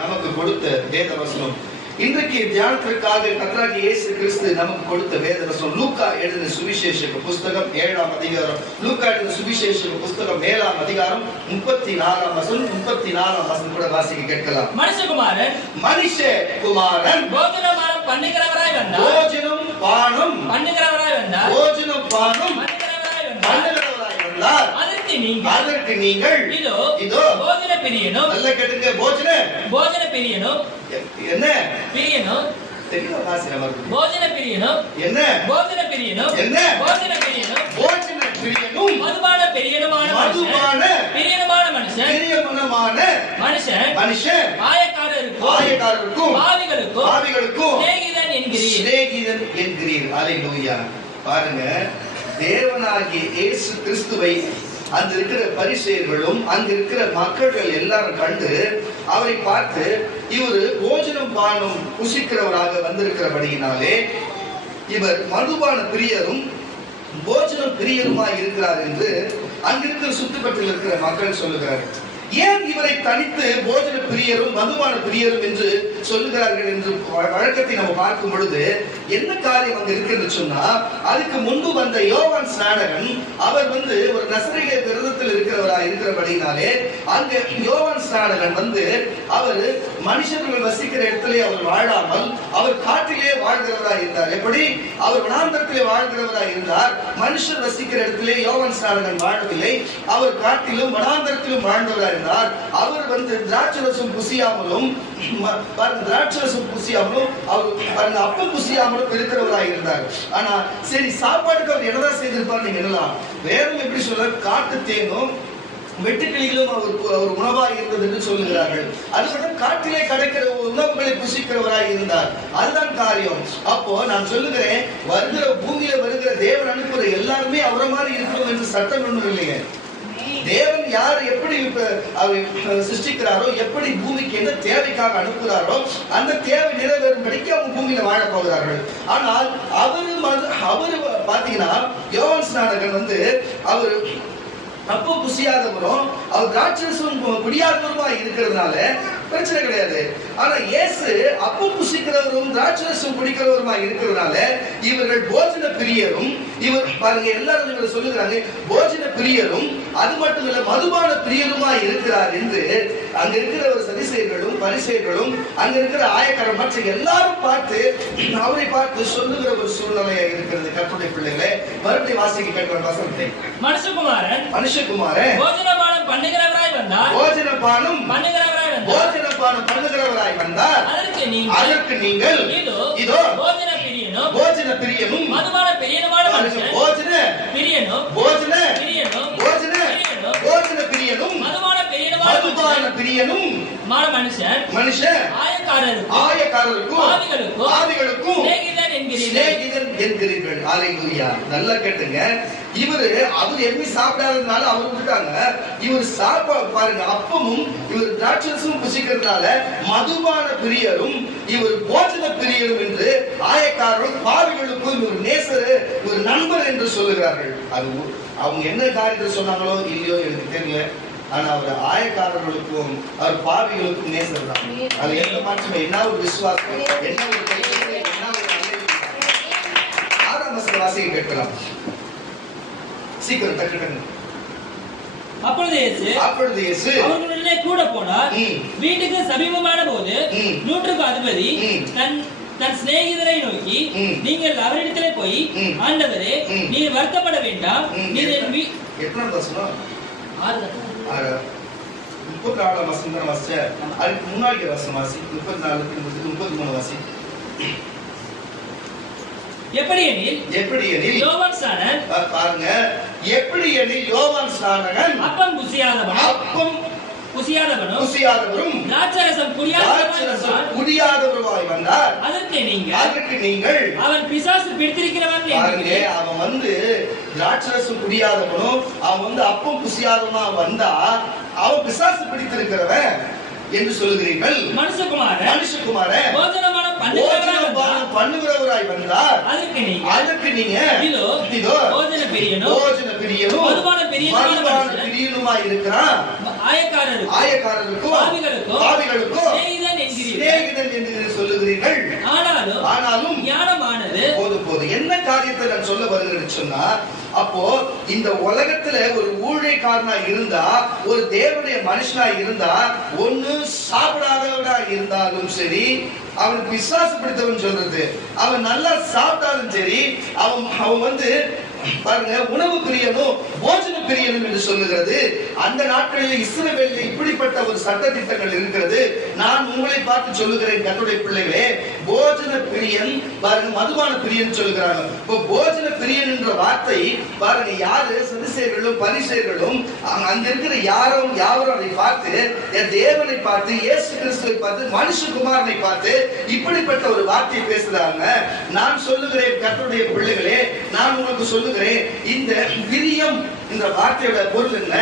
நமக்கு கொடுத்த வேத வசனம் இன்றைக்கு தியானத்திற்காக கர்த்தராகிய இயேசு கிறிஸ்து நமக்கு கொடுத்த வேத வசனம் லூக்கா எழுதின சுவிசேஷ புஸ்தகம் 7ஆம் அதிகாரம். லூக்கா எழுதின சுவிசேஷ புஸ்தகம் 7ஆம் அதிகாரம் 34ஆம் வசனம் 34ஆம் வசனம் கூட வாசிக்க கேட்கலாம். மனுஷகுமாரன் போஜனம் பண்ணுகிறவராய் வந்தார். போஜனம் பானம் பண்ணுகிறவராய் வந்தார். போஜனம் பானம் பண்ணுகிறவராய் வந்தார். அதற்கு நீங்கள் இதோ போஜன பிரியனும். நல்ல கேட்டுங்க. போஜன பிரியனும் என்ன பிரியனும் தெரியல வாசினா போஜன பிரியனும் என்ன போஜன பிரியனும் என்ன போஜன பிரியனும் போஜன பிரியனும் மதுபான பிரியனுமான மனுஷன் ஆயக்காரருக்கும் பாவிகளுக்கும் சிநேகிதன் என்கிறீர். அல்லேலூயா. பாருங்க, தேவனாகிய இயேசு கிறிஸ்துவை அங்க இருக்கிற பரிசேயர்களும் அங்க இருக்கிற மக்கள் எல்லாரும் கண்டு அவரை பார்த்து இவர் போஜனம் பானம் புசிக்கிறவராக வந்திருக்கிறபடியினாலே இவர் மதுபான பிரியரும் போஜனம் பிரியருமாய் இருக்கிறார் என்று அங்கிருக்கிற சுற்றுப்பட்டில் இருக்கிற மக்கள் சொல்லுகிறார்கள். ஏன் இவரை தனித்து போஜன பிரியரும் மதுபான பிரியரும் என்று சொல்லுகிறார்கள் என்று வழக்கத்தை நம்ம பார்க்கும் பொழுது என்ன காரியம் அங்க இருக்குன்னு சொன்னா, அதுக்கு முன்பு வந்த யோவான் ஸ்நானகன் அவர் ஒரு நசரேய விரதத்தில் இருக்கிறபடினாலே அங்க யோவான் ஸ்நானகன் அவர் மனுஷர்கள் வசிக்கிற இடத்திலே அவர் வாழாமல் அவர் காட்டிலே வாழ்கிறவராய் இருந்தார். எப்படி? அவர் வனாந்தரத்திலே வாழ்கிறவராய் இருந்தார். மனுஷர் வசிக்கிற இடத்திலே யோவான் ஸ்நானகன் வாழவில்லை. அவர் காட்டிலும் வனாந்தரத்திலும் வாழ்ந்தவராய் இருந்தார். அவர் திராட்சரசம் புசியாமலும் அவர் அப்பம் புசியாமலும் இருக்கிறவராய் இருந்தார். ஆனா சரி, சாப்பாட்டுக்கு அவர் என்னதான் செய்திருப்பார் நீங்க என்னலாம் வேதம் எப்படி சொல்ற, காட்டு தேனும் வெட்டுக்கிளிகளும் அவர் உணவாய் இருந்தது என்று சொல்லுகிறார்கள். அது காட்டிலே கிடைக்கிற உணவுகளை புசிக்கிறவராய் இருந்தார். அதுதான் காரியம். அப்போ நான் சொல்லுகிறேன், பூமியில வருகிற தேவன் அனுப்புற எல்லாருமே அவரை மாதிரி இருக்கணும் என்று சட்டம் ஒன்றும் இல்லைங்க. தேவன் யார் எப்படி சிருஷ்டிக்கிறாரோ, எப்படி பூமிக்கு என்ன தேவைக்காக அனுப்புகிறாரோ அந்த தேவை நிறைவேறும்படிக்கு அவங்க பூமியில வாழ போகிறார்கள். ஆனால் அவரு பாத்தீங்கன்னா யோவான் ஸ்நானகன் அவர் அப்போ புசியாதவரும் அவர் திராட்சரசம் குடியாதவருமா இருக்கிறதுனால பிரச்சனை கிடையாது. ஆனா இயேசு அப்போ புசிக்கிறவரும் திராட்சரசம் குடிக்கிறவருமா இருக்கிறதுனால இவர்கள் போஜன பிரியரும், இவர் பாருங்க எல்லாரும் இவரை சொல்லுகிறாங்க போஜன பிரியரும், அது மட்டும் இல்ல மதுபான பிரியருமா இருக்கிறார் என்று அங்க இருக்கிற ஒரு சதிசேயர்களும் பரிசேயர்களும் அங்க இருக்கிற ஆயக்காரர் மற்ற எல்லாரும் பார்த்து அவரை பார்த்து சொல்லுகிற ஒரு சூழ்நிலையா இருக்கிறது. கர்த்தருடைய பிள்ளைகளே, மறுபடியும் வாசிக்க கேட்கிற வசனத்தை, மனுஷகுமாரன் போஜனபானம் பண்ணுகிறவராய் வந்தார். போஜனபானம் பண்ணுகிறவராய் வந்தார். அதற்கு நீங்கள் இதோ போஜன பிரியனும் மதுபான பிரியனுமான மனுஷன் மதுபான பிரியனும் மனுஷன் ஆயக்காரருக்கும் பாவிகளுக்கும் சிநேகிதன் என்கிறீர்கள். அல்லேலூயா. நல்லா கேட்டுங்க. அவர் எதுவுமே சாப்பிடாததுனால அவர் விட்டாங்க. இவர் சாப்பாடு பாருங்க, அப்பமும் இவர் திராட்சரசமும் புசிக்கிறதுனால மதுபான பிரியரும் இவர் போஜன பிரியரும் என்று ஆயக்காரரும் பாவிகளுக்கும் இவர் நேசர், இவர் நண்பர் என்று சொல்லுகிறார்கள். அது அவங்க என்ன காரியத்தை சொன்னாங்களோ இல்லையோ எனக்கு தெரியல. ஆனா அவர் ஆயக்காரர்களுக்கும் அவர் பாவிகளுக்கும் நேசர் தான். அது எந்த மாற்றமே, என்ன ஒரு விசுவாசம், என்ன ஒரு கைவினை, என்ன ஒரு வாசிக்க கேட்கலாம். சீக்கிரம் டக்கு. அப்பொழுது இயேசு அவர்களுடனே கூட போனார். வீட்டுக்கு சமீபமான போது நூற்றுக்கு அதிபதி தன் சிநேகிதரை நோக்கி, நீங்கள் அவரிடத்திலே போய், ஆண்டவரே, நீர் வருத்தப்பட வேண்டாம், நீர் எத்தனை வசனம்? 34 வசனம் வாசிச்ச. அதுக்கு முன்னாடி வசனம் வாசி. 34 33 வாசி. எப்படியெனில் யோவான் ஸ்நானகன் பாருங்க, எப்படியெனில் யோவான் ஸ்நானகன் அப்பம் புசியாதவரும் திராட்சரசம் குடியாதவருமாய் வந்தார். அதற்கு நீங்கள் அவன் பிசாசு பிடித்திருக்கிறவன் பாருங்க. அவன் திராட்சரசம் குடியாதவனும் அவன் அப்பம் புசியாதவனா வந்தா அவன் பிசாசு பிடித்திருக்கிறவன் என்று சொல்லுகிறீர்கள். மனுஷகுமாரன் பண்ணுகிறவராய் வந்தார். அதற்கு நீங்க இதோ போஜன பிரியனும் மதுபான பிரியனுமாய் இருக்கிறான். ஆயக்காரருக்கும் பாவிகளுக்கும் என்று சொன்னா, அப்போ இந்த உலகத்துல ஒரு ஊழியக்காரனா இருந்தா, ஒரு தேவனுடைய மனுஷனா இருந்தா, ஒண்ணு சாப்பிடாதவனா இருந்தாலும் சரி, அவன் பிசாசு பிடித்தவன் சொல்றது, அவன் நல்லா சாப்பிட்டாலும் சரி, அவன் வந்து பாருங்க, உணவு பிரியனும் போஜன பிரியனும் என்று சொல்லுகிறது. அந்த நாட்களில் இஸ்ரவேலில் இப்படிப்பட்ட ஒரு சட்ட திட்டங்கள் இருக்கிறது. நான் உங்களை பார்த்து சொல்லுகிறேன், கர்த்தருடைய பிள்ளைகளே, போஜன பிரியன் பாருங்க, மதுபான பிரியன் சொல்லுகிறாங்க. இப்போ போஜன பிரியன் என்ற வார்த்தை பாருங்க, யாரு சதுசேயர்களும் பரிசேயர்களும் அங்க இருக்கிற யாரும் அதை பார்த்து, தேவனை பார்த்து, இயேசு கிறிஸ்துவை பார்த்து, மனுஷகுமாரனை பார்த்து இப்படிப்பட்ட ஒரு வார்த்தையை பேசுறாங்க. நான் சொல்லுகிறேன், கர்த்தருடைய பிள்ளைகளே, நான் உங்களுக்கு சொல்லுகிறேன், இந்த பிரியம் என்ற வார்த்தையோட பொருள் என்ன?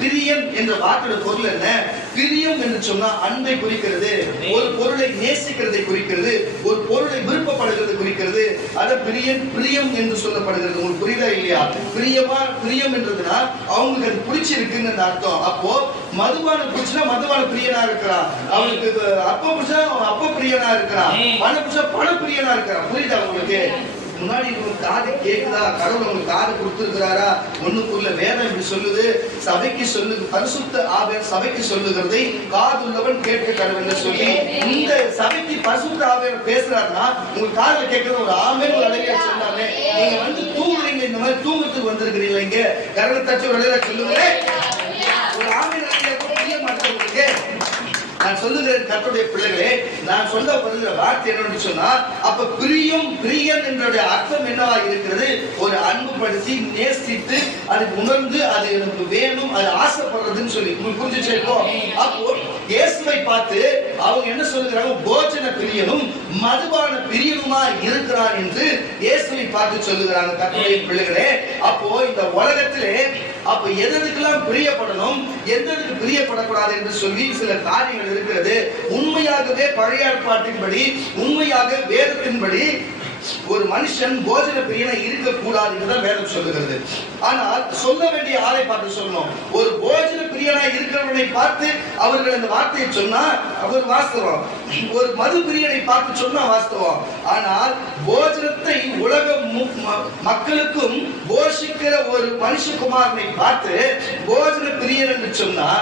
பிரியம் என்ற வார்த்தையோட பொருள் என்ன? பிரியம் என்று சொன்னா அன்பை குறிக்கிறது, ஒரு பொருளை நேசிக்கிறதை குறிக்கிறது, ஒரு பொருளை விருப்பப்படுகிறது குறிக்கிறது. அத பிரியம் என்று சொல்லப்படுகிறது. உங்களுக்கு புரியுதா இல்லையா? பிரியம் என்றதுன்னா அவங்களுக்கு அது பிடிச்சிருக்குன்னு அர்த்தம். அப்போ மதுபான பிடிச்சா மதுபான பிரியனா இருக்கிறான், அவனுக்கு அப்ப பிடிச்சா அப்ப பிரியனா இருக்கிறான், பணம் பிடிச்சா பண பிரியனா இருக்கிறான். புரியுதா உங்களுக்கு? முன்னாடி உங்களுக்கு காது கேக்குதா? கடவுள் உங்களுக்கு காது கொடுத்திருக்கிறாரா? ஒண்ணுக்குள்ள வேதம் இப்படி சொல்லுது, சபைக்கு சொல்லுது, பரிசுத்த ஆவியானவர் சபைக்கு சொல்லுகிறதை காதுள்ளவன் கேட்க கடவுள் சொல்லி, இந்த சபைக்கு பரிசுத்த ஆவியானவர் பேசுறாருன்னா உங்களுக்கு காதுல கேட்கறது ஒரு ஆமென் ஒரு அழகிய சொன்னாலே. நீங்க வந்து தூங்குறீங்க, இந்த மாதிரி தூங்கத்துக்கு வந்திருக்கிறீங்க, இங்க கரலை தட்டி ஒரு அழகிய சொல்லுங்க, ஒரு ஆமென் அழகிய புரிய மாட்டேங்குது. நான் சொல்லுகிறேன், கர்த்தருடைய பிள்ளைகளே, நான் சொல்ல வருகிற வார்த்தை என்னன்னு சொன்னா, அப்ப பிரியன் என்ற அர்த்தம் என்னவா இருக்கிறது? ஒரு அன்புபடுத்தி நேசித்து அதை உணர்ந்து அது எனக்கு வேணும், அது ஆசைப்படுறதுன்னு சொல்லி உங்களுக்கு புரிஞ்சுச்சு. அப்போ இயேசுவை பார்த்து அவங்க என்ன சொல்லுகிறாங்க? போஜன பிரியனும் மதுபான பிரியனுமா இருக்கிறான் என்று இயேசுவை பார்த்து சொல்லுகிறாங்க. கர்த்தருடைய பிள்ளைகளே, அப்போ இந்த உலகத்திலே அப்ப எதற்கெல்லாம் பிரியப்படணும், எதற்கு பிரியப்படக்கூடாது என்று சொல்லி சில காரியங்கள் இருக்கிறது. உண்மையாகவே பழைய ஏற்பாட்டின்படி, உண்மையாக வேதத்தின்படி ஒரு மனுஷன் போஜன பிரியனா இருக்கக்கூடாது என்றுதான் வேதம் சொல்லுகிறது. ஆனால் சொல்ல வேண்டிய ஆளை பார்த்து சொல்லணும். ஒரு போஜன பிரியனா இருக்கிறவனை பார்த்து அவர்கள் அந்த வார்த்தையை சொன்னா அவர் வாஸ்தவம், ஒரு மது பிரியனை பார்த்து சொன்னா வாஸ்தவம். ஆனால் போஜனத்தை உலக மக்களுக்கும் போஷிக்கிற ஒரு மனுஷகுமாரனை பார்த்து போஜன பிரியன் என்று சொன்னா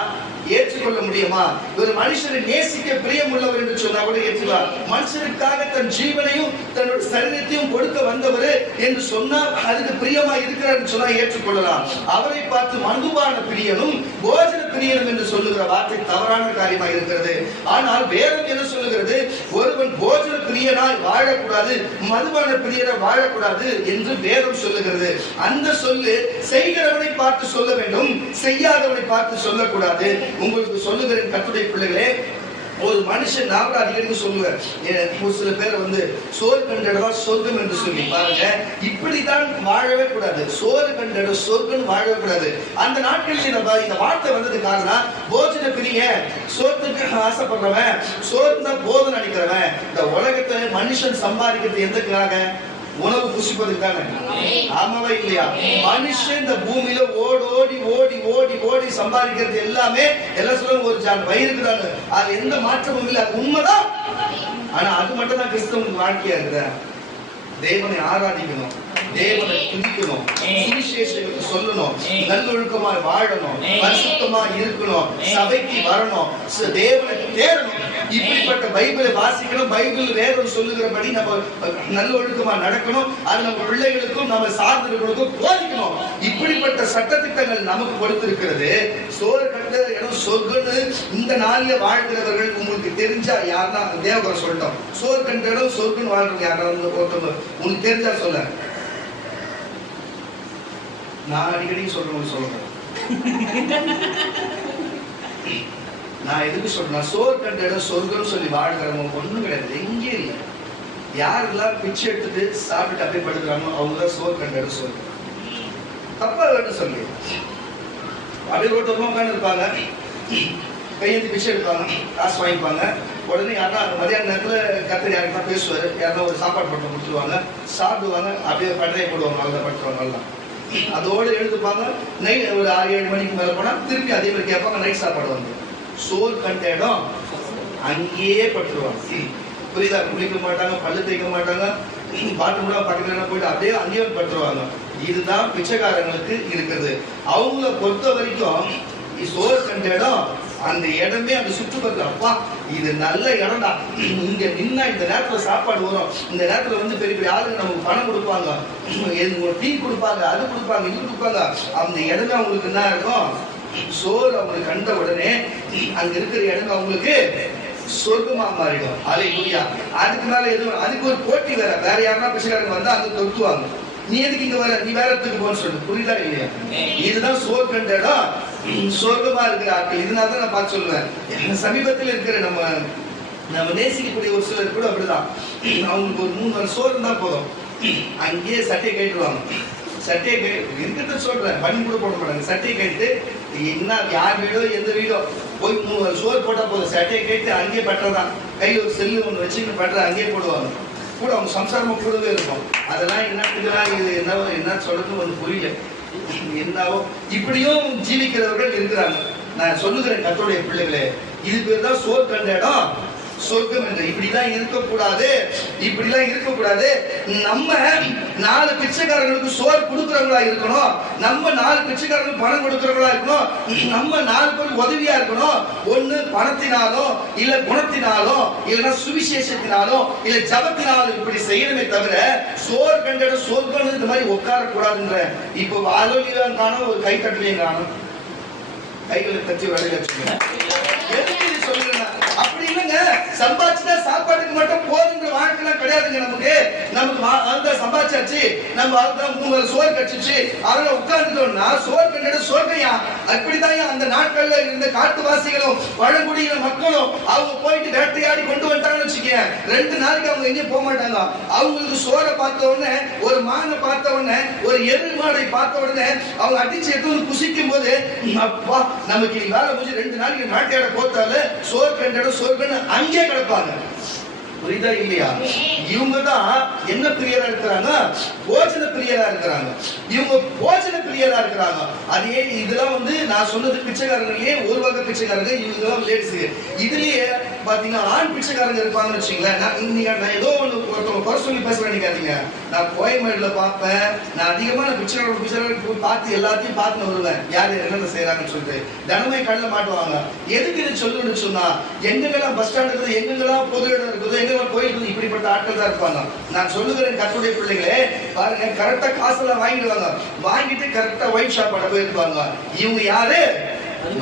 ஏற்றுக்கொள்ள முடியுமா? ஒரு மனுஷனை நேசிக்க பிரியம் உள்ளவர் என்று சொன்னா கூட ஏற்றுக்கலாம். மனுஷனுக்காக தன் ஜீவனையும் தன்னோட சரீரத்தையும் கொடுக்க வந்தவர் என்று சொன்னால் அதுக்கு பிரியமா இருக்கிறார் சொன்னா ஏற்றுக்கொள்ளலாம். அவரை பார்த்து மதுபான பிரியனும் போஜன பிரியனும் என்று சொல்லுகிற வார்த்தை தவறான காரியமாக இருக்கிறது. ஆனால் வேதம் என்ன சொல்லுகிறது? ஒருவன் போஜன பிரியனாய் வாழக்கூடாது, மதுபான பிரியனாய் வாழக்கூடாது என்று வேதம் சொல்லுகிறது. அந்த சொல்லு செய்கிறவனை பார்த்து சொல்ல வேண்டும், செய்யாதவனை பார்த்து சொல்லக்கூடாது. உங்களுக்கு சொல்லுகிறேன், கர்த்தருடைய பிள்ளைகளே, ஒரு மனுஷன் நான் அடிக்கடி சொல்லுவேன், ஒரு சில பேர் வந்து சோறு கண்டடவா சொர்க்கம் என்று சொல்லி பாருங்க. இப்படித்தான் வாழவே கூடாது. சோறு கண்டட சொர்க்கம் வாழவே கூடாது. அந்த நாட்களில் இந்த வார்த்தை வந்தது காரணம், போஜன பிரிய, சோத்துக்கு ஆசைப்படுறவன், சோறு தான் போதனை அடிக்கிறவன். இந்த உலகத்தை மனுஷன் சம்பாதிக்கிறது எதுக்காக? உணவு புசிப்பதுக்கு தானே. ஆமாவா இல்லையா? மனுஷன் இந்த பூமியில ஓடி ஓடி ஓடி ஓடி சம்பாதிக்கிறது எல்லாமே எல்லாம் சொல்லுங்க ஒரு ஜான் வயிறுக்கு தானே. அது எந்த மாற்றமும் இல்லை, அது உண்மைதான். ஆனா அது மட்டும் தான் கிறிஸ்தவனுக்கு வாழ்க்கையா இருக்குதா? தேவனை ஆராதிக்கணும், தேவனை துதிக்கணும், சுவிசேஷத்தை சொல்லணும், நல்லொழுக்கமாய் வாழணும், பரிசுத்தமா இருக்கணும், சபைக்கு வரணும், தேவனை தேடணும். இப்படிப்பட்ட பைபிளை வாசிக்கணும், பைபிள் வேதம் சொல்லுகிறபடி நம்ம நல்லொழுக்கமா நடக்கணும். அது நம்ம பிள்ளைகளுக்கும் நம்ம சார்ந்தவர்களுக்கும் போதிக்கணும். இப்படிப்பட்ட சட்டத்திட்டங்கள் நமக்கு கொடுத்திருக்கிறது. சோறு கண்ட இடம் சொர்க்கன்னு இந்த நாளில வாழ்கிறவர்கள் உங்களுக்கு தெரிஞ்சா யாருன்னா தேவகரை சொல்லிட்டோம். சோறு கண்ட இடம் சொர்க்கன்னு வாழ்றவங்க யாராவது ஒருத்தவங்க உங்களுக்கு தெரிஞ்சா சொல்ல. நான் அடிக்கடி சொல்றேன் சொல்றேன். நான் எதுக்கு சொல்றேன்? சோறு கண்ட இடம் சொர்க்கம் சொல்லி வாழ்கிறவங்க ஒண்ணும் கிடையாது, எங்கே இல்லை. யாரெல்லாம் பிச்சை எடுத்துட்டு சாப்பிட்டு அப்படியே படுக்கிறாங்களோ அவங்கதான் சோறு கண்ட இடம் சொர்க்கம். தப்பா வேணும் சொல்லி அப்படியே ரோட்டோரமா உட்காந்து இருப்பாங்க, கையெழுத்து பிச்சை எடுப்பாங்க, காசு வாங்கிப்பாங்க. உடனே யாரா அந்த மதியான நேரத்தில் கத்தர் யாருக்கா பேசுவார், யாரா ஒரு சாப்பாடு பட்டம் கொடுத்துருவாங்க, சாப்பிடுவாங்க, அப்படியே பட்டறையை போடுவாங்க, நல்லா படுத்துவாங்க. நல்லா அதோடு எழுதுப்பாங்க. நைட் ஒரு 6-7 மணிக்கு மேலே போனால் திருப்பி அதே மாதிரி கேட்பாங்க, நைட் சாப்பாடு வந்து சோறு கண்ட இடம் அங்கேயே படுத்துருவாங்க. புரியுதா? குளிக்க மாட்டாங்க, பல்லு தேய்க்க மாட்டாங்க, பாத்ரூம்ல பக்கத்துல போயிட்டு அப்படியே அங்கேயே படுத்துருவாங்க. இதுதான் பிச்சைக்காரங்களுக்கு இருக்கிறது. அவங்கள பொறுத்த வரைக்கும் சோறு கண்ட இடம், அந்த இடமே அந்த சுற்றுப்பட்டு, அப்பா இது நல்ல இடம்டா, இங்க நின்னா இந்த நேரத்துல சாப்பாடு வரும், இந்த நேரத்துல வந்து பெரிய பெரிய ஆளுங்க நமக்கு பணம் கொடுப்பாங்க, டீ கொடுப்பாங்க, அது கொடுப்பாங்க, இது கொடுப்பாங்க, அந்த இடமே அவங்களுக்கு என்ன இருக்கும், சோறு அவங்களுக்கு கண்ட உடனே அங்க இருக்கிற இடமே அவங்களுக்கு சொர்க்கமா மாறிடும். அல்லேலூயா. அதுக்கு மேல எதுவும், அதுக்கு ஒரு போட்டி வேற, வேற யாருன்னா பிச்சைக்காரங்க வந்தா அங்க தொத்துவாங்க, நீ எதுக்கு இங்க வர, நீ வேற இடத்துக்கு போன்னு சொல்லு. புரியுதா இல்லையா? இதுதான் சோறு கண்ட இடம், சொர்க்கமா இருக்கிற ஆட்கள். இதனால நான் பார்த்து சொல்லுவேன், சமீபத்தில் இருக்கிற நம்ம நேசிக்கக்கூடிய ஒரு சிலர் கூட அப்படிதான், அவங்களுக்கு ஒரு 3 நாள் சோறு தான் போதும், அங்கேயே சட்டையை கேட்டுருவாங்க. சட்டையை இருக்கிறத சொல்றேன், பண்ணி கூட போட மாட்டாங்க. சட்டையை கேட்டு என்ன யார் வீடோ எந்த வீடோ போய் 3 நாள் சோறு போட்டா போதும், சட்டையை கேட்டு அங்கேயே பட்டுறதான், கையில் ஒரு செல்லு ஒன்று வச்சுக்கிட்டு பட்டுற அங்கேயே போடுவாங்க. கூட அவங்க சம்சாரமும் கூடவே இருக்கும். அதெல்லாம் என்னத்துக்குலாம் இது என்ன சொல்றதுன்னு ஒன்று புரியல. என்னவோ இப்படியும் ஜீவிக்கிறவர்கள் இருக்கிறாங்க. நான் சொல்லுகிறேன் கர்த்தருடைய பிள்ளைகளே, இது பேர் தான் சோறு கண்ட இடம், சொர்க்கம் என்று. இப்படிலாம் இருக்கக்கூடாது, இப்படிலாம் இருக்கக்கூடாது. நம்ம 4 பிச்சைக்காரங்களுக்கு சோறு கொடுக்கிறவங்களா இருக்கணும், நம்ம 4 பிச்சைக்காரங்களுக்கு பணம் கொடுக்கிறவங்களா இருக்கணும், நம்ம 4 பேருக்கு உதவியா இருக்கணும். ஒண்ணு பணத்தினாலோ இல்ல குணத்தினாலோ இல்லைன்னா சுவிசேஷத்தினாலோ இல்ல ஜபத்தினாலோ இப்படி செய்யணுமே தவிர சோறு கண்ட சொர்க்கம் இந்த மாதிரி உட்கார கூடாதுன்ற. இப்போ ஆலோலியம் காணும், ஒரு கை தட்டலையும் காணும், கைகளை தட்டி வேலையில எதுக்கு இது சொல்லுங்க? அப்படி இல்லைங்க, சம்பாதிச்சா சாப்பாட்டுக்கு மட்டும் போதுங்கிற வாழ்க்கைலாம் கிடையாதுங்க. நமக்கு அந்த சம்பாதிச்சாச்சு, நம்ம அதுதான் 3 சோறு கட்சிச்சு, அதனால உட்கார்ந்துட்டோம்னா சோறு கண்டிட சொர்க்கையா. அப்படிதான் அந்த நாட்கள்ல இருந்த காட்டுவாசிகளும் பழங்குடியின மக்களும் அவங்க போயிட்டு வேட்டையாடி கொண்டு வந்துட்டாங்கன்னு வச்சுக்கேன், 2 நாளைக்கு அவங்க எங்கேயும் போக மாட்டாங்க. அவங்களுக்கு சோறை பார்த்த உடனே, ஒரு மானை பார்த்த உடனே, ஒரு எரு மாடை பார்த்த உடனே அவங்க அடிச்சு எடுத்து புசிக்கும் போது, அப்பா நமக்கு வேலை முடிஞ்சு 2 நாளைக்கு வேட்டையாட போத்தால சோறு கண்டிட சொர்க்கன்னு அங்கே கிடப்பாங்க. புரியுதா இல்லையா? இவங்க தான் என்ன பிரியரா இருக்கிறாங்க, போஜன பிரியரா இருக்கிறாங்க. இவங்க போஜன பிரியரா இருக்கிறாங்க. அதே இதெல்லாம் வந்து நான் சொன்னது பிச்சைக்காரங்களே ஒரு வகை பிச்சைக்காரங்க, இவங்க லேடிஸ். இதுலயே பாத்தீங்கன்னா ஆண் பிச்சைக்காரங்க இருப்பாங்கன்னு வச்சுங்களேன். நான் ஏதோ ஒருத்தவங்க குறை சொல்லி பேசுறேன் நினைக்காதீங்க. நான் கோயம்பேடுல பார்ப்பேன், நான் அதிகமான பிச்சைக்காரங்க பார்த்து எல்லாத்தையும் பார்த்து வருவேன், யாரு என்னென்ன செய்யறாங்கன்னு சொல்லிட்டு. தினமே கண்ணில் மாட்டுவாங்க. எதுக்கு இது சொல்லணும்னு சொன்னா, எங்கெல்லாம் பஸ் ஸ்டாண்ட் இருக்குது, எங்கெல்லாம் பொது இடம் இருக்குது, கோயில், இப்படிப்பட்ட ஆட்கள் தான் இருப்பாங்க. நான் சொல்லுகிறேன் கர்த்தருடைய பிள்ளைகளே, பாருங்க, கரெக்டா காசெல்லாம் வாங்கிடுவாங்க, வாங்கிட்டு கரெக்டா ஒயிட் ஷாப் போயிருப்பாங்க. இவங்க யாரு?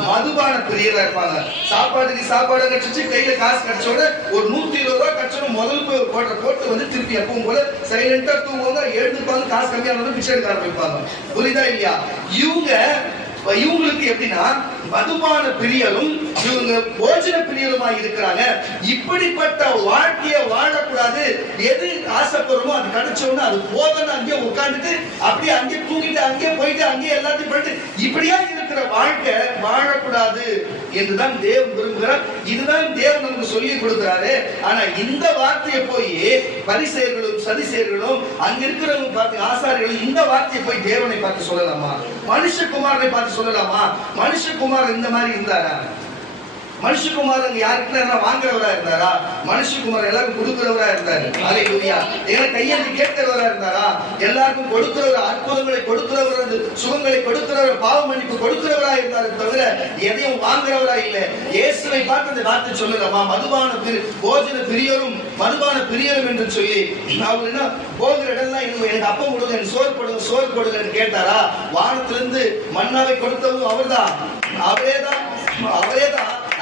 மதுபான பிரியரா இருப்பாங்க. சாப்பாடு கட்சிச்சு கையில காசு கிடைச்சோட ஒரு 120 ரூபாய் கிடைச்சோட முதல் போட்டு வந்து திருப்பி எப்பவும் போல சைலண்டா தூங்குவாங்க, எழுந்துப்பாங்க, காசு கம்மியான பிச்சை எடுக்க ஆரம்பிப்பாங்க. புரியுதா இல்லையா? இவங்களுக்கு எப்படின்னா மதுபான பிரியரும் இவங்க போஜன பிரியருமா இருக்கிறாங்க. இப்படிப்பட்ட வாழ்க்கையை வாழக்கூடாது. எது ஆசைப்படுறோமோ அது கிடைச்சோம்னா அது போதும்னு அங்கேயே உட்காந்துட்டு அப்படியே அங்கேயே தூங்கிட்டு அங்கேயே போயிட்டு அங்கேயே எல்லாத்தையும் போயிட்டு இப்படியா இருக்கிற வாழ்க்கை வாழக்கூடாது என்றுதான் தேவன் விரும்புகிறார். இதுதான் தேவன் நமக்கு சொல்லி கொடுக்கிறாரு. ஆனா இந்த வார்த்தையை போய் பரிசேயர்களும் சதிசேயர்களும் அங்க இருக்கிறவங்க பார்த்து ஆசாரிகளும் இந்த வார்த்தையை போய் தேவனை பார்த்து சொல்லலாமா? மனுஷகுமாரனை பார்த்து சொல்லலாமா? மனுஷகுமார் இந்த மாதிரி இருந்தாரா? மனுஷகுமார் அங்க யாருக்குன்னா வாங்குறவரா இருந்தாரா? மனுஷகுமார் எல்லாருக்கும் கொடுக்கிறவரா இருந்தாரு. அல்லேலூயா. ஏன்னா கையெழுத்து கேட்கிறவரா இருந்தாரா? எல்லாருக்கும் கொடுக்கிறவர், அற்புதங்களை கொடுக்கிறவர், சுகங்களை கொடுக்கிறவர், பாவ மன்னிப்பு கொடுக்கிறவரா இருந்தாரு தவிர எதையும் வாங்குறவரா இல்லை. இயேசுவை பார்த்து அந்த வார்த்தை சொல்லலாமா? போஜன பிரியரும் மதுபான பிரியரும் என்று சொல்லி அவர் என்ன போகிற இடம்லாம் எனக்கு அப்பம் கொடுங்க, எனக்கு சோறு போடுங்க கேட்டாரா? வானத்திலிருந்து மன்னாவை கொடுத்தவரும் அவர்தான், அவரேதான்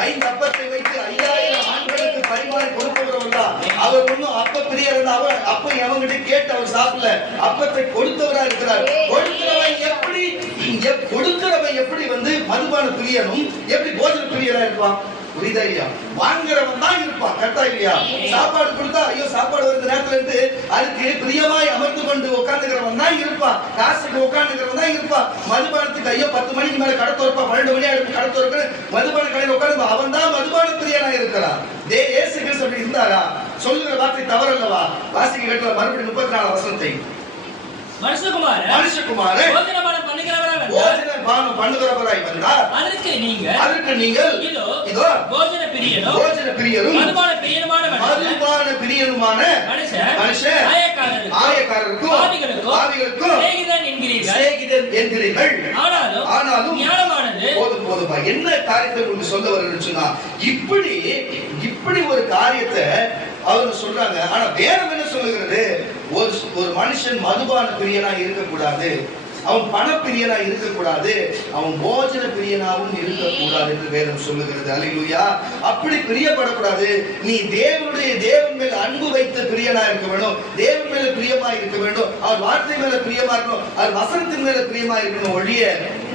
5 அப்பத்தை வைத்து 5000 ஆண்களுக்கு பரிமாறி கொடுப்பவர் தான். அவர் ஒன்னும் அப்ப பிரியர், அவர் அப்ப எவங்கிட்ட கேட்டு அவர் சாப்பிடல, அப்பத்தை கொடுத்தவரா இருக்கிறார். கொடுக்கிறவன் எப்படி வந்து மதுபான பிரியனும் எப்படி போஜன பிரியரா இருப்பான்? புரியுதா இல்லையா? வாங்குறவன் தான் இருப்பான். கரெக்டா இல்லையா? சாப்பாடு கொடுத்தா ஐயோ சாப்பாடு வருது நேரத்துல இருந்து அதுக்கு பிரியமாய் அமர்ந்து கொண்டு உட்காந்துக்கிறவன் தான் இருப்பான். காசுக்கு உட்காந்துக்கிறவன் தான் இருப்பான். மதுபானத்துக்கு ஐயோ 10 மணிக்கு மேல கடை திறப்பா, 12 மணி ஆயிடுச்சு கடை திறக்க, மதுபான கடையில் உட்காந்து அவன் தான் மதுபான பிரியனா இருக்கிறான். இயேசு கிறிஸ்து அப்படி இருந்தாரா? சொல்லுகிற வார்த்தை தவறல்லவா? வாசிக்க கேட்கல மறுபடியும் 34 வசனத்தை. மனுஷகுமாரன் போஜனபானம் பண்ணுகிறவராய் வந்தார். அதற்கு நீங்கள் இதோ போஜன பிரியரும் மதுபான பிரியனுமான மனுஷன் ஆயக்காரருக்கும் பாவிகளுக்கும் சிநேகிதன் என்கிறீர்கள். ஆனாலும் போதும் என்ன காரியத்தை உங்களுக்கு சொல்ல வரணும்னு சொன்னா, இப்படி ஒரு காரியத்தை அவங்க சொல்றாங்க. ஆனா வேதம் என்ன சொல்லுகிறது? ஒரு மனுஷன் மதுபான பிரியனா இருக்கக்கூடாது, அவன் பணப்பிரியனா இருக்கக்கூடாது, அவன் போஜன பிரியனாவும் இருக்கக்கூடாது என்று வேதம் சொல்லுகிறது. அல்லேலூயா. அப்படி பிரியப்படக்கூடாது. நீ தேவன் மேல் அன்பு வைத்த பிரியனா இருக்க வேண்டும், தேவன் மேல பிரியமா இருக்க வேண்டும், அவர் வார்த்தை மேல பிரியமா இருக்கணும், அவர் வசனத்தின் மேல பிரியமா இருக்கணும். ஒழிய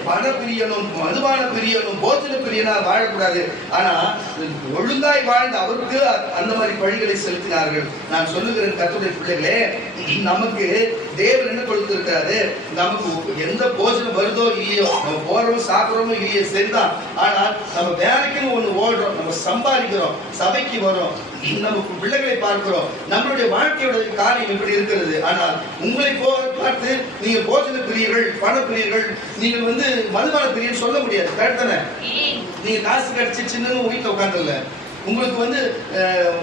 பண பிரியனும் மதுபான பிரியனும் போஜன பிரியனா வாழக்கூடாது. ஆனா ஒழுங்காய் வாழ்ந்த அவருக்கு அந்த மாதிரி பழிகளை செலுத்தினார்கள். நான் சொல்லுகிறேன் கர்த்தருடைய பிள்ளைகளே, நமக்கு தேவன் என்ன கொடுத்திருக்கிறாரு? நமக்கு எந்த போஜனம் வருதோ இல்லையோ, நம்ம போறோம் சாப்பிடுறோமோ இல்லையோ சரிதான். ஆனா நம்ம வேலைக்குன்னு ஒண்ணு ஓடுறோம், நம்ம சம்பாதிக்கிறோம், சபைக்கு வரோம், நம்ம பிள்ளைகளை பார்க்கிறோம், நம்மளுடைய வாழ்க்கையோட காரியம் இப்படி இருக்கிறது. ஆனால் உங்களை பார்த்து நீங்க போஜன பிரியர்கள், பண பிரியர்கள், நீங்கள் மதுபான பிரியன்னு சொல்ல முடியாது. கரெக்ட் தானே? நீங்க காசு கிடைச்சிச்சுன்னு வீட்டுல உட்கார்ந்துல, உங்களுக்கு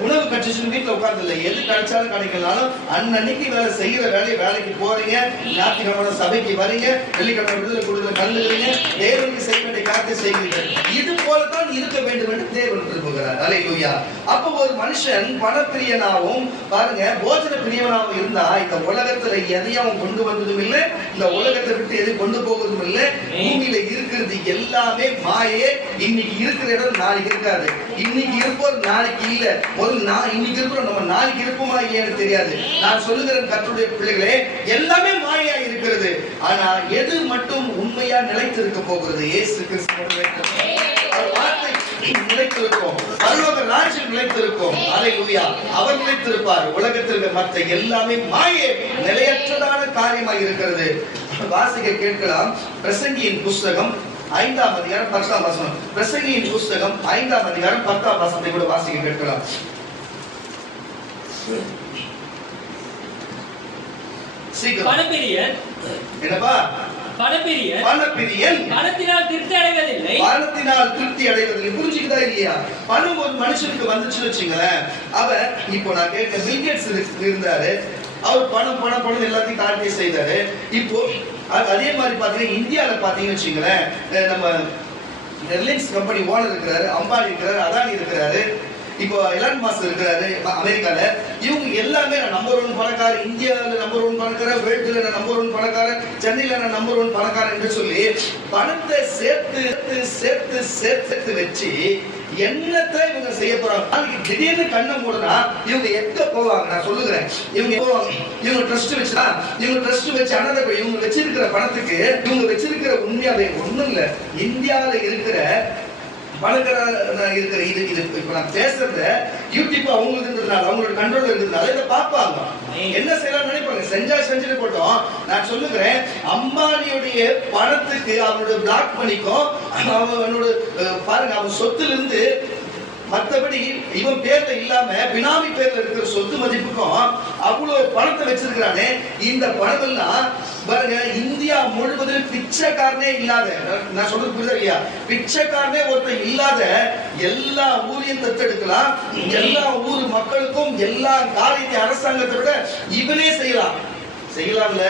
உணவு கிடைச்சிச்சுன்னு வீட்டுல உட்கார்ந்துல, எது கிடைச்சாலும் கிடைக்கலனாலும் அன்னைக்கு வேலை செய்யற வேலைக்கு போறீங்க, ஞாயிற்றுக்கிழமை சபைக்கு வரீங்க, வெள்ளிக்கிழமை விடுதலை கொடுக்கல கலந்துக்கிறீங்க, தேவனுக்கு செய்ய வேண்டிய காரியத்தை செய்கிறீங்க. இது போலதான் இருக்க வேண்டும் என்று தேவன் விரும்புகிறார். அல்லேலூயா. அப்ப ஒரு மனுஷன் பணப்பிரியனாவும் பாருங்க போஜன பிரியனாவும் இருந்தா இந்த உலகத்துல எதையும் கொண்டு வந்ததும் இல்லை, இந்த உலகத்தை விட்டு எதையும் கொண்டு போவதும் இல்லை. பூமியில இருக்கிறது எல்லாமே மாயே. இன்னைக்கு இருக்கிற இடம் நாளைக்கு இருக்காது, இன்னைக்கு இருப்போம் நாளைக்கு இல்ல. இன்னைக்கு இருக்கிறோம், நம்ம நாளைக்கு இருப்போமா இல்லையான்னு தெரியாது. நான் சொல்லுகிறேன் கர்த்தருடைய பிள்ளைகளே, எல்லாமே மாயா இருக்கிறது. ஆனா எது மட்டும் உண்மையா நிலைத்திருக்க போகிறது? இயேசு கிறிஸ்துவின் வார்த்தை நிலைத்திருக்கும், பரலோக ராஜ்யம் நிலைத்திருக்கும். அல்லேலூயா. அவர் நிலைத்திருப்பார். உலகத்திற்கு மற்ற எல்லாமே மாயே, நிலையற்றதான காரியமாக இருக்கிறது. வாசிக்க கேட்கலாம். பிரசங்கியின் புஸ்தகம் 5ஆம் அதிகாரம் 10ஆம் வசனம். பிரசங்கியின் புஸ்தகம் 5ஆம் அதிகாரம் 10ஆம் வசனத்தை கூட வாசிக்க கேட்கலாம். சீக்கிரம். பணப்பிரியன் என்னப்பா? பணப்பிரியன் பணத்தினால் திருப்தி அடைவதில்லை. புரிஞ்சுக்கிட்டா இல்லையா? பணம் ஒரு மனுஷனுக்கு வந்துச்சுன்னு வச்சுங்களேன், அவர் இப்போ நான் கேட்க பில்கேட்ஸ் இருந்தாரு, அவர் பணம் எல்லாத்தையும் காட்டி செய்தாரு. இப்போ அதே மாதிரி பாத்தீங்கன்னா இந்தியாவில் பாத்தீங்கன்னு வச்சுங்களேன், நம்ம ரிலையன்ஸ் கம்பெனி ஓனர் இருக்கிறாரு, அம்பானி இருக்கிறாரு, அதானி இருக்கிறாரு, இப்போ எலான் மாஸ்க் இருக்கிறாரு அமெரிக்கால. இவங்க எல்லாமே நம்பர் 1 பணக்காரர், இந்தியாவில் நம்பர் 1 பணக்காரர், வேர்ல்டுல நம்பர் 1 பணக்காரர், சென்னையில நம்பர் 1 பணக்காரர் என்று சொல்லி பணத்தை சேர்த்து வச்சு என்னத்தை இவங்க செய்ய போறாங்க? திடீர்னு கண்ணை மூடனா இவங்க எங்க போவாங்க? நான் சொல்லுகிறேன், இவங்க ட்ரஸ்ட் வச்சு அனதை இவங்க வச்சிருக்கிற பணத்துக்கு இவங்க வச்சிருக்கிற உண்மையாவே ஒண்ணும் இல்ல. இந்தியாவில இருக்கிற பணக்காரர் இருக்கிற இது இப்ப நான் பேசுறத யூடியூப் அவங்களுக்கு இருந்ததுனால, அவங்களோட கண்ட்ரோல் இருக்கிறதுனால இதை பார்ப்பாங்க. என்ன செய்யலாம் நினைப்பாங்க, செஞ்சுட்டு போட்டோம். நான் சொல்லுகிறேன், அம்பானியுடைய பணத்துக்கு அவனோட பிளாக் பண்ணிக்கும், அவனோட பாருங்க, அவன் சொத்துல இருந்து மற்றபடி இவன் பேர்ல இல்லாம பினாமி பேர்ல இருக்கிற சொத்து மதிப்புக்கும் அவ்வளவு பணத்தை வச்சிருக்கிறானே. இந்த பணம் எல்லாம் பாருங்க, இந்தியா முழுவதும் பிச்சைக்காரனே இல்லாத, நான் சொல்றது புரியுதா இல்லையா? பிச்சைக்காரனே ஒருத்தர் இல்லாத எல்லா ஊரையும் தத்தெடுக்கலாம், எல்லா ஊர் மக்களுக்கும் எல்லா காரியத்தை அரசாங்கத்தை விட இவனே செய்யலாம்ல.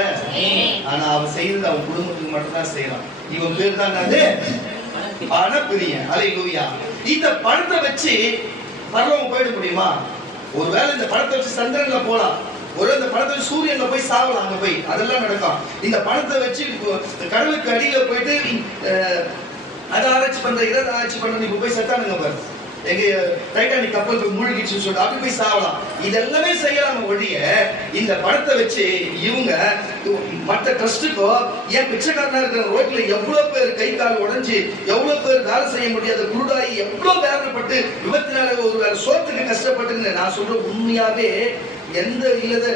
ஆனா அவன் செய்யறது அவன் குடும்பத்துக்கு மட்டும்தான் செய்யலாம். இவன் பேர் தான் பணப்பிரியன். அல்லேலூயா. இந்த பணத்தை வச்சு பரலோகம் போயிட முடியுமா? ஒருவேளை இந்த பணத்தை வச்சு சந்திரன்ல போலாம், ஒரு இந்த பணத்தை வச்சு சூரியன்ல போய் சாவலாம், அங்க போய் அதெல்லாம் நடக்கும். இந்த பணத்தை வச்சு கடலுக்கு அடியில போயிட்டு அதை ஆராய்ச்சி பண்ற, இதை ஆராய்ச்சி பண்ற, இப்ப போய் செத்தானுங்க பாரு, எங்க டைட்டானிக் கப்பல் போய் மூழ்கிச்சுன்னு சொல்லிட்டு அப்படி போய் சாவலாம். இதெல்லாமே செய்யலாம். ஒழிய இந்த பணத்தை வச்சு இவங்க மற்ற ட்ரஸ்டுக்கோ, ஏன் பிச்சைக்காரனா இருக்கிற ரோட்ல எவ்வளவு பேர் கை கால் உடைஞ்சு, எவ்வளவு பேர் வேலை செய்ய முடியாத குருடாயி, எவ்வளவு வேதனைப்பட்டு விபத்தினால ஒரு வேலை சோத்துக்கு கஷ்டப்பட்டு, நான் சொல்ற உண்மையாவே எந்த இல்லத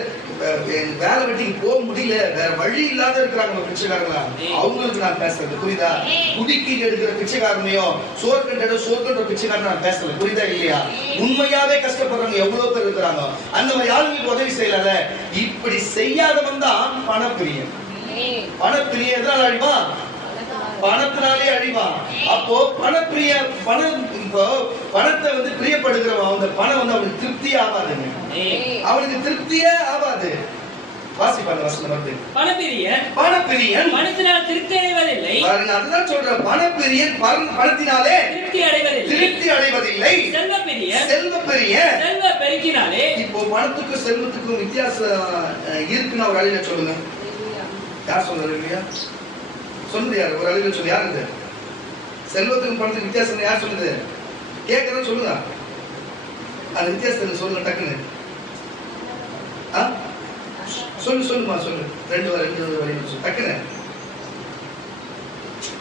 வேலை வெட்டிக்கு போக முடியல, வேற வழி இல்லாத இருக்கிறாங்க பிச்சைக்காரங்களா, அவங்களுக்கு நான் பேசுறது புரியுதா? குடிக்கி எடுக்கிற பிச்சைக்காரனையும் சோர்கண்ட பிச்சைக்காரன் நான் பேசல, புரியுதா இல்லையா? உண்மையாவே கஷ்டப்படுறவங்க எவ்வளவு பேர் இருக்கிறாங்க. அந்த மாதிரி ஆளுங்களுக்கு உதவி செய்யல. இப்படி செய்யாதவன் தான் பணப்பிரியன். பணப்பிரியன் எதனால அழிவா? பணத்தினாலே அழிவான். அப்போ பணப்பிரிய இப்போ பணத்தை வந்து பிரியப்படுகிறவன் அந்த பணம் வந்து அவனுக்கு திருப்தியே ஆகாதுங்க. அவனுக்கு திருப்தியே ஆகாது. வாசிப்பாங்க வசனம் வந்து பணப்பிரியன் பணத்தினால் திருப்தி அடைவதில்லை. பாருங்க, அதுதான் சொல்றேன். பணப்பிரியன் பணத்தினாலே திருப்தி அடைவதில்லை. செல்வப்பிரியன் செல்வ பெருக்கினாலே. இப்போ பணத்துக்கும் செல்வத்துக்கும் வித்தியாசம் இருக்குன்னு ஒரு அழில சொல்லுங்க. யார் சொல்றது? இல்லையா சொல்லுது யாரு? ஒரு அழில சொல்லு. யார் இது? செல்வத்துக்கும் பணத்துக்கும் வித்தியாசம் யார் சொல்லுது? கேட்கறத சொல்லுங்க. அந்த வித்தியாசத்தை சொல்லுங்க டக்குன்னு. சொல்லுமா சொல்லு. ரெண்டு வரையும் சொல்லு டக்குன்னு.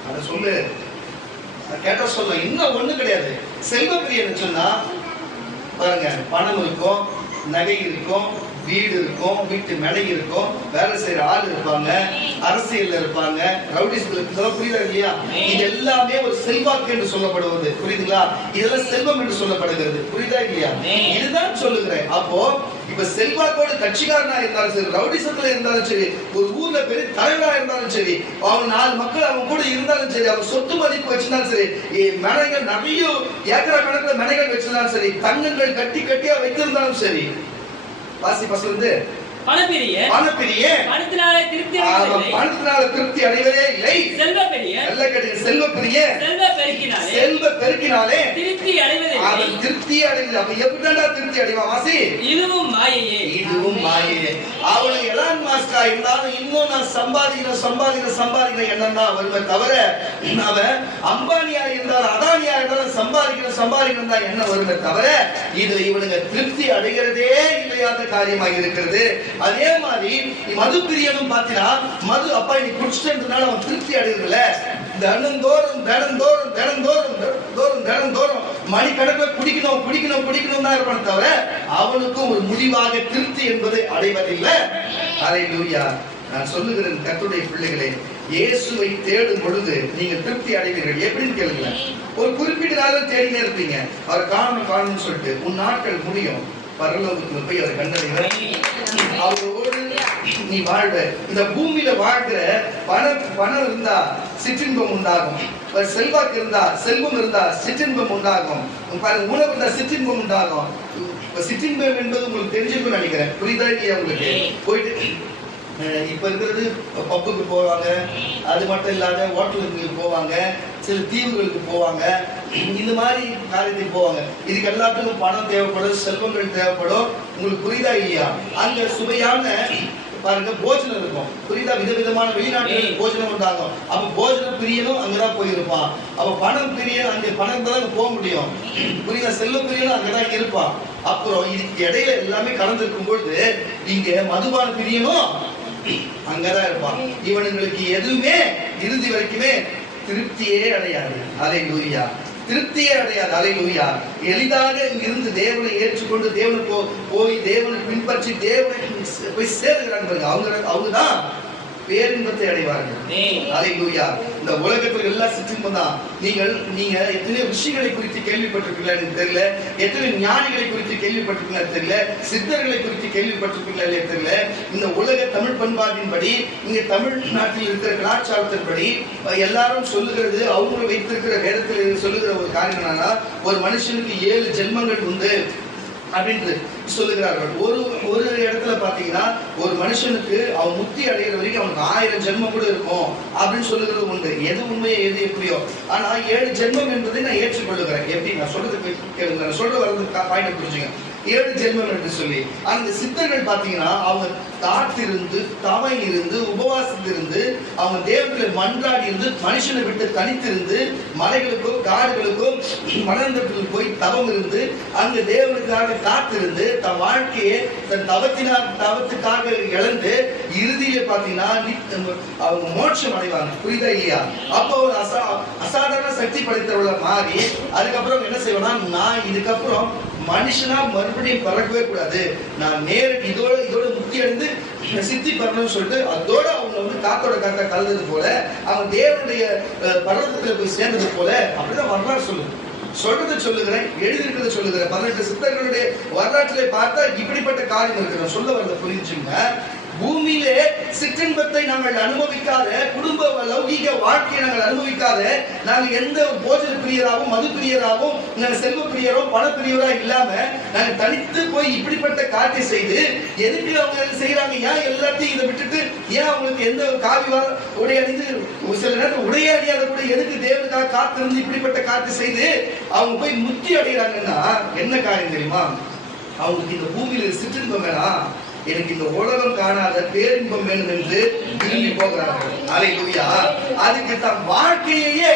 அத சொல்லு. கேட்டா சொல்ல. இன்னும் ஒண்ணு கிடையாது. செல்வப்பிரியன்னு சொன்னா பாருங்க, பணம் இருக்கும், நகை இருக்கும், வீடு இருக்கும், வீட்டு மேடை இருக்கும், வேலை செய்யற ஆள் இருப்பாங்க, அரசியல் இருப்பாங்க, ரவுடிஸ்களுக்கு புரியுதா இல்லையா? இது எல்லாமே ஒரு செல்வாக்கு என்று சொல்லப்படுவது. புரியுதுங்களா? இதெல்லாம் செல்வம் என்று சொல்லப்படுகிறது. புரியுதா இல்லையா? இதுதான் சொல்லுகிறேன். அப்போ இப்ப செல்வாக்கோட கட்சிக்காரனா இருந்தாலும் சரி, ரவுடிசத்துல இருந்தாலும் சரி, ஒரு ஊர்ல பெரிய தலைவரா இருந்தாலும் சரி, அவன் 4 மக்கள் அவன் கூட இருந்தாலும் சரி, அவன் சொத்து மதிப்பு வச்சிருந்தாலும் சரி, மெனைகள் நிறைய ஏக்கர் கணக்குல மெனைகள் வச்சிருந்தாலும் சரி, தங்கங்கள் கட்டி கட்டியா வைத்திருந்தாலும் சரி, வாசி பசந்து பணப்பிரியன் பணத்தினாலே திருப்தி அடைவதே இல்லை. செல்வ பெருக்கினாலே திருப்தி அடைவதில்லை. அவன் திருப்தி அடைவதில்லை. அப்ப எப்படிடா திருப்தி அடைவான்? வாசி. இதுவும் மாயையே. அவனுக்கு எலான் மாஸ்கா இருந்தாலும் இன்னும் நான் சம்பாதிக்கிற எண்ணம் தான் வருமே தவிர, அவன் அம்பானியா இருந்தாலும் அதானியா இருந்தாலும் சம்பாதிக்கணும் தான் எண்ணம் வருமே தவிர, இதுல இவனுங்க திருப்தி அடைகிறதே இல்லையாத காரியமாக இருக்கிறது. அதே மாதிரி மது பிரியனும் பாத்தீங்கன்னா, மது அப்பா நீ குடிச்சிட்டதுனால அவன் திருப்தி அடைகிறதுல, தினந்தோறும் மணிக்கணக்கில் குடிக்கணும் தான் இருப்பான் தவிர, அவனுக்கும் ஒரு முடிவாக திருப்தி என்பதை அடைவதில்லை. அல்லேலூயா. நான் சொல்லுகிறேன் கர்த்தருடைய பிள்ளைகளே, இயேசுவை தேடும் பொழுது நீங்க திருப்தி அடைவீர்கள். எப்படின்னு கேளுங்க. ஒரு குறிப்பிட்ட நாள் தேடினே இருப்பீங்க, அவர் காணணும்னு சொல்லிட்டு உன் நாட்கள் முடியும். பரலோகத்துல போய் அவரை கண்டறிகிற அவரோடு நீ வாழ்வ. இந்த பூமியில வாழ்கிற பணம் இருந்தா சிற்றின்பம் உண்டாகும். செல்வாக்கு இருந்தா, செல்வம் இருந்தா சிற்றின்பம் உண்டாகும். உணவு இருந்தா சிற்றின்பம் உண்டாகும். சிற்றின்பம் என்பது உங்களுக்கு தெரிஞ்சிருக்கும்னு நினைக்கிறேன். புரியுதா இல்லையா உங்களுக்கு? போயிட்டு இப்ப இருக்கிறது பப்புக்கு போவாங்க, அது மட்டும் இல்லாத ஹோட்டலுக்கு போவாங்க, சில தீவுகளுக்கு போவாங்க, இந்த மாதிரி காரியத்துக்கு போவாங்க. இதுக்கு எல்லாத்துக்கும் பணம் தேவைப்படும், செல்வங்கள் தேவைப்படும். உங்களுக்கு புரியுதா இல்லையா? அங்க சுவையான பாருங்க போஜனம் இருக்கும். புரியுதா? விதவிதமான வெளிநாட்டுல போஜனம் உண்டாகும். அப்ப போஜன பிரியனும் அங்கதான் போயிருப்பான். அப்ப பணம் பிரியன் அங்க பணம் தான் போக முடியும். புரியுதா? செல்வ பிரியனும் அங்கதான் இருப்பான். அப்புறம் இதுக்கு இடையில எல்லாமே கலந்துருக்கும் பொழுது இங்க மதுபான பிரியனும் அங்கதான் இருப்பான். இவனுங்களுக்கு எதுவுமே இறுதி வரைக்குமே திருப்தியே அடையாது. அல்லேலூயா. திருப்தியே அடையாது. அல்லேலூயா. எளிதாக இங்கிருந்து தேவனை ஏற்றுக்கொண்டு தேவனை போய் தேவனை பின்பற்றி தேவனை போய் சேருகிறாங்க. அவங்கதான் பேரின்பத்தை அடைவார்கள். அல்லேலூயா. இந்த உலகத்தில் எல்லாம் சிற்றின்பம் தான். நீங்க எத்தனை விஷயங்களை குறித்து கேள்விப்பட்டிருக்கீங்களா எனக்கு தெரியல. எத்தனை ஞானிகளை குறித்து கேள்விப்பட்டிருக்கீங்களா தெரியல. சித்தர்களை குறித்து கேள்விப்பட்டிருக்கீங்களா தெரியல. இந்த உலக தமிழ் பண்பாட்டின்படி, இங்க தமிழ்நாட்டில் இருக்கிற கலாச்சாரத்தின்படி எல்லாரும் சொல்லுகிறது, அவங்க வைத்திருக்கிற வேதத்தில் சொல்லுகிற ஒரு காரியம் என்னன்னா, ஒரு மனுஷனுக்கு 7 ஜென்மங்கள் உண்டு அப்படின்னு சொல்லுகிறார்கள். ஒரு இடத்துல பாத்தீங்கன்னா, ஒரு மனுஷனுக்கு அவன் முக்தி அடைகிற வரைக்கும் அவனுக்கு 1000 ஜென்மம் கூட இருக்கும் அப்படின்னு சொல்லுகிறது உண்டு. எது உண்மையோ எது எப்படியோ, ஆனா 7 ஜென்மம் என்பதை நான் ஏற்றுக்கொள்ளுகிறேன். எப்படி நான் சொல்றது கேளுங்க. நான் சொல்ற வரது பாயிண்ட் புரிஞ்சுங்க. 7 ஜென்மம் என்று சொல்லி அந்த சித்தர்கள் பாத்தீங்கன்னா, அவங்க காத்திருந்து தவம் இருந்து உபவாசத்திலிருந்து அவங்க தேவர்களை மன்றாடி இருந்து மனுஷனை விட்டு தனித்திருந்து மலைகளுக்கும் காடுகளுக்கும் மலர்ந்தத்தில் போய் தவம் இருந்து அங்கு தேவனுக்காக காத்திருந்து தன் வாழ்க்கையை தன் தவத்துக்காக இழந்து இறுதியில பாத்தீங்கன்னா அவங்க மோட்சம் அடைவாங்க. புரியுதா இல்லையா? அப்போ ஒரு அசாதாரண சக்தி படைத்தவள மாறி அதுக்கப்புறம் என்ன செய்வோம்னா, நான் இதுக்கப்புறம் மனுஷனா மறுபடியும் பறக்கவே கூடாது, நான் இதோட முக்தி அடைந்து சித்தி பெறணும்னு சொல்லிட்டு அதோட அவங்க வந்து காத்தோட காத்தா கலந்தது போல அவங்க தேவனுடைய பர்வதத்துல போய் சேர்ந்தது போல அப்படிதான் வரலாறு சொல்லுகிறேன், எழுதியிருக்கிறத சொல்லுகிறேன். 18 சித்தர்களுடைய வரலாற்றிலே பார்த்தா இப்படிப்பட்ட காரியம் இருக்கிறோம். சொல்ல வரல புரிஞ்சுங்க. பூமியிலே சிற்றின்பத்தை நாங்கள் அனுபவிக்காத, குடும்ப லௌகீக வாழ்க்கையை நாங்கள் அனுபவிக்காத, நாங்கள் எந்த போஜன பிரியராகவும் மது பிரியராகவும் நாங்கள் செல்வ பிரியரோ பண பிரியரா இல்லாம நாங்கள் தனித்து போய் இப்படிப்பட்ட காரியத்தை செய்து எதுக்கு அவங்க செய்யறாங்க? ஏன் எல்லாத்தையும் இதை விட்டுட்டு ஏன் அவங்களுக்கு எந்த காவி உடை அணிந்து சில நேரத்தில் உடையே அணியாத கூட எதுக்கு தேவனுக்காக காத்திருந்து இப்படிப்பட்ட காரியத்தை செய்து அவங்க போய் முக்தி அடைகிறாங்கன்னா என்ன காரியம் தெரியுமா? அவங்களுக்கு இந்த பூமியில சிற்றின்பம் வேணாம், எனக்கு இந்த உலகம் காணாத பேரின்பம் வேணும் என்று விரும்பி போகிறார்கள். அல்லேலூயா. அதுக்கு தம் வாழ்க்கையே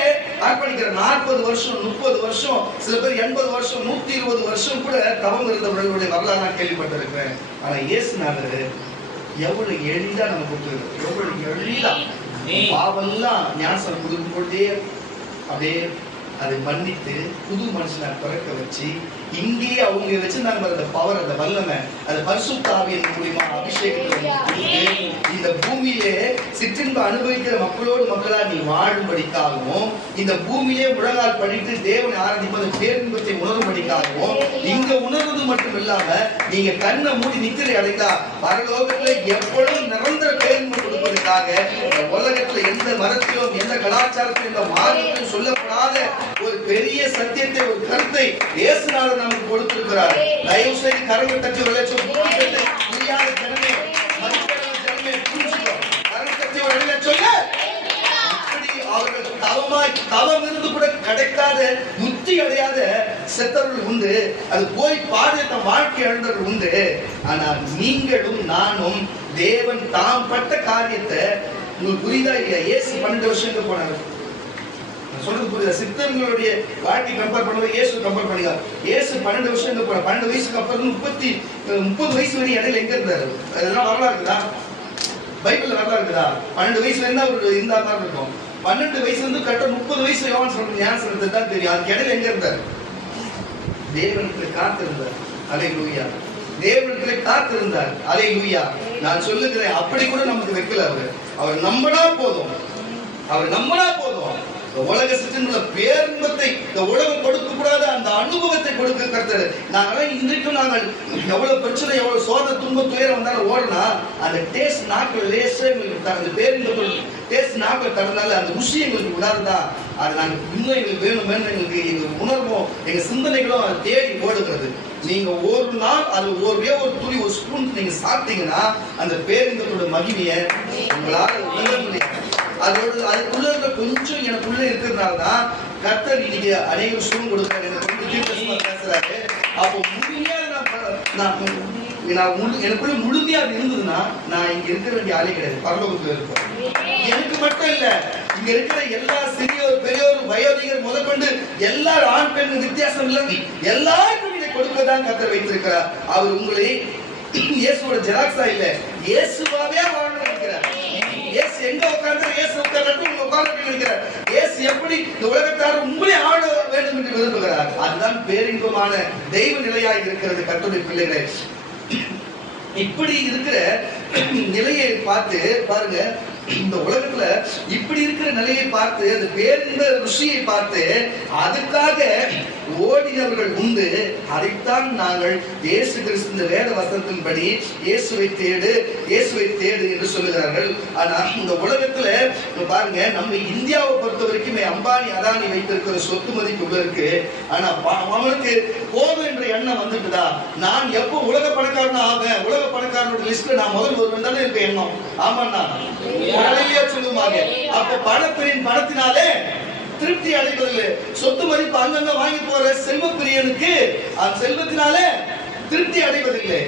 அர்ப்பணிக்கிற 40 வருஷம் 30 வருஷம், சில பேர் 80 வருஷம் 120 வருஷம் கூட தவம் இருந்தவர்களுடைய வரலாறு நான் கேள்விப்பட்டிருக்கிறேன். ஆனா இயேசுநாதர் எவ்வளவு எளிதா நமக்கு எவ்வளவு எளிதா பாவெல்லாம் ஞானஸ்நானம் கொடுக்கும் பொழுதே அப்படியே அதை மன்னித்து புது மனுஷனை பிறக்க வச்சு இங்கேயே அவங்க வச்சிருந்தாங்க அந்த பவர், அந்த வல்லமை, அந்த பரிசுத்த ஆவியின் மூலமா அபிஷேகத்தை இந்த பூமியிலே சிற்றின்ப அனுபவிக்கிற மக்களோடு மக்களா நீ வாழும்படிக்காகவும், இந்த பூமியிலே முழங்கால் படித்து தேவனை ஆராதிப்பது பேரின்பத்தை உணரும்படிக்காகவும், இங்க உணர்வது மட்டும் இல்லாம நீங்க கண்ணை மூடி நித்திரை அடைந்தா பரலோகத்துல எவ்வளவு நிரந்தர பேரின்பம் கொடுப்பதற்காக இந்த உலகத்துல எந்த மரத்திலும் எந்த கலாச்சாரத்திலும் எந்த மார்க்கத்திலும் சொல்லப்படாத ஒரு பெரிய சத்தியத்தை, ஒரு கருத்தை இயேசுநாதர் நமக்கு கொடுத்திருக்கிறார். தயவு செய்து கரங்கள் தட்டி விளைச்சோம் புரியாத ஜனமே, மதிப்பெண் ஜனமே புரிஞ்சுக்கோ. கரங்கள் தட்டி விளைச்ச சொல்ல இப்படி அவர்கள் தவம் இருந்து கூட கிடைக்காத முக்தி அடையாத செத்தவர்கள் உண்டு. அது போய் பாதித்த வாழ்க்கை அடைந்தவர்கள் உண்டு. ஆனால் நீங்களும் நானும் தேவன் தாம் பட்ட காரியத்தை உங்களுக்கு புரியுதா இல்லையா? இயேசு 12 வருஷம் போனார். சொல்றது புரியுதா? சித்தர்களுடைய வாழ்க்கை கம்பேர் பண்ணும்போது இயேசு கம்பேர் பண்ணுங்க. இயேசு 12 வருஷம் போனார். 12 வயசுக்கு அப்புறம் 30 வயசு வரை இடையில எங்க இருந்தாரு? அதெல்லாம் வரலாறு இருக்குதா? பைபிள்ல வரலாறு இருக்குதா? 12 வயசுல இருந்தா அவர் இந்த மாதிரி இருக்கும். 12 வயசுல இருந்து கரெக்டா 30 வயசு யோவான் சொல்ற ஞானஸ்நானத்தை தான் தெரியும். அதுக்கு இடையில எங்க இருந்தார்? தேவனுக்கு காத்திருந்தார். அல்லேலூயா. தேவனுக்கு காத்திருந்தார். அல்லேலூயா. நான் சொல்லுகிறேன், அப்படி கூட நமக்கு வைக்கல. அவர் நம்பினா போதும், அவர் நம்பினா போதும். உலக சிற்றின்ப பேரின்பத்தை இந்த உலகம் கொடுக்க கூடாத அந்த அனுபவத்தை கொடுக்க கர்த்தர். நாங்களாம் இன்றைக்கும் நாங்கள் எவ்வளவு பிரச்சனை, எவ்வளவு சோதனை, துன்ப துயரம் வந்தாலும் ஓடனா அந்த டேஸ்ட் நாட்கள் லேசா எங்களுக்கு அந்த பேரின்ப டேஸ்ட் நாட்கள் தரனால அந்த ருசி எங்களுக்கு விடாதுதா. அது நாங்கள் இன்னும் எங்களுக்கு வேணும் வேணும் எங்களுக்கு எங்க உணர்வோம், எங்க சிந்தனைகளும் அதை தேடி ஓடுகிறது. நீங்க ஒரு நாள் அது ஒரே ஒரு துளி ஒரு ஸ்பூன் நீங்க சாப்பிட்டீங்கன்னா அந்த பேரின்பத்தோட மகிமையை உங்களால உணர முடியாது. அதோட அதுக்குள்ள கொஞ்சம் எனக்குள்ள இருக்கிறதுனால தான் கர்த்தர் இன்னைக்கு அநேக சூழ் கொடுக்கிறார். பேசுறாரு. அப்போ முழுமையா எனக்குள்ள முழுமையா இருந்ததுன்னா நான் இங்க இருக்க வேண்டிய ஆளே கிடையாது, பரலோகத்துல இருப்பேன். எனக்கு மட்டும் இல்ல, இங்க இருக்கிற எல்லா சிறியோர் பெரியோர் வயோதிகர் முதற்கொண்டு எல்லா ஆண் பெண் வித்தியாசம் இல்லை, எல்லாருக்கும் இதை கொடுக்கதான் கர்த்தர் வைத்திருக்கிறார். அவர் உங்களை இயேசுவோட ஜெராக்ஸா இல்ல, இயேசுவாவே வாழ வைக்கிறார். இயேசு எங்க உட்கார்ந்து இயேசு உட்கார்ந்து உங்க உட்கார்ந்து நினைக்கிறார். இயேசு எப்படி இந்த உலகத்தார் உங்களை ஆள வேண்டும் என்று விரும்புகிறார். அதுதான் பேரின்பமான தெய்வ நிலையாக இருக்கிறது. கர்த்தருடைய பிள்ளைகளே, இப்படி இருக்கிற நிலையை பார்த்து பாருங்க, இந்த உலகத்துல இப்படி இருக்கிற நிலையை பார்த்து அந்த பேரின்ப ருசியை பார்த்து அதுக்காக ஓடினவர்கள் உண்டு. அதைத்தான் நாங்கள் இயேசு கிறிஸ்து இந்த வேத வசனத்தின்படி இயேசுவை தேடு இயேசுவை தேடு என்று சொல்லுகிறார்கள். ஆனா இந்த உலகத்துல பாருங்க, நம்ம இந்தியாவை பொறுத்த வரைக்கும் அம்பானி அதானி வைத்திருக்கிற சொத்து மதிப்பு இருக்கு. ஆனா அவனுக்கு போதும் என்ற எண்ணம் வந்துட்டுதா? நான் எப்போ உலக பணக்காரனா ஆவேன், உலக பணக்காரனோட லிஸ்ட்ல நான் முதல் வருவேன் தானே இருக்க எண்ணம். ஆமாண்ணா சொல்லுவாங்க. அப்ப பணத்தினாலே திருப்தி அடைவதில்லை. சொத்து மதிப்பு அங்கங்க வாங்கி போற செல்வ பிரியனுக்கு அந்த செல்வத்தினாலே திருப்தி அடைவதில்லை.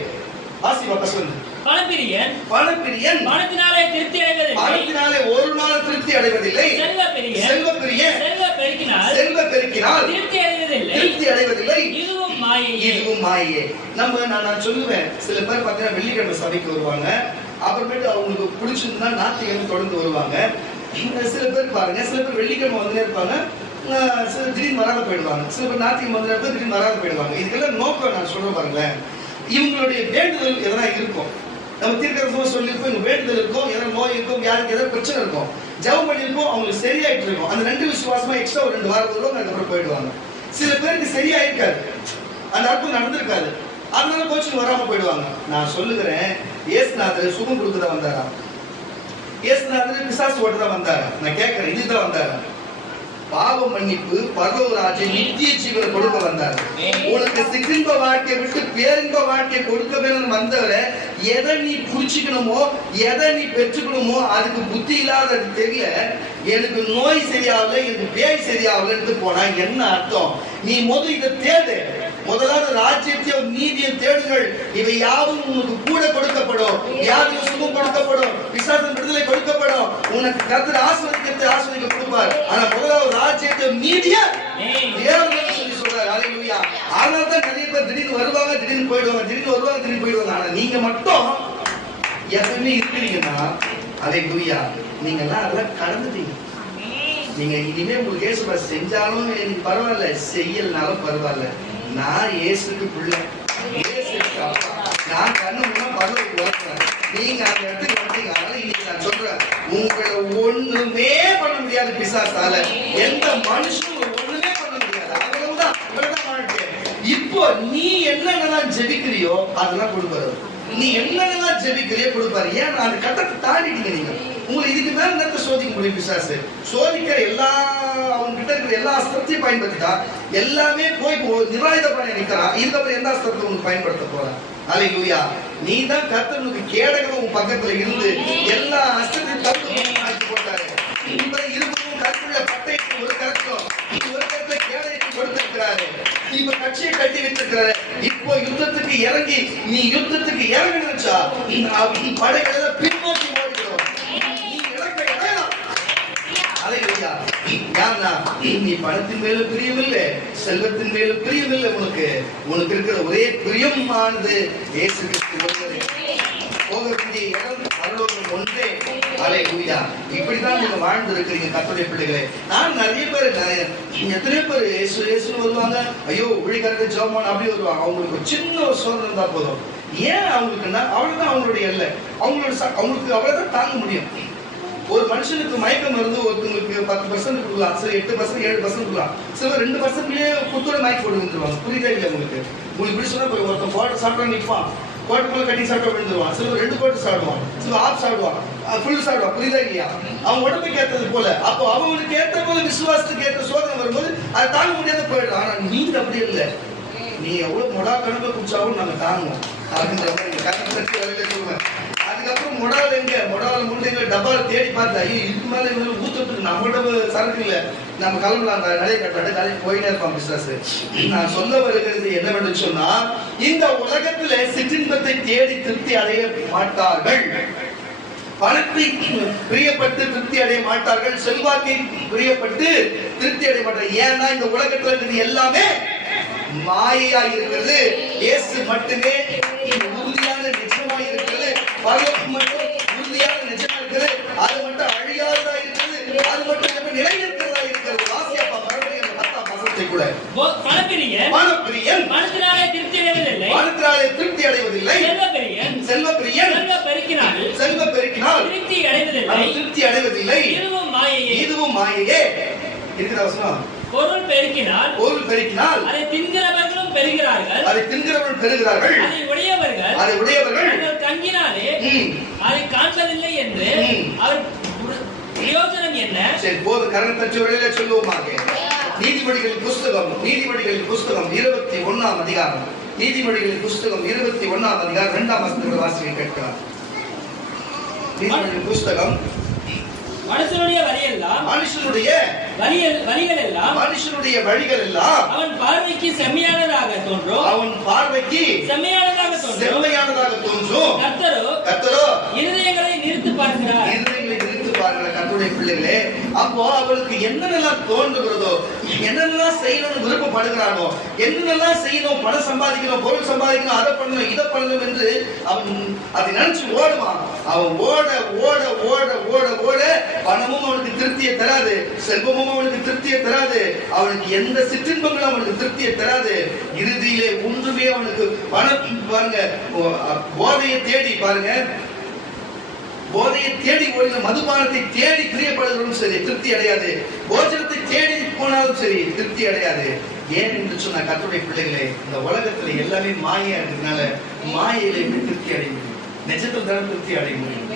ஆசிவா பசங்க பணப்பிரியன் பணத்தினாலே திருப்தி அடைவதில்லை, பணத்தினாலே ஒரு நாள் திருப்தி அடைவதில்லை. செல்வ பிரியன் செல்வ பெருக்கினால் திருப்தி அடைவதில்லை. இதுவும் மாயே. நான் சொல்லுவேன், சில பேர் பார்த்தீங்கன்னா வெள்ளிக்கிழமை சபைக்கு வருவாங்க, அப்புறமேட்டு அவங்களுக்கு பிடிச்சிருந்தா ஞாயிற்றுக்கிழமை தொடர்ந்து வருவாங்க. சில பேர் பாருங்க, சில பேர் வெள்ளிக்கிழமை வந்துட்டே இருப்பாங்க, சில திடீர்னு வராத போயிடுவாங்க. சில பேர் ஞாயிற்றுக்கிழமை வந்து திடீர்னு வராத போயிடுவாங்க. இதுக்கெல்லாம் நோக்கம் நான் சொல்றேன் பாருங்களேன், இவங்களுடைய வேண்டுதல் எதனா இருக்கும். நம்ம தீர்க்கதரிசனமா சொல்லியிருப்போம், இவங்க வேண்டுதல் இருக்கும், எதனா நோய் இருக்கும், யாருக்கு எதாவது பிரச்சனை இருக்கும், ஜெபம் பண்ணியிருப்போம், அவங்களுக்கு சரியாயிட்டு இருக்கும். அந்த 2 விசுவாசமா எக்ஸ்ட்ரா ஒரு 2 வாரம் வருவாங்க, அதுக்கப்புறம் போயிடுவாங்க. சில பேருக்கு சரியாயிருக்காது, அந்த அர்த்தம் நடந்திருக்காது, அதனால கோச்சிங் வராம போயிடுவாங்க. நான் சொல்லுகிறேன், இயேசுநாதர் சுகம் கொடுக்கதான் வந்தாரா? இயேசுநாதர் பிசாசு ஓட்டதான் வந்தாரா? நான் கேட்கிறேன், இதுதான் வந்தாரா? பாவ மன்னிப்பு, பரலோக ராஜ்யம், நித்திய ஜீவனை கொடுக்க வந்தார். உனக்கு சிற்றின்ப வாழ்க்கையை விட்டு பேரின்ப வாழ்க்கையை கொடுக்க வேணும்னு வந்தவரை எதை நீ புடிச்சுக்கணுமோ, எதை நீ பெற்றுக்கணுமோ அதுக்கு புத்தி இல்லாத தெரியல. எனக்கு நோய் சரியாகல, எனக்கு பேய் சரியாகலன்னு போனா என்ன அர்த்தம்? நீ இதை தேடு. முதலாவது ராஜ்யத்தையும் நீதியும் தேடுங்கள், இவை யாவும் உனக்கு கூட கொடுக்கப்படும். யாருக்கு சுகம் கொடுக்கப்படும், பிசாசின் விடுதலை கொடுக்கப்படும். உனக்கு கர்த்தர் ஆசீர்வதிக்க கொடுப்பார். ஆனா முதலாவது ராஜ்யத்தையும் நீதியும் தேடுங்கள் சொல்றாரு. ஹல்லேலூயா. அதனால தான் நிறைய பேர் திடீர்னு வருவாங்க, திடீர்னு போயிடுவாங்க, திடீர்னு வருவாங்க, திடீர்னு போயிடுவாங்க. ஆனா நீங்க மட்டும் எப்பவுமே இருக்கிறீங்கன்னா, ஹல்லேலூயா, நீங்க எல்லாம் அதெல்லாம் கடந்துட்டீங்க. நீங்க இனிமே உங்களுக்கு இயேசுவை செஞ்சாலும் எனக்கு பரவாயில்ல, செய்யலனாலும் பரவாயில்ல. நான் இயேசுக்கு பிள்ளை, இயேசுக்கு அப்பா. நான் கண்ணு முன்னா பரவாயில்ல வளர்க்கிறேன். நீங்க அந்த இடத்துக்கு வந்தீங்க. அதனால இன்னைக்கு நான் சொல்றேன், உங்களை ஒண்ணுமே பண்ண முடியாது பிசாசால. எந்த மனுஷனும் ஒண்ணுமே பண்ண முடியாது. அவ்வளவுதான். இப்போ நீ என்னென்னலாம் ஜெபிக்கிறியோ அதெல்லாம் கொடுப்பாரு. நீ என்னென்னலாம் ஜெபிக்கிறியோ கொடுப்பாரு. ஏன் அந்த கட்டத்தை தாண்டிட்டீங்க நீங்க. உங்களை இதுக்கு மேல நேரத்தை சோதிக்க முடியும் பிசாசு. சோதிக்கிற எல்லா அவங்க கிட்ட இருக்கிற எல்லா அஸ்திரத்தையும் பயன்படுத்திட்டா எல்லாமே போய் நிராயுதபாணியா நிக்கிறான். இதுக்கப்புறம் எந்த அஸ்திரத்தை உனக்கு பயன்படுத்த போற? ஹல்லேலூயா. நீ தான் கர்த்தனுக்கு கேடகம் உன் பக்கத்துல இருந்து எல்லா அஸ்திரத்தையும் தடுத்து போட்டாரு. இருபதும் கருத்துள்ள பட்டயத்துக்கு ஒரு கருத்தும் ஒரு கருத்துல கேடயத்தை கொடுத்திருக்கிறாரு. இப்ப கட்சியை கட்டி வச்சிருக்கிறாரு. இப்போ யுத்தத்துக்கு இறங்கி நீ யுத்தத்துக்கு இறங்க நினைச்சா படைகளை பின்னோக்கி ஓடிக்கிறோம். நீ பணத்தின் மேல பிரியமில்லை, செல்வத்தின் மேல பிரியமில்லை. உனக்கு இருக்கிற ஒரே பிரியமானது இயேசு கிறிஸ்து ஒருவரே. போகக்கூடிய இடம் பரலோகம் ஒன்றே. ஹல்லேலூயா. இப்படிதான் நீங்க வாழ்ந்து இருக்கிறீங்க கர்த்தருடைய பிள்ளைகளே. நான் நிறைய பேர் எத்தனை பேர் இயேசு வருவாங்க, ஐயோ ஊழியக்காரர்கள் ஜெபம் அப்படி வருவாங்க. அவங்களுக்கு ஒரு சின்ன ஒரு சோதனை இருந்தா போதும். ஏன் அவங்களுக்குன்னா அவ்வளவுதான் அவங்களுடைய எல்லை. அவங்களுக்கு அவ்வளவுதான் தாங்க முடியும். ஒரு மனுஷனுக்கு மயக்கம் இருந்து ஒருத்தங்களுக்கு 10% கொடுக்கலாம், சரி 8%, 7% கொடுக்கலாம், சில 2%லயே குத்தோட மயக்கம் போட்டு வந்துருவாங்க. புரியுதா இல்லையா உங்களுக்கு? இப்படி சொன்னா ஒருத்தன் கோட்டை சாப்பிட்டா நிற்பான், கோட்டைக்குள்ள கட்டி சாப்பிட்டா விழுந்துருவான், சில 2 கோட்டை சாப்பிடுவான், சில ஆஃப் சாப்பிடுவான், ஃபுல் சாப்பிடுவான். புரியுதா இல்லையா? அவன் உடம்புக்கு ஏற்றது போல. அப்போ அவங்களுக்கு ஏற்ற போல விசுவாசத்துக்கு ஏற்ற சோதனை வரும்போது அதை தாங்க முடியாத போயிடலாம். ஆனா நீங்க அப்படி இல்லை. நீ எவ்வளவு மொடா கணக்கு குடிச்சாவும் நாங்க தாங்குவோம். அப்படின்ற மாதிரி கணக்கு வேலையில சொல்லுவேன். அதுக்கப்புறம் மொடாவில் எங்க மொடாவில் முன்ன டப்பாவை தேடி பார்த்தா, ஐயோ இதுக்கு மேல இவங்க ஊத்துறதுக்கு நம்மகிட்ட சரக்கு இல்லை, நம்ம கிளம்பலாம், நிறைய கட்டாடு நிறைய போயிட்டே இருப்பான் பிசினஸ். நான் சொல்ல வருகிறது என்னவென்று சொன்னா, இந்த உலகத்துல சிற்றின்பத்தை தேடி திருப்தி அடைய மாட்டார்கள், பணத்தை பிரியப்பட்டு திருப்தி அடைய மாட்டார்கள், செல்வாக்கை பிரியப்பட்டு திருப்தி அடைய மாட்டார்கள். ஏன்னா இந்த உலகத்துல இருக்கிறது எல்லாமே மாயையா இருக்கிறது. இயேசு மட்டுமே உறுதியான நிஜமா இருக்கிறது. பரலோகம் மட்டும் உறுதியான நிஜமா இருக்கிறது. அது மட்டும் அழியாததா இருக்கிறது. அது மட்டும் நிலைநிற்கிறதா இருக்கிறது. வாசியாப்பா மறுபடியும் 10ஆம் வசனத்தை கூட பணப்பிரியன் பணத்தினாலே திருப்தி அடைவதில்லை, பணத்தினாலே திருப்தி அடைவதில்லை, செல்வப்பிரியன் செல்வ பெருக்கினால் திருப்தி அடைவதில்லை, திருப்தி அடைவதில்லை, இதுவும் மாயையே. இருக்கிற வசனம், பொருள் பெருக்கினால் அதை தின்கிறவர்களும் பெறுகிறார்கள், அதை உடையவர்கள் தங்கள் கண்ணினாலே அதை காண்பதில்லை என்று அவர் பிரயோஜனம் என்ன? சரி போது கரணம் தட்டி வழியில சொல்லுவோமாக. நீதிமொழிகளின் புஸ்தகம் 21ஆம் அதிகாரம், நீதிமொழிகளின் புஸ்தகம் 21ஆம் அதிகாரம் 2ஆம் வசனத்தை வாசிக்க கேட்கலாம். நீதிமொழிகளின் புஸ்தகம், மனுஷனுடைய வழிகள் எல்லாம் அவன் பார்வைக்கு செம்மையானதாக தோன்றும். கர்த்தரோ இருதயங்களை நிறுத்து பார்க்கிறார். கர்த்தருடைய பிள்ளைகளே, அப்போ அவளுக்கு என்னென்னலாம் தோன்றுகிறதோ, என்னென்னலாம் செய்யணும்னு விருப்பப்படுகிறானோ, என்னென்னலாம் செய்யணும், பணம் சம்பாதிக்கணும், பொருள் சம்பாதிக்கணும், அதை பண்ணணும், இதை பண்ணணும் என்று அவன் அதை நினைச்சு ஓடுவான். அவன் ஓட ஓட ஓட ஓட ஓட பணமும் அவனுக்கு திருப்தியை தராது, செல்வமும் அவனுக்கு திருப்தியை தராது, அவனுக்கு எந்த சிற்றின்பங்களும் அவனுக்கு திருப்தியை தராது. இறுதியிலே ஒன்றுமே அவனுக்கு பணம் பாருங்க, போதையை தேடி பாருங்க, போதையை தேடி ஓடின மதுபானத்தை தேடி பிரியப்படுகிறோம் சரி, திருப்தி அடையாது. போஜனத்தை தேடி போனாலும் சரி, திருப்தி அடையாது. ஏன் என்று சொன்ன கர்த்தருடைய பிள்ளைகளே, இந்த உலகத்துல எல்லாமே மாயா இருக்கிறதுனால மாயையில திருப்தி அடைய முடியும். நிஜத்தில் தான் திருப்தி அடைய முடியும்.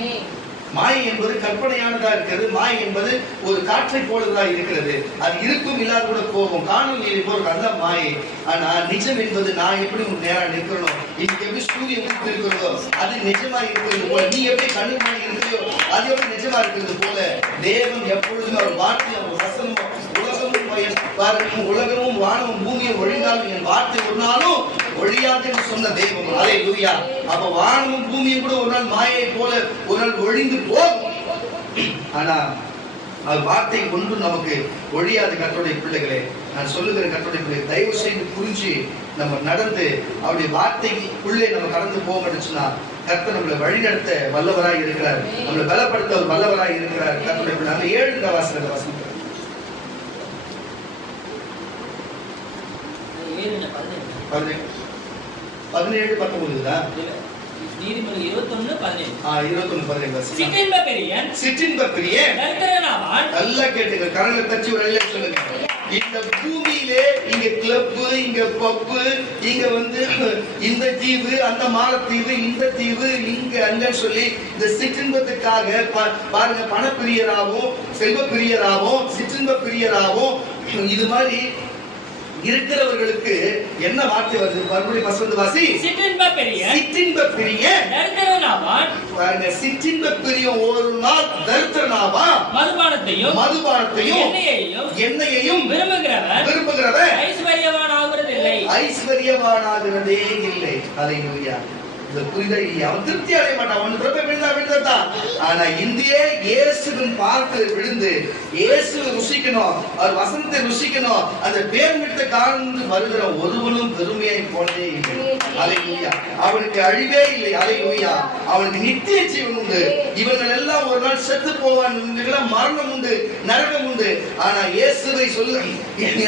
மாயை என்பது கற்பனையானதா இருக்கிறது. மாயை என்பது ஒரு காற்றை போலதான் இருக்கிறது. அது இருக்கும் இல்லாத கூட போகும், காணும் நீரை போல அந்த மாயை. ஆனா நிஜம் என்பது நான் எப்படி உன் நேரம் நிற்கிறோம், இன்னைக்கு எப்படி சூரியன் உதித்து இருக்கிறதோ அது நிஜமா இருக்கிறது போல, நீ எப்படி கண்ணு மணி இருக்கிறதோ அது எப்படி நிஜமா இருக்கிறது போல, தேவன் எப்பொழுதுமே அவர் வார்த்தை அவர் வசனமோ உலகமும் வானமும் பூமியும் ஒழிந்தாலும் என் வார்த்தை ஒரு நாளும் ஒழியாது என்று சொன்ன தெய்வம். அல்லேலூயா. அப்ப வானமும் பூமியும் கூட ஒரு நாள் மாயை போல ஒரு நாள் ஒழிந்து போகும். ஆனா அது வார்த்தை ஒன்றும் நமக்கு ஒழியாது. கர்த்தருடைய பிள்ளைகளே, நான் சொல்லுகிற கர்த்தருடைய பிள்ளைகளை தயவு செய்து புரிஞ்சு நம்ம நடந்து அவருடைய வார்த்தைக்குள்ளே நம்ம கடந்து போக சொன்னா கர்த்தர் நம்மளை வழிநடத்த வல்லவராய் இருக்கிறார், நம்மளை பலப்படுத்த ஒரு வல்லவராய் இருக்கிறார். கர்த்தருடைய பிள்ளை 7 வாசகம் 17 19 தான். நீதிமொழி 21:17. சிற்றின்ப பிரியன் தரித்திரனாவான். நல்லா கேட்டுங்க, கரங்களை தட்டி ஒரு அல்ல சொல்லுங்க. இந்த பூமியிலே இங்க கிளப், இங்க பப்பு, இங்க இந்த தீவு, அந்த மாலத்தீவு, இந்த தீவு, இங்க அங்கன்னு சொல்லி இந்த சிற்றின்பத்துக்காக பாருங்க, பணப்பிரியராகவும் செல்வ பிரியராகவும் சிற்றின்ப பிரியராகவும் இது மாதிரி இருக்கிறவர்களுக்கு என்ன வார்த்தை வருது? மறுபடியும் பசந்து வாசி. சிற்றின்ப பிரியன் தரித்திரனாவான். பாருங்க, சிற்றின்ப பிரியன் ஒரு நாள் தரித்திரனாவான். மதுபானத்தையும் எண்ணெயையும் விரும்புகிறவன் ஐஸ்வர்யவானாகிறதே இல்லை. அல்லேலூயா. இந்த புரிதல் அவன் திருப்தி அடைய மாட்டான். அவன் விழுந்தான். ஆனா இந்தியே இயேசுவின் பாதத்தில் விழுந்து இயேசுவை ருசிக்கணும், அவர் வசனத்தை ருசிக்கணும், அந்த பேர் மிட்ட காரணம் வருகிற ஒருவனும் பெருமையை போனதே இல்லை. அல்லேலூயா. அவனுக்கு அழிவே இல்லை. அல்லேலூயா. அவனுக்கு நித்திய ஜீவன் உண்டு. இவர்கள் எல்லாம் ஒரு நாள் செத்து போவான், மரணம் உண்டு, நரகம் உண்டு. ஆனா இயேசுவை சொல்ல,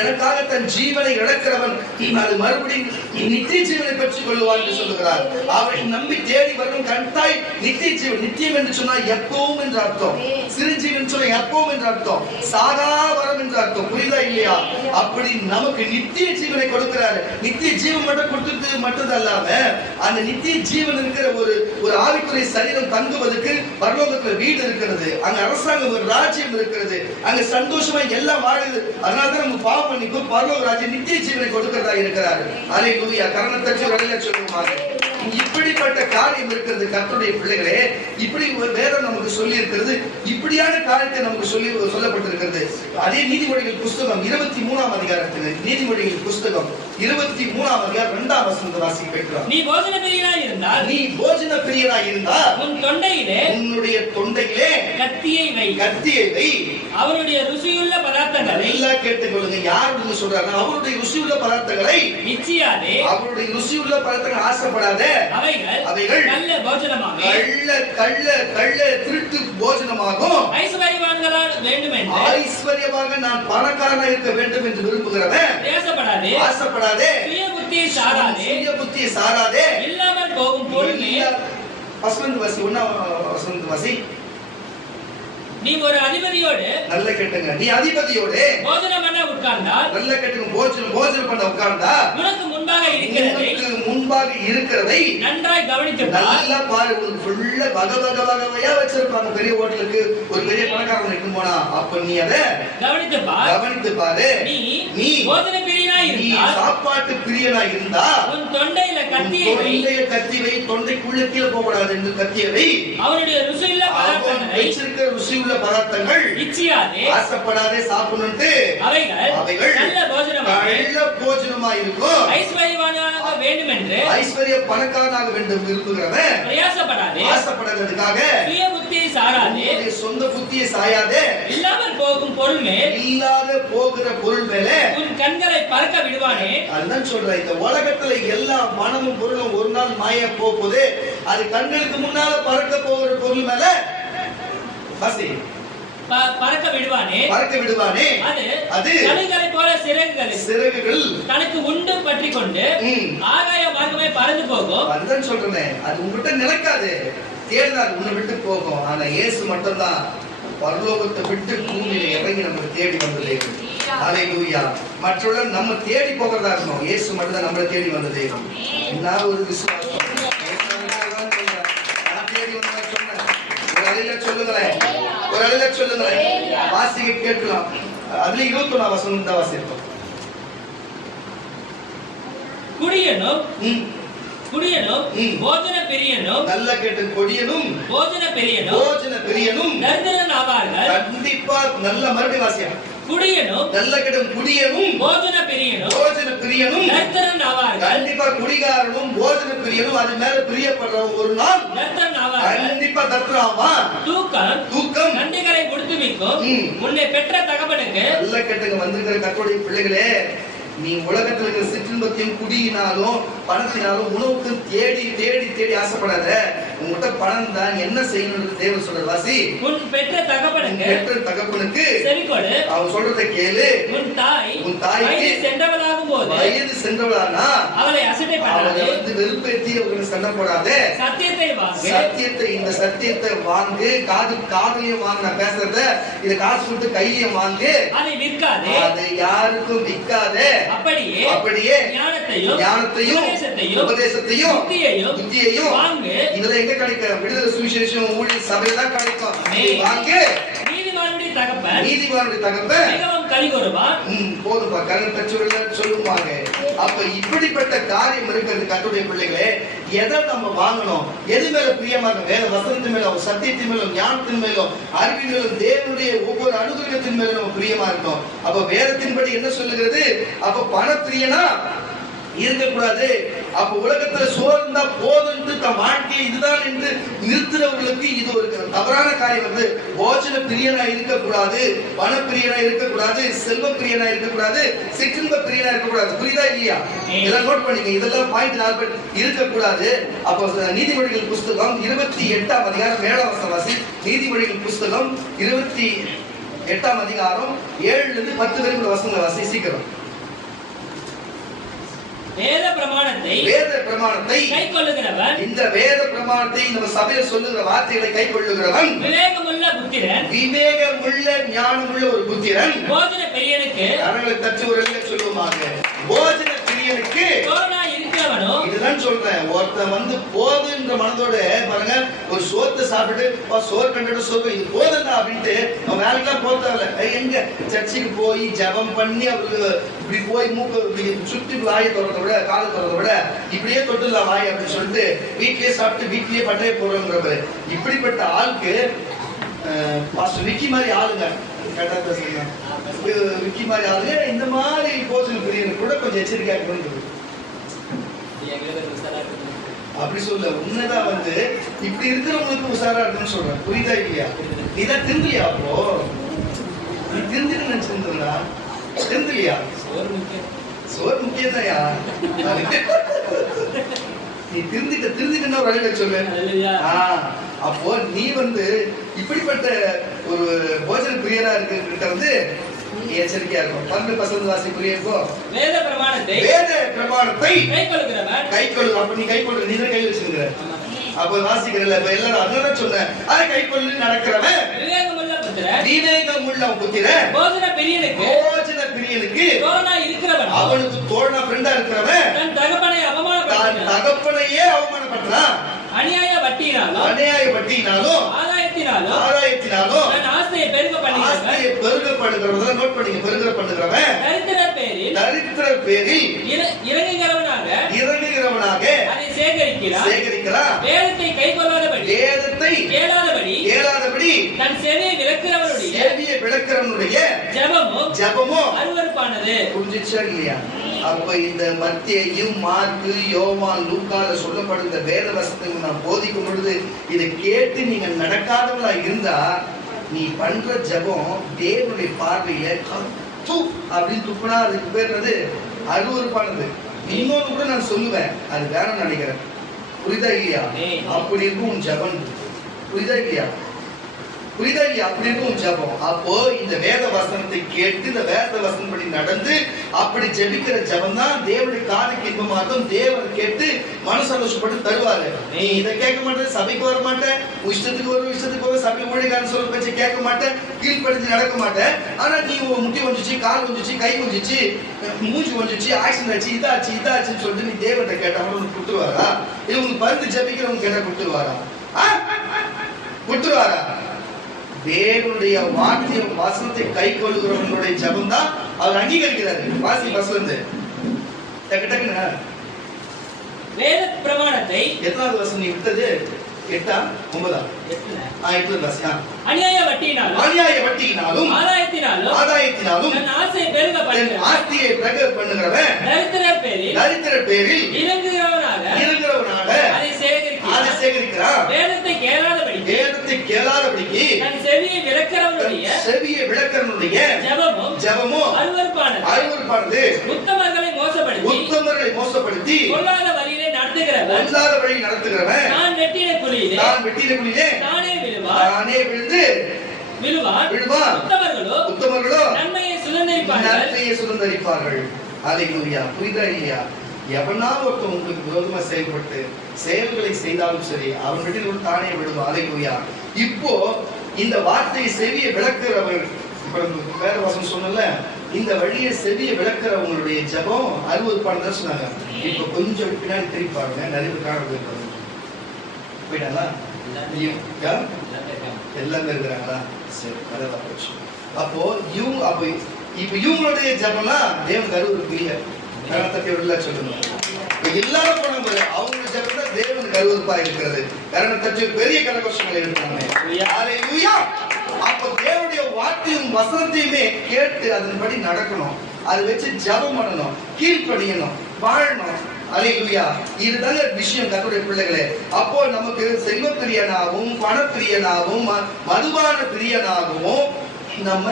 எனக்காக தன் ஜீவனை இழக்கிறவன் அது மறுபடியும் நித்திய ஜீவனை பெற்றுக் கொள்வான் என்று சொல்லுகிறார். அவரை நம்பி தேடி வரும் கண்டாய் நித்திய ஜீவன். நித்தியம் என்று சொன்னால் எப்பவும் என்று அர்த்தம். சிறுஜீவன் சொன்ன எப்பவும் என்று அர்த்தம். சாகா வரம் என்று அர்த்தம். புரியுதா இல்லையா? அப்படி நமக்கு நித்திய ஜீவனை கொடுக்கிறார். நித்திய ஜீவன் மட்டும் கொடுத்தது மட்டும் அல்லாம அந்த நித்திய ஜீவன் இருக்கிற ஒரு ஆவிக்குரிய சரீரம் தங்குவதற்கு பரலோகத்துல வீடு இருக்கிறது, அங்க அரசாங்கம் ஒரு ராஜ்யம் இருக்கிறது, அங்க சந்தோஷமா எல்லாம் வாழுது. அதனாலதான் நம்ம பாவம் பண்ணிப்போ பரலோக ராஜ்யம் நித்திய ஜீவனை கொடுக்கிறதா இருக்கிறார். அல்லேலூயா. கரணத்தச்சு வழியில சொல்லுவாங்க. இப்படிப்பட்ட காரியம் இருக்கிறது. கர்த்தருடைய பிள்ளைகளே, இப்படி வேதம் நமக்கு சொல்லி இருக்கிறது. இப்படியான காரியத்தை நமக்கு சொல்லப்பட்டிருக்கிறது. அதே நீதிமொழிகள் புஸ்தகம் 23ஆம் அதிகாரத்தில், நீதிமொழிகள் புஸ்தகம் 23ஆம் அதிகாரம் 2ஆம் வசனத்தை வாசிக்க கேட்கிறோம். நீ போஜன பிரியனாய் இருந்தால் உன்னுடைய தொண்டையிலே கத்தியை வை. அவருடைய ருசியுள்ள பதார்த்தங்களை எல்லாம் கேட்டுக்கொள்ளுங்க. யாருன்னு சொல்றாங்க? அவருடைய ருசியுள்ள பதார்த்தங்களை நிச்சயாதே. அவருடைய ருசியுள்ள பதார்த்தங்களை ஆசைப்படாத. அவைகள் கள்ள போஜனமாக, கள்ள திருட்டு போஜனமாகும். ஐஸ்வர்யமாக நான் பணக்காரனாக இருக்க வேண்டும் என்று விரும்புகிறவன் ஆசைப்படாதே. சுய புத்தியை சாராதே. இல்லாமல் போகும் பொருள் வசி. நீ ஒரு அதிபதியோடு நல்ல கேட்டுங்க, நீ அதிபதியோடு போஜனம் பண்ண உட்கார்ந்தால், நல்ல கேட்டுங்க, போஜனம் பண்ண உட்கார்ந்தா உனக்கு முன்பாக இருக்கிறதை நன்றாய் கவனித்து நல்லா பாரு. உங்களுக்கு ஃபுல்லா வகையா வச்சிருப்பாங்க. பெரிய ஹோட்டலுக்கு ஒரு பெரிய பணக்காரன் எடுத்து போனா அப்ப நீ அதை கவனித்து பாரு. நீ போஜன பிரியனாய் இருந்தால், சாப்பாட்டு பிரியனாய் இருந்தா உன் தொண்டையில கத்தி வை. தொண்டைக்குள்ள கீழே போக கூடாது என்று கத்தியை வை. அவருடைய ருசியுள்ள பதார்த்தங்களை வச்சிருக்கிற ருசியுள்ள பதார்த்தங்கள் நிச்சயாதே, ஆசைப்படாதே. சாப்பிடணும்ட்டு அவைகள் நல்ல போஜனமா இருக்கும். ஐஸ்வர்யவானாக வேண்டும் என்று, ஐஸ்வர்ய பணக்காரனாக வேண்டும் விரும்புகிறவன் ஆசைப்படாததுக்காக சுய புத்தியை சாராதே, சொந்த புத்தியை சாயாதே. இல்லாமல் போகும் பொருள் மேல், இல்லாத போகிற பொருள் மேலே உன் கண்களை பறக்க விடுவானே. அதுதான் சொல்றேன். இந்த உலகத்துல எல்லா மனமும் பொருளும் ஒரு நாள் மாய போகுது. அது கண்களுக்கு முன்னால பறக்க போகிற பொருள் மேல பறக்க விடுவானே. அது கழுகுகளை போல சிறகுகள் தனக்கு உண்டு பற்றி கொண்டு ஆகாய மார்க்கமே பறந்து போகும். அதுதான் சொல்றேன். அது உங்ககிட்ட நிலைக்காது, தேடினார் உன்னை விட்டு போகும். ஆனா இயேசு மட்டும்தான் பரலோகத்தை விட்டு பூமியில இறங்கி நமக்கு தேடி வந்ததே. அல்லேலூயா. மற்றவர்கள் நம்ம தேடி போகிறதா இருக்கணும். இயேசு மட்டும்தான் நம்மளை தேடி வந்ததே. என்ன ஒரு விசுவாசம்! ஒரு அழகா சொல்லுங்க. வாசிக்க கேட்கலாம். அதுல 21 வசனம் தான் வாசிப்போம். குடியனும் போஜன பிரியனும், நல்ல கேட்டு, கொடியனும் போஜன பிரியனும் தரித்திரன் ஆவார்கள். கண்டிப்பா நல்ல மறுபடி வாசியா. குடியனும் நல்ல கேட்டும், குடியனும் போஜன பிரியனும் தரித்திரன் ஆவார்கள். கண்டிப்பா குடிகாரனும் போஜன பிரியனும் அது மேல பிரியப்படுறவங்க ஒரு நாள் தரித்திரன் ஆவார்கள். கண்டிப்பா தரித்திரன் ஆவான். தூக்கம் நன்றிகளை கொடுத்துவிக்கும் உன்னை பெற்ற தகப்பனுக்கு. நல்ல கேட்டுங்க வந்திருக்கிற கர்த்தருடைய பிள்ளைகளே, நீ உலகத்துல இருக்கிற சிற்றின்பத்தையும் குடியினாலும் பணத்தினாலும் உணவுக்கு தேடி தேடி தேடி ஆசைப்படாத. உங்ககிட்ட பணம் தான், என்ன செய்யணும்னு தேவன் சொல்ற வாசி. உன் பெற்ற தகப்பனுக்கு செவிகொடு, அவன் சொல்றதை கேளு. உன் தாய்க்கு வயது சென்றவளானா அவளை அசட்டை பண்ணாதே, வந்து வெறுப்பேத்தி அவங்களை சண்டை போடாதே. இந்த சத்தியத்தை வாங்கு. காதுலயும் வாங்க, நான் பேசுறத இத காசு கொடுத்து கையிலையும் வாங்கு. அதை விற்காதே, அதை யாருக்கும் விற்காதே. அப்படியே ஞானத்தையும் உபதேசத்தையும் புத்தியையும் வாங்கு. இதுல எங்க கிடைக்கும்? விடுதலை சுவிசேஷம் ஊழியர் சபையில தான் கிடைக்கும். வாங்கு. நீதிமானுடைய தகப்பன் மிகவும் கலிகொருவான். போதும்பா, கரண் தச்சுவர்கள் சொல்லுவாங்க. அப்ப இப்படிப்பட்ட காரியம் இருக்கிறது கர்த்தருடைய பிள்ளைகளே. எதை நம்ம வாங்கணும்? எது மேல பிரியமாக? வேத வசனத்தின் மேலும், சத்தியத்தின் மேலும், ஞானத்தின் மேலும், அறிவின் மேலும், தேவனுடைய ஒவ்வொரு அனுகிரகத்தின் மேலும் நம்ம பிரியமா இருக்கணும். அப்ப வேதத்தின்படி என்ன சொல்லுகிறது? அப்ப பணப்பிரியனா இருக்கக்கூடாது. அப்ப உலகத்துல சோர்ந்தா போதும் தன் வாழ்க்கை இதுதான் என்று நிறுத்துறவர்களுக்கு இது ஒரு தவறான காரியம். வந்து போஜன பிரியனா இருக்கக்கூடாது, பணப்பிரியனா இருக்கக்கூடாது, செல்வ பிரியனா இருக்கக்கூடாது, சிற்றின்ப பிரியனா இருக்கக்கூடாது. புரியுதா இல்லையா? இதெல்லாம் நோட் பண்ணிக்க. இதெல்லாம் பாயிண்ட் 4 இருக்கக்கூடாது. அப்போ நீதிமொழிகள் புஸ்தகம் 28ஆம் அதிகாரம் 7ஆம் வசனம் வாசி. நீதிமொழிகள் புஸ்தகம் 28ஆம் அதிகாரம் 7ல இருந்து 10 வரைக்கும் வசனங்களை வாசி சீக்கிரம். வேத பிரமாணத்தை கைக்கொள்ளுகிறவன், இந்த வேத பிரமாணத்தை நம்ம சபையில் சொல்லுகிற வார்த்தைகளை கைக்கொள்ளுகிறவன் விவேகமுள்ள ஞானமுள்ள ஒரு புத்திரன். போஜன பிரியனுக்கு அவர்களை தச்சு ஒரு சொல்லுவாங்க. போஜன பிரியனுக்கு இதுதான் சொல்றேன். ஒருத்தன் வந்து போதுன்ற மனதோட பாருங்க, ஒரு சோத்தை சாப்பிட்டு சோறு கண்டோட சோறு இது போதுண்டா அப்படின்ட்டு அவன் வேலைக்கெல்லாம் போத்தவல. எங்க சர்ச்சுக்கு போய் ஜபம் பண்ணி அவருக்கு இப்படி போய் மூக்க சுத்தி வாயை தொடர்றத விட, காலை தொடர்றத விட இப்படியே தொட்டுலாம் வாய் அப்படின்னு சொல்லிட்டு வீட்லயே சாப்பிட்டு வீட்லயே பட்டையை போடுறோங்கிறவரு. இப்படிப்பட்ட ஆளுக்கு பாஸ்டர் விக்கி மாதிரி ஆளுங்க, கேட்டா பேசுங்க, விக்கி மாதிரி ஆளுங்க இந்த மாதிரி போஜன பிரியனுக்கு கூட கொஞ்சம் எச்சரிக்கையா இருக்கணும். அப்படி சொல்ல உண்மைதான். வந்து இப்படி இருக்கிறவங்களுக்கு உஷாரா இருக்குன்னு சொல்றேன். புரியுதா இல்லையா? நீதான் திருந்தலையா? அப்போ நீ திருந்தின்னு நினைச்சிருந்தா திருந்தலையா? சோறு முக்கியம் தான்யா. நீ திருந்திட்டு ஒரு அழகா சொல்லு. அப்போ நீ வந்து இப்படிப்பட்ட ஒரு போஜன பிரியனா இருக்கிற வந்து எச்சரிக்கையா இருக்கும். 12% வாசி புரியுதோ? வேத பிரமாணத்தை கைக்கொள்ளு. அப்ப நீ கைக்கொள்ளு, நீ தான் கை வச்சிருக்கிற. அப்ப வாசிக்கிறல. இப்ப எல்லாரும் அதான் சொன்னேன். அதை கைக்கொள்ளு நடக்கிறவன் விவேகமுள்ள புத்திரன். போஜன பிரியனுக்கு அவனுக்கு தோழனா ஃப்ரெண்டா இருக்கிறவன் தன் தகப்பனையே அவமானப்படுறான். அநியாய வட்டியினாலும் ஆதாயத்தினாலும் ஆசையை பெருக பண்ணுகிறவன். நோட் பண்ணிங்க. பெருக பண்ணுகிறவன் தரித்திரர் பேரில் இறங்குகிறவனாக அதை சேகரிக்கிறான். வேதத்தை கேளாதபடி தன் செவியை விளக்கிறவனுடைய ஜெபமோ அருவருப்பானது. புரிஞ்சுச்சா இல்லையா? அப்ப இந்த மத்தேயும் மார்க்கு யோவான் லூக்கால சொல்லப்படுகிற வேத வசனத்தை நான் போதிக்கும் பொழுது இதை கேட்டு நீங்க நடக்காதவங்களா இருந்தா நீ பண்ற ஜெபம் தேவனுடைய பார்வையில அப்படின்னு துப்புனா அதுக்கு பேர் அருவருப்பானது. இன்னொன்னு கூட நான் சொல்லுவேன், அது வேணும்னு நினைக்கிறேன். புரியுதா இல்லையா? அப்படி இருக்கும் உன் ஜெபம். புரியுதா இல்லையா? அப்படி இருக்கும் ஜெபம். அப்போ இந்த வேத வசனத்தை கேட்டு இந்த வேத வசனம் படி நடந்து அப்படி ஜெபிக்கிற ஜெபம் தான் தேவனுடைய காதுக்கு இன்பமாகும். தேவன் கேட்டு மன சந்தோஷப்பட்டு தருவாரு. நீ இதை கேட்க மாட்டேன், சபைக்கு வர மாட்டேன், இஷ்டத்துக்கு போக சபை ஊழியக்காரன் சொல்ல பேச்சு கேட்க மாட்டேன், கீழ்படிஞ்சு நடக்க மாட்டேன். ஆனா நீ முட்டி வந்துச்சு, கால் வந்துச்சு, கை வந்துச்சு, மூஞ்சி வந்துச்சு, ஆக்சிடென்ட் ஆச்சு, இதாச்சுன்னு சொல்லிட்டு நீ தேவன்கிட்ட கேட்டா உனக்கு கொடுத்துருவாரா? இது உனக்கு பருந்து ஜெபிக்கிறவங்க கேட்டா கொடுத்துருவாரா? தேவனுடைய வார்த்தையும் வசனத்தை கை கொள்ளுகிறவங்களுடைய ஜபம் தான் அவர் அங்கீகரிக்கிறாரு. வாசி பஸ்ல இருந்து டக்கு டக்குன்னு வேத பிரமாணத்தை எத்தனாவது வசனம் நீ விட்டது? 8 9 8 வசனம். அநியாய வட்டியினாலும் ஆதாயத்தினாலும் தன் ஆசையை பெருக பண்ணுகிறவன் தரித்திர பேரில் இறங்குகிறவனாக அதை சேகரிக்கிறான். வேதத்தை கேளாதபடிக்கு தன் செவியை விளக்கிறவனுடைய ஜெபமும் அருவருப்பானது. உத்தமர்களை மோசப்படுத்தி கொள்ளாத வழியிலே நடத்துகிறவன் நான் வெட்டின குழியிலே தானே விழுந்து விழுவான். உத்தமர்களோ நன்மையை சுதந்தரிப்பார்கள். அல்லேலூயா. புரியுதா இல்லையா? எவனாவது ஒருத்தன் உங்களுக்கு விரோதமா செயல்பட்டு செயல்களை செய்தாலும் சரி, அவன் வெட்டில் தானே விழுவான். அல்லேலூயா. இப்போ இந்த வார்த்தையை செவியை விளக்குறவர், வேற வசனம் சொன்னல, இந்த வழியை செவியை விளக்குறவங்களுடைய ஜெபம் அருவருப்பானதா சொன்னாங்க. இப்ப கொஞ்சம் பின்னாடி திருப்பி பாருங்க. நிறைய பேர் காண போயிட்டாங்களா? எல்லாமே இருக்கிறாங்களா? சரி, கரெக்டா போச்சு. அப்போ இவங்களுடைய ஜெபம்லாம் தேவனுக்கு அருவருப்பு இல்லை. கரணத்தட்டி சொல்லுங்க. எல்லாரும் போன அவங்க ஜெபம் தான் தேவனுக்கு அருவருப்பா இருக்கிறது. கரணத்தட்டி பெரிய கரகோஷங்கள் இருக்கிறாங்க. அப்போ தேவனுடைய வார்த்தையும் வசனத்தையுமே கேட்டு அதன்படி நடக்கணும். அதை வச்சு ஜெபம் பண்ணணும், கீழ்ப்படியணும், வாழணும். அல்லேலூயா. இதுதாங்க விஷயம் கர்த்தருடைய பிள்ளைகளே. அப்போ நமக்கு செல்வ பிரியனாகவும் பணப்பிரியனாகவும் மதுபான பிரியனாகவும் நம்ம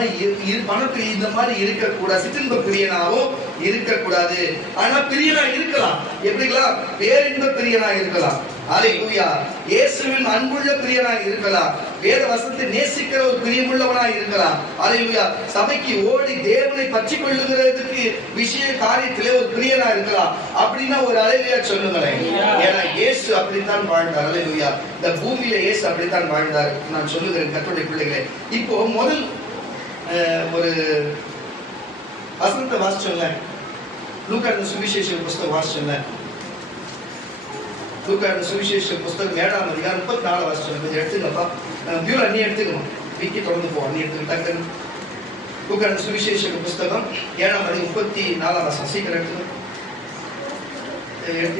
பணத்தை இந்த மாதிரி இருக்கக்கூடாது. சிற்றின்ப பிரியனாகவும் இருக்கக்கூடாது. ஆனா பிரியனா இருக்கலாம். எப்படிங்களா? பேரின்ப பிரியனா இருக்கலாம். அல்லேலூயா. இயேசுவின் அன்புள்ள பிரியனா இருக்கலாம். வேத வசனத்தை நேசிக்கிற ஒரு பிரியமுள்ளவனா இருக்கலாம். அல்லேலூயா. சபைக்கு ஓடி தேவனை பற்றி கொள்ளுகிறதுக்கு விஷய காரியத்திலே ஒரு பிரியனா இருக்கலாம். அப்படின்னா ஒரு அல்லேலூயா சொல்லுங்களேன். ஏன்னா இயேசு அப்படித்தான் வாழ்ந்தார். அல்லேலூயா. இந்த பூமியில இயேசு அப்படித்தான் வாழ்ந்தார். நான் சொல்லுகிறேன் கர்த்தருடைய பிள்ளைகளே. இப்போ முதல் ஒரு வசனத்தை வாசிச்சோம்ல, லூக்கா சுவிசேஷ புஸ்தகம் வாசிச்சோம்ல, லூக்கா சுவிசேஷ புஸ்தகம் 7ஆம் அதிகாரம் 34 வாசிச்சோம். கொஞ்சம் எடுத்துக்கப்பா. பியூரா நீ எடுத்துக்கணும். விக்கி தொடர்ந்து போ. நீ எடுத்துக்கிட்டாங்க. லூக்கா சுவிசேஷ புஸ்தகம் 7ஆம் அதிகாரம் 34 வசனம். சீக்கிரம்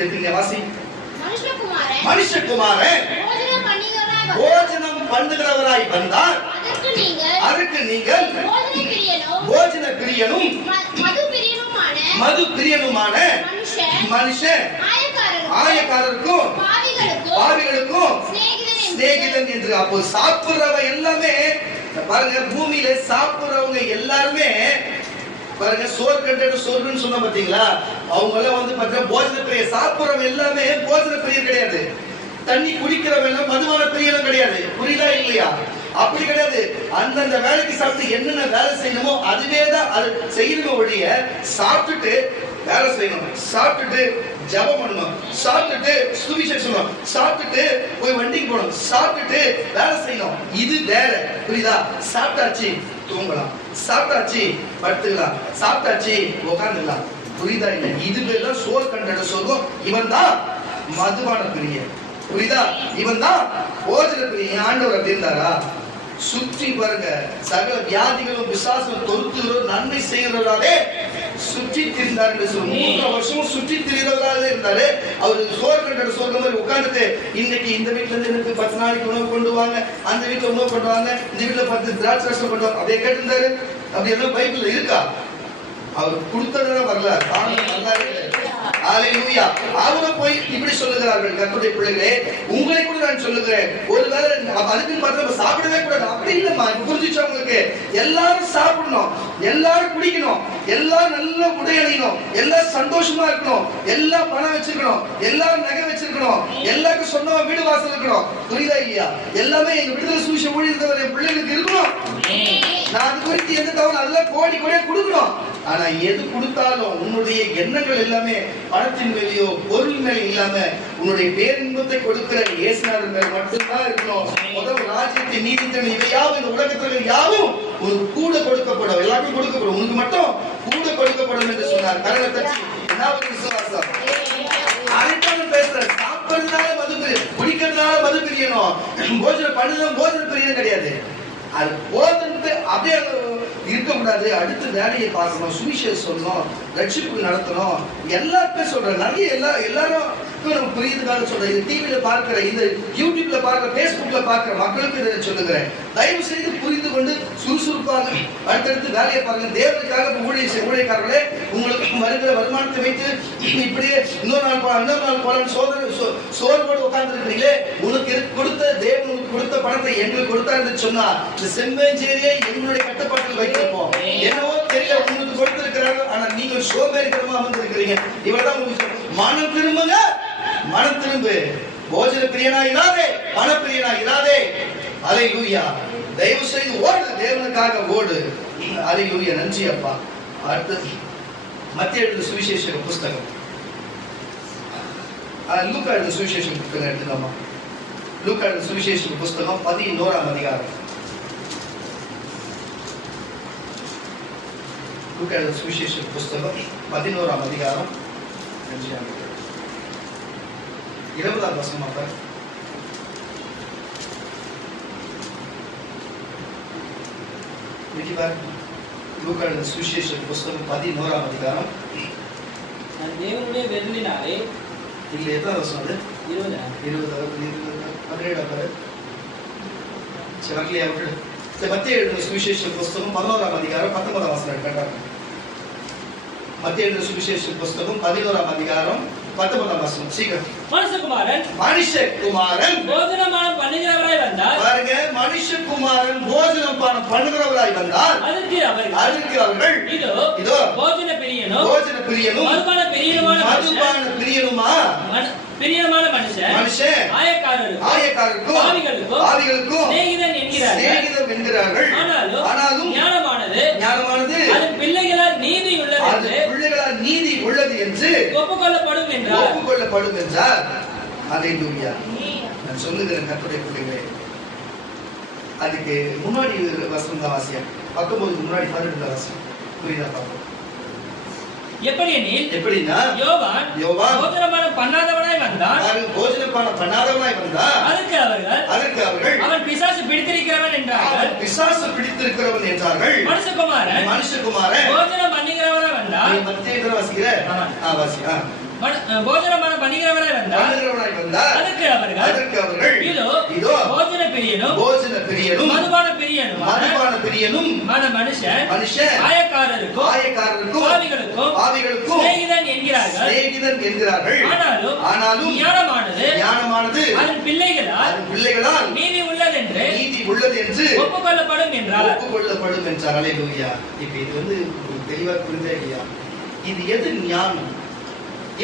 எடுத்துங்க. வாசி. மனுஷகுமாரன் போஜனம் பண்ணுகிறவராய் வந்தார். அதற்கு நீங்கள் போஜன பிரியனும் மது பிரியனுமான மனுஷன் ஆயக்காரருக்கும் பாவிகளுக்கும் சிநேகிதன் என்று. அப்போ சாப்பிடுறவங்க எல்லாமே பாருங்க, பூமியில சாப்பிடுறவங்க எல்லாருமே பாருங்க, சோறு கண்டது சோறுன்னு சொன்ன பாத்தீங்களா? அவங்க எல்லாம் வந்து பாத்தீங்கன்னா போஜன பிரிய. சாப்பிடுறவங்க எல்லாமே போஜன பிரியர் கிடையாது. தண்ணி குடிக்கிறவங்க மதுபான பிரியனும் கிடையாது. புரியுதா இல்லையா? அப்படி கிடையாது. அந்தந்த வேலைக்கு சாப்பிட்டு என்னென்ன வேலை செய்யணுமோ அதுவே தான் அது செய்யணும். ஒழிய சாப்பிட்டுட்டு வேலை செய்யணும், சாப்பிட்டுட்டு ஜெபம் பண்ணணும், சாப்பிட்டுட்டு சுவிசேஷம் சொல்லணும், சாப்பிட்டுட்டு போய் வண்டிக்கு போகணும், சாப்பிட்டுட்டு வேலை செய்யணும். இது வேற. புரியுதா? சாப்பிட்டாச்சு தூங்கலாம், சாப்பிட்டாச்சு படுத்துக்கலாம், சாப்பிட்டாச்சு உட்காந்துக்கலாம். புரியுதா இல்லை? இதுவெல்லாம் சோறு கண்டட சொல்லும். இவன் தான் மதுபான பிரியன். புரியுதா? இவன் தான் போஜன பிரியன். ஆண்டவர் அப்படி இருந்தாரா? சுற்றி பாருங்க, சகல வியாதிகளும் பிசாசும் தொடுத்துகிறோம் நன்மை செய்கிறவராலே சுற்றி திரிந்தார் என்று சொல்லுவோம். 3 வருஷமும் சுற்றி திரிகிறவராக இருந்தாரு. அவரு சோறு கண்டட சொல்ற மாதிரி உட்கார்ந்துட்டு இன்னைக்கு இந்த வீட்டுல இருந்து எனக்கு 10 நாளைக்கு உணவு கொண்டு வாங்க, அந்த வீட்டுல உணவு கொண்டு வாங்க, இந்த வீட்டுல 10 திராட்சை ரசம் கொண்டு வாங்க, அப்படியே கேட்டிருந்தாரு. அப்படி எல்லாம் பைபிள்ல இருக்கா? அவர் கொடுத்ததுதான் வரல, வரலாறு. அல்லேலூயா. அவங்க போய் இப்படி சொல்லுகிறார்கள் கர்த்தருடைய பிள்ளைகளே. உங்களை கூட நான் சொல்லுகிறேன், ஒருவேளை அதுக்குன்னு பார்த்து நம்ம சாப்பிடவே கூடாது. அப்படி இல்லம்மா, புரிஞ்சுச்சா உங்களுக்கு? எல்லாரும் சாப்பிடணும், எல்லாரும் குடிக்கணும், எல்லாரும் நல்ல உடை அணியணும், எல்லாரும் சந்தோஷமா இருக்கணும், எல்லாம் பணம் வச்சிருக்கணும், எல்லாரும் நகை வச்சிருக்கணும், எல்லாருக்கும் சொந்தமா வீடு வாசல் இருக்கணும். புரியுதா இல்லையா? எல்லாமே எங்க விடுதலை சூழ்ச்சி ஊழியர் என் பிள்ளைகளுக்கு இருக்கணும். நான் அது குறித்து எந்த தவறு நல்லா கோடி கோடியா கொடுக்கணும். ஆனா எது கொடுத்தாலும் உன்னுடைய எண்ணங்கள் எல்லாமே பணத்தின் மேலேயோ பொருள் மேலே இல்லாம உன்னுடைய பேரின்பத்தை கொடுக்கிற இயேசுநாதர் மேல் மட்டும்தான் இருக்கணும். முதல் ராஜ்யத்தை நீதித்தன் இவையாவும் இந்த உலகத்தில் யாவும் உனக்கு கூட கொடுக்கப்படும், எல்லாருக்கும் கொடுக்கப்படும், உனக்கு மட்டும் கூட கொடுக்கப்படும் என்று சொன்னார். கரகத்தை என்ன விசுவாசம்? அனைத்தாலும் பேசுற சாப்பிடுறதுனால மது பிரியன், குடிக்கிறதுனால மது பிரியனும், போஜனம் பண்ணுறதும் போஜன பிரியனும் கிடையாது. அது போதுன்ட்டு அப்படியே இருக்கக்கூடாது. அடுத்து வேலையை பார்க்கணும், சுவிசேஷம் சொல்லணும், ரட்சிப்பு நடத்தணும். எல்லாருக்கும் சொல்றேன், நிறைய எல்லாரும் நமக்கு புரியுதுக்காக சொல்றேன். இது டிவியில பார்க்கிற, இந்த யூடியூப்ல பார்க்கிற, பேஸ்புக்ல பார்க்கிற மக்களுக்கு இதை சொல்லுகிறேன். தயவு செய்து புரிந்து கொண்டு சுறுசுறுப்பாக அடுத்தடுத்து வேலையை பாருங்க. தேவனுக்காக ஊழியக்காரர்களே, உங்களுக்கு வருகிற வருமானத்தை வைத்து இப்படியே இன்னொரு நாள் போல சோர்வோடு உட்கார்ந்து இருக்கிறீங்களே, உனக்கு கொடுத்த தேவன் கொடுத்த பணத்தை எங்களுக்கு கொடுத்தாருன்னு சொன்னா இந்த செம்பேஞ்சேரியை எங்களுடைய கட்டுப்பாட்டில் வைத்திருப்போம். என்னவோ தெரியல, உங்களுக்கு கொடுத்திருக்கிறாங்க, ஆனா நீங்கள் சோம்பேறித்தனமா வந்திருக்கிறீங்க. இவர்தான் உங்களுக்கு மனம் திரும்புங்க, மனம் திரும்பு. போஜன பிரியனா இராதே, பணப்பிரியனா இராதே. அல்லேலூயா. தயவு செய்து ஓடு, தேவனுக்காக ஓடு. அல்லேலூயா. நன்றி அப்பா. அடுத்து மத்திய எழுதின சுவிசேஷ புஸ்தகம், லூக்கா எழுதின சுவிசேஷ புஸ்தகம் எடுத்துக்கோமா. லூக்கா எழுதின சுவிசேஷ புஸ்தகம் 11ஆம் அதிகாரம். லூக்கா எழுதின சுவிசேஷ புஸ்தகம் 11ஆம் அதிகாரம் 20ஆம் வசனமாக. லூக்கா எழுதின சுவிசேஷ புஸ்தகம் 11ஆம் அதிகாரம். தேவனுடைய வெறுளினாலே இல்ல, எத்தனை வசனம் அது? 20 17 வரலையா? மத்திய எழுதின சுவிசேஷ புஸ்தகம் 11ஆம் அதிகாரம் 19ஆம் வசனம் கேட்டாங்க. மத்திய எழுதின சுவிசேஷ புஸ்தகம் 11ஆம் அதிகாரம் 19ஆம் வசனம். சீக்கிரம். மனுஷகுமாரன் போஜனமானம் பண்ணுகிறவராய் வந்தார். பாருங்க, மனுஷகுமாரன் போஜனமானம் பண்ணுகிறவராய் வந்தார். அதற்கு அவர்கள் இதோ போஜன பிரியனும் மதுபான பிரியனுமான மனுஷன் ஆயக்காரருக்கும் ஆவிகளுக்கும் சிநேகிதன் என்கிறார்கள். ஆனாலும் ஞானமானது அதன் பிள்ளைகளால் நீதி உள்ளது என்று ஒப்புக்கொள்ளப்படும் என்றார். அல்லேலூயா. நான் சொல்லுகிறேன் கர்த்தருடைய பிள்ளைகளே, அதுக்கு முன்னாடி வசனம் தான் வாசியம். 19 முன்னாடி 12 வாசியம். புரியுதா பாப்போம். எப்படின்னா யோவான் போஜனமானம் பண்ணாதவனாய் வந்தான். அதற்கு அவர்கள் அவன் பிசாசு பிடித்திருக்கிறவன் என்றார்கள். மனுஷகுமாரன் போஜனம் பண்ணுகிறவராய் வந்தான். போஜனமானம் பண்ணுகிறவராய் வந்தார். அதற்கு அவர்கள் இதோ போஜன பிரியனும் மதுபான பிரியனும் மனுஷன் ஆயக்காரருக்கும் ஆவிகளுக்கும் சிநேகிதன் என்கிறார்கள். ஆனாலும் ஞானமானது அதன் பிள்ளைகளால் நீதி உள்ளது என்று ஒப்புக்கொள்ளப்படும் என்றார். அல்லேலூயா. இப்ப இது வந்து தெளிவா புரிஞ்சா இல்லையா? இது எது ஞானம்,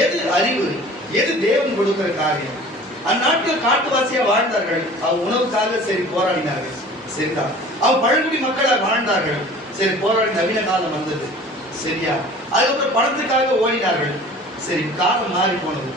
எது அறிவு, எது தேவன் கொடுக்கிற காரியம்? அந்நாட்டில் காட்டுவாசியா வாழ்ந்தார்கள். அவங்க உணவுக்காக சரி போராடினார்கள். சரிதான். அவங்க பழங்குடி மக்களாக வாழ்ந்தார்கள். சரி, போராடி நவீன காலம் வந்தது. சரியா? அதுக்கப்புறம் பணத்துக்காக ஓடினார்கள். சரி, காலம் மாறி போனது.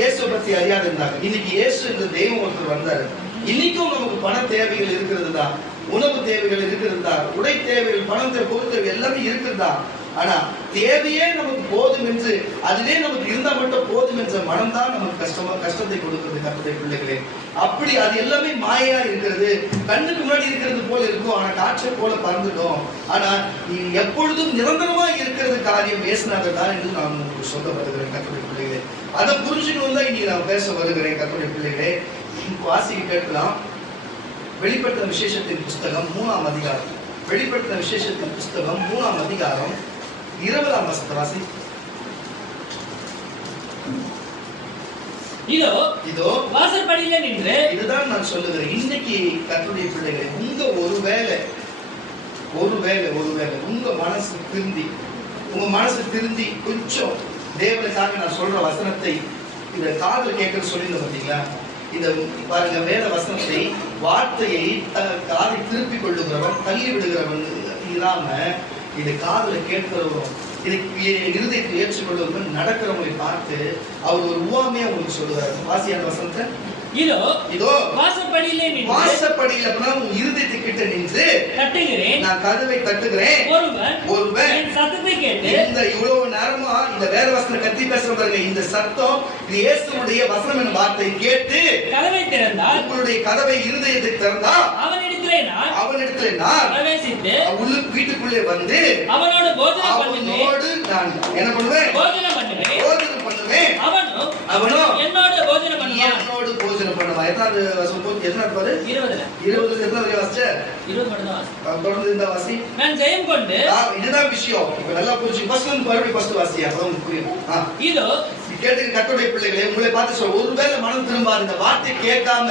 இயேசு பத்தி அறியாத இருந்தாங்க. இன்னைக்கு இயேசு என்ற தெய்வம் ஒருத்தர் வந்தாரு. இன்னைக்கும் நமக்கு பண தேவைகள் இருக்கிறது தான், உணவு தேவைகள் இருக்கிறது தான், உடை தேவைகள், பணம் தேவை, பொருள் தேவை எல்லாமே இருக்கிறது தான். ஆனா தேவையே நமக்கு போதும் என்று, அதுவே நமக்கு இருந்தா மட்டும் போதும் என்ற மனம் தான் நமக்கு கஷ்டத்தை கொடுக்கிறது. கர்த்தருடைய பிள்ளைகளே, அப்படி அது எல்லாமே மாயா இருக்கிறது. கண்ணுக்கு முன்னாடி இருக்கிறது போல இருக்கும், ஆனா காற்றை போல பறந்துடும். ஆனா நீ எப்பொழுதும் நிரந்தரமா இருக்கிறது காரியம் இயேசுநாதர் தான் என்று நான் உங்களுக்கு சொல்ல வருகிறேன். கர்த்தருடைய பிள்ளைகளே, அதை புரிஞ்சுக்கணும் தான் இன்னைக்கு நான் பேச வருகிறேன். கர்த்தருடைய பிள்ளைகளே, வாசிக்க கேட்கலாம். வெளிப்படுத்தின விசேஷத்தின் புஸ்தகம் 3ஆம் அதிகாரம். வெளிப்படுத்தின விசேஷத்தின் புஸ்தகம் 3ஆம் அதிகாரம் 20ஆம் வசனத்தை வாசி. இதோ வாசற்படியில நின்று, இதுதான் நான் சொல்லுகிறேன். இன்னைக்கு கர்த்தருடைய பிள்ளைகளே, உங்க ஒருவேளை உங்க மனசு திருந்தி கொஞ்சம் தேவனுக்காக நான் சொல்ற வசனத்தை இந்த காதுல கேட்கறது சொல்லியிருந்த பார்த்தீங்களா? இந்த பாருங்க, வேத வசனத்தை வார்த்தையை காதை திருப்பி கொள்ளுகிறவன், தள்ளி விடுகிறவன் இல்லாம இது காதுல கேட்கிறவரும் இருதயத்தை ஏற்றுக்கொள்ளுவன் நடக்கிறவங்களை பார்த்து அவர் ஒரு உவமையா உங்களுக்கு சொல்லுவார். வாசியான வசனத்தை. இதோ வாசற்படியிலே உன் இருதயத்தை கிட்ட நின்று தட்டுகிறேன், நான் கதவை தட்டுகிறேன். ஒருவன் என் சத்தத்தை கேட்டு, இந்த இவ்வளவு நேரமா இந்த வேத வசனம் கத்தி பேசுற பாருங்க, இந்த சத்தம் இயேசுவுடைய வசனம் என்ற வார்த்தை கேட்டு கதவை திறந்தால், உங்களுடைய கதவை இருதயத்தை திறந்தா அவனிடத்திலே அவனிடத்திலே நான் பிரவேசித்து வீட்டுக்குள்ளே வந்து அவனோடு போஜனம் பண்ணுவேன். அவனோடு நான் என்ன பண்ணுவேன்? போஜனம் பண்ணுவேன். அவனும் என்னோடு போஜனம் பண்ணுவான். என்னோடு போஜனம் பண்ணுவான். எத்தனாவது வசனம் போது எத்தனாவது பாரு? 20 எத்தனாவது வாசிச்ச? 20 மட்டும் தான் வாசி. தொடர்ந்து இந்த வாசி. நான் ஜெயம் கொண்டு இதுதான் விஷயம். இப்ப நல்லா புரிஞ்சு ஃபர்ஸ்ட் வந்து மறுபடியும் ஃபர்ஸ்ட் வாசி. அப்பதான் உங்களுக்கு புரியும். இதோ கேட்டுங்க கர்த்தருடைய பிள்ளைகளே, உங்களை பார்த்து சொல்ல, ஒருவேளை மனம் திரும்பாது, இந்த வார்த்தை கேட்காம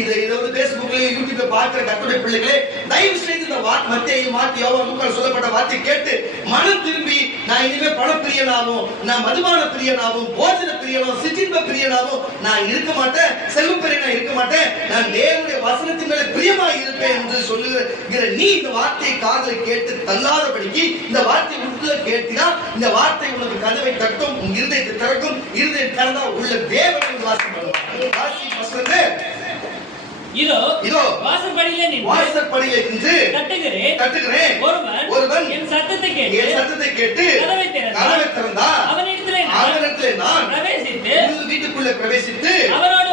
இதை வந்து Facebookல யூடியூப்ல பார்க்கிற கர்த்தருடைய பிள்ளைகளே, தயவு செய்து இந்த மத்தேயு மார்க்கு யோவான் லூக்கால சொல்லப்பட்ட வார்த்தை கேட்டு மனம் திரும்பி நான் இனிமே பணப்பிரியனாகவும் நான் மதுபான பிரியனாகவும் போஜன பிரியனாகவும் சிற்றின்ப பிரியனாகவும் நான் இருக்க மாட்டேன், செல்வ பிரியனா இருக்க மாட்டேன், நான் தேவனுடைய வசனத்தின் மேல பிரியமாய் இருப்பேன் என்று சொல்லுகிற நீ இந்த வார்த்தையை காதலை கேட்டு தள்ளாதபடிக்கு இந்த வார்த்தை உள்ள கேட்டினா இந்த வார்த்தை உனக்கு கதவை தட்டும், உன் இருதயத்தை திறக்கும். இருதயம் திறந்தா உள்ள தேவனை வாசம் பண்ணுவார். வாசி வசனமே இதோ வாசற்படியிலே நின்று தட்டுகிறேன். ஒருவன் என் சத்தத்தை கேட்டு கதவை திறந்தார். அவனிடத்திலே நான் பிரவேசித்து வீட்டுக்குள்ளே பிரவேசித்து அவனோடு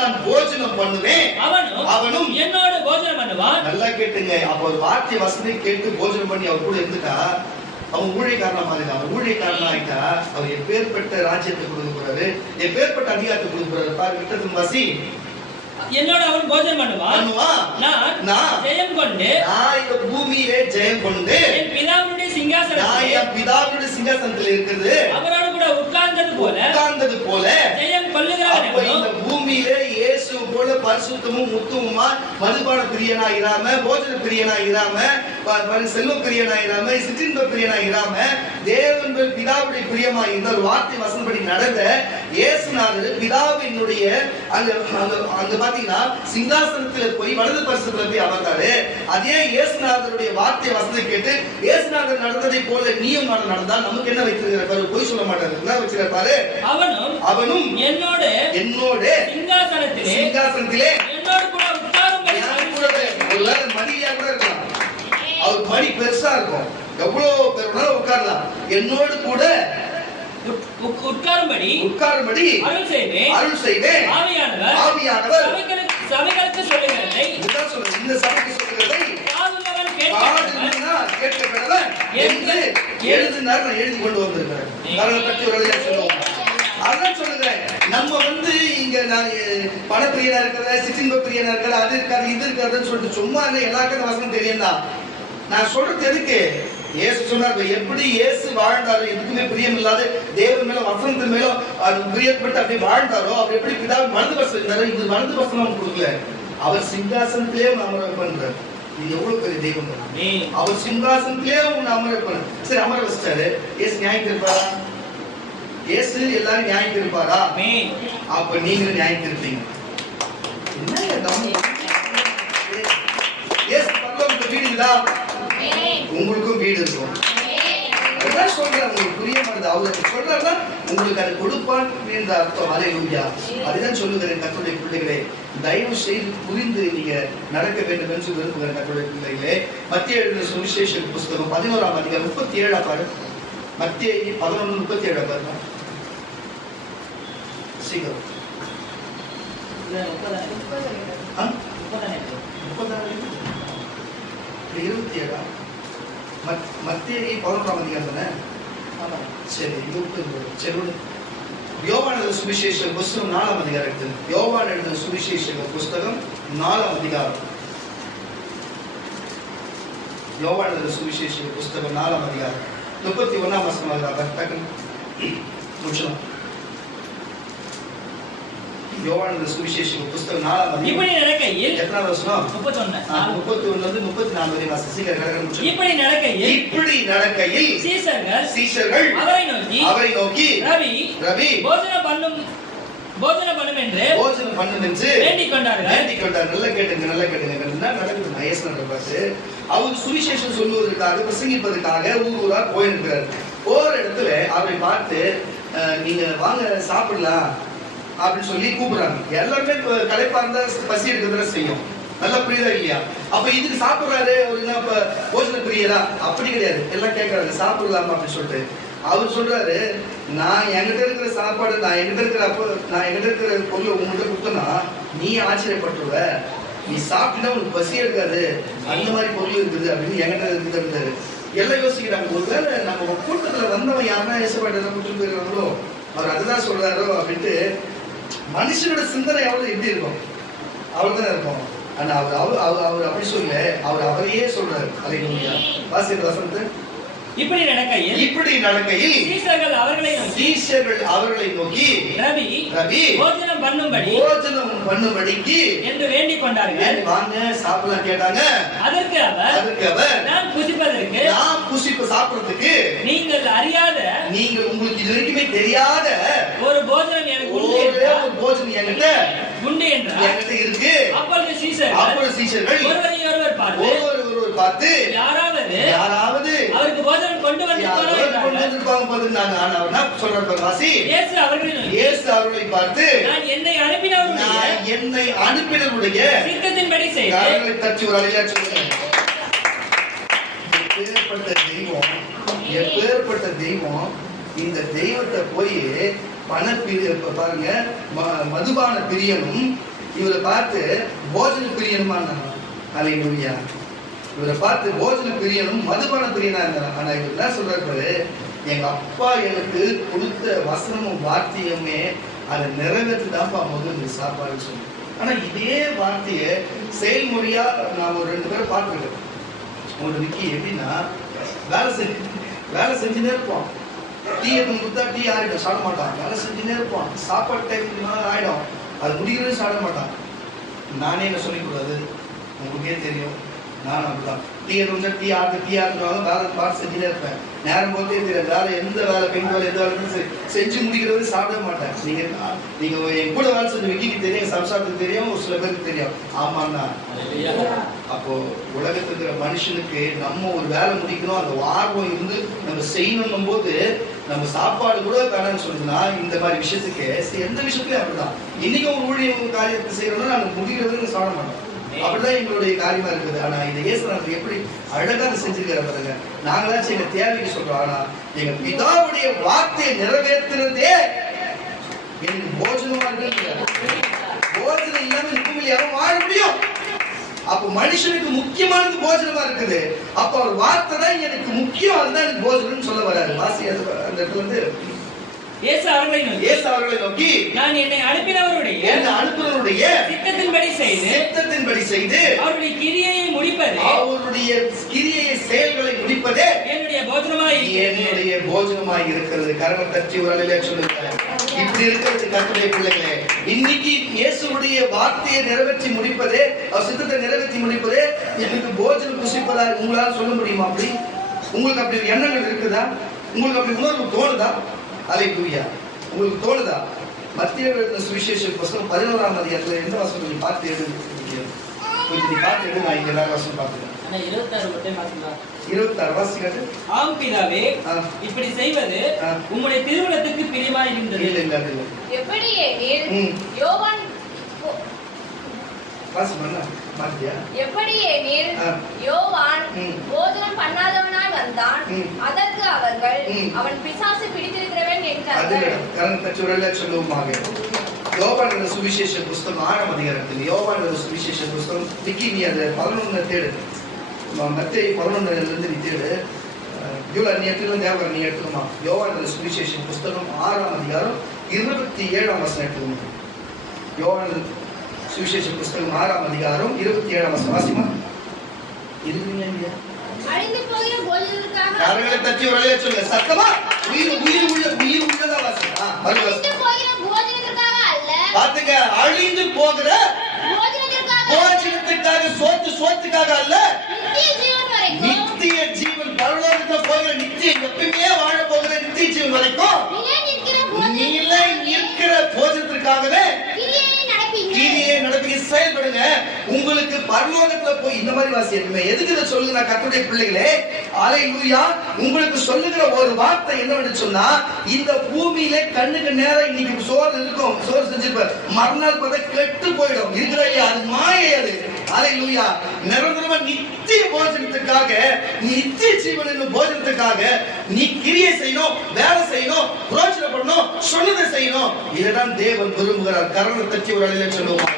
நான் போஜனம் பண்ணுவேன். அவனும் என்னோடு போஜனம் பண்ணுவான். நல்லா கேட்டுங்க. அப்ப ஒரு வார்த்தை வசனத்தை கேட்டு போஜனம் பண்ணி அவர் கூட இருந்துட்டா அவன் ஊழியக்காரனா மாறினா. அவன் ஊழியக்காரனா ஆயிட்டா அவர் எப்பேற்பட்ட ராஜ்யத்தை கொடுக்க போறாரு, எப்பேற்பட்ட அதிகாரத்தை கொடுக்க போறாரு பாரு. கிட்டத்தட்ட வாசி. என்னோட அவன் போஜனம் பண்ணுவான். நான் ஜெயம் கொண்டு நான் இந்த பூமியிலே ஜெயம் கொண்டு என் பிதாவுடைய சிங்காசனத்தில் இருக்கிறது அவரோடு கூட உட்கார்ந்தது போல ஜெயம் கொள்ளுகிறவன் இந்த பூமியிலே இயேசு போல பரிசுத்தமும் முத்துவமா மதுபான பிரியனா இராம, போஜன பிரியனா இராம, செல்வ பிரியனா இராம, சிற்றின்ப பிரியனா இராம, தேவன் பிதாவுடைய பிரியமா இருந்த ஒரு வார்த்தை வசனப்படி நடந்த இயேசுநாதர் பிதாவினுடைய அங்க பாத்தீங்கன்னா சிங்காசனத்துல போய் வலது பரிசுத்துல போய் அமர்ந்தாரு. அதே இயேசுநாதருடைய வார்த்தை வசனத்தை கேட்டு இயேசுநாதர் நடந்ததை போல நீயும் நடந்தா நமக்கு என்ன வைத்திருக்கிற? போய் சொல்ல மாட்டாரு. என்ன வச்சிருப்பாரு? அவனும் என்னோட சிங்காசனத்திலே என்னோடு கூட உட்காரும்படி மடியா கூட இருக்கலாம். அவர் மடி பெருசா இருக்கும், எவ்வளவு பேருனா உட்காரலாம். என்னோடு கூட உட்காரும்படி அருள் செய்வேன். ஆவியானவர் சபைகளுக்கு சொல்லுகிறதை இந்த சபைக்கு சொல்லுகிறதை கேட்கிறவன் என்று எழுதினார். நான் எழுதி கொண்டு வந்திருக்கிறேன். அதான் சொல்லுகிறேன். நம்ம வந்து இங்க நான் பணப்பிரியனா இருக்கிற, சிற்றின்ப பிரியனா இருக்கிற, அது இருக்காது இது இருக்காதுன்னு சொல்லிட்டு சும்மா எல்லாருக்கும் வசனம் தெரியும் தான். நான் சொல்றது எதுக்கு? இயேசு சொன்னார், எப்படி இயேசு வாழ்ந்தாரோ, எதுக்குமே பிரியம் இல்லாத தேவன் மேல வசனத்தின் மேல அது பிரியப்பட்டு அப்படி வாழ்ந்தாரோ, அவர் எப்படி பிதாவின் வலது பக்கம் இருந்தாரோ, இது வலது பக்கம் அவன் கொடுக்கல, அவர் சிங்காசனத்திலே அமர பண்றார். இது எவ்வளவு பெரிய தெய்வம்! அவர் சிங்காசனத்திலே உன்னை அமர பண்ண. சரி, அமர வச்சிட்டாரு. இயேசு நியாயம் இருப்பாரா? இயேசு எல்லாரும் நியாயம் இருப்பாரா? அப்ப நீங்களும் நியாயம் இருப்பீங்க. இயேசு பரலோகத்துல வீடு இல்லா, உங்களுக்கும் வீடு இருக்கும். அதுதான் சொல்றேன், உங்களுக்கு புரிய மாட்டேது. அவருக்கு சொல்றாருன்னா உங்களுக்கு அதை கொடுப்பான் என்ற அர்த்தம். அல்லேலூயா. அதுதான் சொல்லுகிறேன் கர்த்தருடைய பிள்ளைகளே, தயவு செய்து புரிந்து நீங்க நடக்க வேண்டும் என்று விரும்புகிறேன் கர்த்தருடைய பிள்ளைகளே. மத்தேயு எழுதின சுவிசேஷ புஸ்தகம் 11ஆம் அதிகாரம் 37 பாரு. மத்தேயு 11:37 பாருங்க. சீக்கிரம் 27 மத்தேயு 11ஆம் அதிகாரம் தானே? சரி, யோவான் எழுதின சுவிசேஷ புஸ்தகம் 4ஆம் அதிகாரம். யோவான் எழுதின சுவிசேஷ புஸ்தகம் 4ஆம் அதிகாரம். யோவான் எழுதின சுவிசேஷ புஸ்தகம் 4ஆம் அதிகாரம் 31ஆம் வசனம். முடிச்சலாம். யோவான் சுவிசேஷ புஸ்தகம் 4ஆம் அதிகாரம். இப்படி நடக்கையில் எத்தனாவது வசனம்? 31 ல இருந்து 34 வரை வாசிங்க. இப்படி நடக்கையில் சீஷர்கள் அவரை நோக்கி ரவி போஜனம் பண்ணும் என்று வேண்டிக் கொண்டார்கள். நல்லா கேட்டுங்க. என்ன நடக்குது? இயேசுநாதர் பார்த்து அவர் சுவிசேஷம் சொல்லுவதற்காக, பிரசங்கிப்பதற்காக ஊரா போயிருக்கிறார். போற இடத்துல அவரை பார்த்து நீங்க வாங்க சாப்பிடலாம் அப்படின்னு சொல்லி கூப்பிடுறாங்க. எல்லாருமே களைப்பா இருந்தா பசி எடுக்கிறத செய்யும். நல்லா புரியுதா இல்லையா? அப்ப இதுக்கு சாப்பிடுறாரு போஜன பிரியரா? அப்படி கிடையாது. எல்லாம் கேட்கறாங்க சாப்பிடலாமா அப்படின்னு சொல்லிட்டு. அவர் சொல்றாரு, நான் என்கிட்ட இருக்கிற சாப்பாடு, நான் என்கிட்ட இருக்கிற பொருள் உங்ககிட்ட கொடுத்தனா நீ ஆச்சரியப்பட்டுருவ. நீ சாப்பிட்டா உனக்கு பசி எடுக்காது, அந்த மாதிரி பொருள் இருக்குது அப்படின்னு என்கிட்ட இருக்குது. எல்லாம் யோசிக்கிறாங்க, ஒருவேளை நம்ம கூட்டத்துல வந்தவன் யாருன்னா ஏசப்பாட்ட கூட்டு போயிருக்காங்களோ, அவர் அதுதான் சொல்றாரோ அப்படின்ட்டு. மனுஷனோட சிந்தனை எவ்வளவு எப்படி இருக்கும், அவ்வளவுதான் இருக்கும். ஆனா அவர் அப்படி சொல்ல, அவர் அவரையே சொல்றாரு. அல்லேலூயா. வாசிக்கிற வசனத்தை. இப்படி நடக்கையில் சீஷர்கள் அவர்களை நோக்கி ரவி போஜனம் பண்ணும்படிக்கு என்று வேண்டிக் கொண்டார்கள். வாங்க சாப்பிடலாம் கேட்டாங்க. அதற்கு அவர் நான் புசிப்பு சாப்பிடுறதுக்கு நீங்கள் அறியாத, நீங்கள் உங்களுக்கு இது வரைக்குமே தெரியாத ஒரு போஜனம் எனக்கு ஒரு போஜனம் என்கிட்ட உண்டு என்கிட்ட இருக்கு. அப்பொழுது சீஷர்கள் ஒருவர் பார்த்து யாராவது அவருக்கு போஜனம் கொண்டு வந்திருப்பாங்க போதுன்னாங்க. ஆனா அவர் என்ன சொல்றாரு வாசி, இயேசு அவர்களை பார்த்து நான் என்னை அனுப்பினவருடைய சித்தத்தின்படி செய்து அவர்களை தட்டி ஒரு அலையா சொல்லுங்க. எப்பேற்பட்ட தெய்வம், இந்த தெய்வத்தை போய் பாருங்க, மதுபான பிரியனும் இவரை பார்த்து போஜன பிரியனுமா இருந்தாங்க. அல்லேலூயா. இவரை பார்த்து போஜன பிரியனும் மதுபான பிரியனா இருந்தாங்க. ஆனா இவர் என்ன சொல்றாரு, எங்க அப்பா எனக்கு கொடுத்த வசனமும் வார்த்தையுமே அதை நிறைவேற்றுதான்ப்பா முதல் சாப்பாடு சொல்லி. ஆனா இதே வார்த்தையை செயல்முறையா நான் ஒரு 2 பேரை பார்த்துருக்கேன். ஒரு விக்கி எப்படின்னா வேலை செஞ்சுனே இருப்போம். டீ எடுத்து கொடுத்தா டீ ஆயிடும், சாப்பிட மாட்டான். வேலை செஞ்சுனே இருப்போம். சாப்பாடு டைம் ஆயிடும், அது முடிகிறது சாப்பிட மாட்டான். நானே என்ன சொல்லிக்கூடாது, உங்களுக்கே தெரியும். நான் அப்படிதான் டீ எடுத்து டீ ஆடுவாங்க, வேலை பார்த்து செஞ்சுனே இருப்பேன். நேரம் போதே தெரியாது. வேலை எந்த வேலை, பெண் வேலை எந்த வேலை செஞ்சு முடிக்கிறது சாப்பிட மாட்டேன். நீங்க என் கூட வேலை செஞ்ச விக்கிக்கு தெரியும், சம்சாரத்துக்கு தெரியும், ஒரு சில பேருக்கு தெரியும். ஆமாண்ணா. அப்போ உலகத்துல இருக்கிற மனுஷனுக்கு நம்ம ஒரு வேலை முடிக்கணும், அந்த ஆர்வம் இருந்து நம்ம செய்யணும் போது நம்ம சாப்பாடு கூட வேணாம்னு சொல்லுதுன்னா, இந்த மாதிரி விஷயத்துக்கு எந்த விஷயத்துலயும் அப்படிதான். இன்னைக்கு ஒரு ஊழியம் காரியத்தை செய்யறோம்னா நாங்க முடிகிறதுன்னு சாப்பிட மாட்டோம். அப்படிதான் எங்களுடைய காரியமா இருக்குது. ஆனா இந்த இயேசுநாதர் எப்படி அழகா செஞ்சிருக்கிற பாருங்க. நாங்களாச்சும் எங்க தேவைக்கு சொல்றோம், ஆனா எங்க பிதாவுடைய வார்த்தையை நிறைவேற்றுறதே எனக்கு போஜனமா இருக்கு. போஜனம் இல்லாம நிற்கும் யாரும் வாழ முடியும். அப்ப மனுஷனுக்கு முக்கியமானது போஜனமா இருக்குது. அப்ப அவர் வார்த்தை தான் எனக்கு முக்கியம், அதுதான் எனக்கு போஜனம் சொல்ல வராது. வாசி அந்த இடத்துல வந்து இயேசு அவர்களை நோக்கி நான் என்னை அனுப்பினவருடைய சித்தத்தின்படி செய்து அவருடைய கிரியையை செயல்களை முடிப்பதே என்னுடைய போஜனமாய் இருக்கிறது. கரங்களை தட்டி ஒரு அலையிலே சொல்லுங்க. இப்படி இருக்கிறது கர்த்தருடைய பிள்ளைகளே. இன்னைக்கு இயேசுவுடைய வார்த்தையை நிறைவேற்றி முடிப்பதே, அவர் சித்தத்தை நிறைவேற்றி முடிப்பதே எனக்கு போஜனம் புசிப்பதா உங்களால சொல்ல முடியுமா? அப்படி உங்களுக்கு அப்படி ஒரு எண்ணங்கள் இருக்குதா? உங்களுக்கு அப்படி உணர்வு தோணுதா? அல்லேலூயா. உங்களுக்கு தோணுதா? மத்திய சுவிசேஷ புத்தகம் 11ஆம் அதிகாரத்துல எந்த வசனம் நீங்க பார்த்து எடுங்க, கொஞ்சம் நீ பார்த்து எடுங்க. நான் இங்க வேற வசனம் பார்த்துக்கிறேன். 26 வாசிக்காது. ஆம் பிதாவே, இப்படி செய்வது உம்முடைய திருவுளத்துக்கு பிரியமாய் இருந்தது. இல்ல எப்படியெனில் யோவான் போஜனம் பண்ணாதவனாய் வந்தான், அதற்கு அவர்கள் அவன் பிசாசு பிடித்திருக்கிறவன் என்றார்கள். யோவான் சுவிசேஷ புஸ்தகம் 6ஆம் அதிகாரத்தில் யோவான் சுவிசேஷ புஸ்தகம் நீ அந்த 11 தேடு, மத்தேயு 11 நீ தேடு. நீ எடுத்துக்கலாம், நீ எடுத்துக்கமா. யோவான் சுவிசேஷ புஸ்தகம் 6ஆம் அதிகாரம் 27ஆம் வசனம் எடுத்துக்கணும். யோவான் சுவிசேஷ புஸ்தகம் 6ஆம் அதிகாரம் 27ஆம் வசனம் வாசிமா. கரங்களை தட்டி ஒரு அலையா சொல்லுங்க சத்தமா. உயிர் உள்ளதா வாசிங்க. பாத்துங்க, அழிந்து போகிற போஜனத்துக்காக, சோத்துக்காக அல்ல, நித்திய ஜீவன், பரலோகத்துல போகிற நித்தியம், எப்பவுமே வாழ போகிற நித்திய ஜீவன் வரைக்கும் நிலை நிற்கிற போஜனத்திற்காகவே கிரியை நடப்பீங்க, செயல்படுங்க. உங்களுக்கு பரலோகத்துல போய் இந்த மாதிரி வாசிக்கணுமே. எதுக்கு இதை சொல்லுங்க கர்த்தருடைய பிள்ளைகளே? அல்லேலூயா. உங்களுக்கு சொல்லுகிற ஒரு வார்த்தை என்னவென்று சொன்னா, இந்த பூமியில கண்ணுக்கு நேரம் இன்னைக்கு சோறு இருக்கும், சோறு செஞ்சிருப்ப, மறுநாள் பார்த்தா கெட்டு போயிடும். இருக்கிற அது மாயை. அது அல்லேலூயா. நிரந்தரமா நித்திய போஜனத்துக்காக, நித்திய ஜீவனின் போஜனத்துக்காக நீ கிரியை செய்யணும், வேலை செய்யணும், புரோஜனப்படணும், சொன்னதை செய்யணும். இதுதான் தேவன் விரும்புகிறார். கரங்களை தட்டி ஒரு அலையில சொல்லுவாங்க.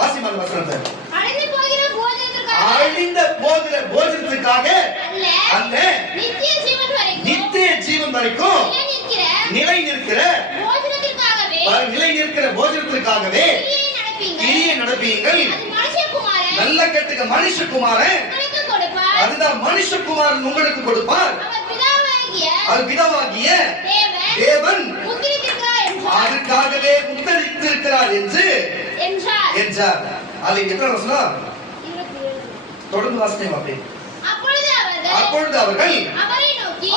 வாசிமான் வசனத்தை. அழிந்த போஜனத்துக்காக அல்ல, நித்திய ஜீவன் வரைக்கும் நிலை நிற்கிற போஜனத்திற்காகவே கிரியை நடப்பீங்கள். நல்ல கேட்டுக்க, மனுஷகுமாரன், அதுதான் மனுஷகுமாரன் உங்களுக்கு கொடுப்பார். அது பிதாவாகிய தேவன் அதுக்காகவே முத்தரித்திருக்கிறார் என்று என்றார். அதை எத்தனை வசனம்? தொடர்ந்து வாசித்தேன் அப்படி. அப்பொழுது அவர்கள்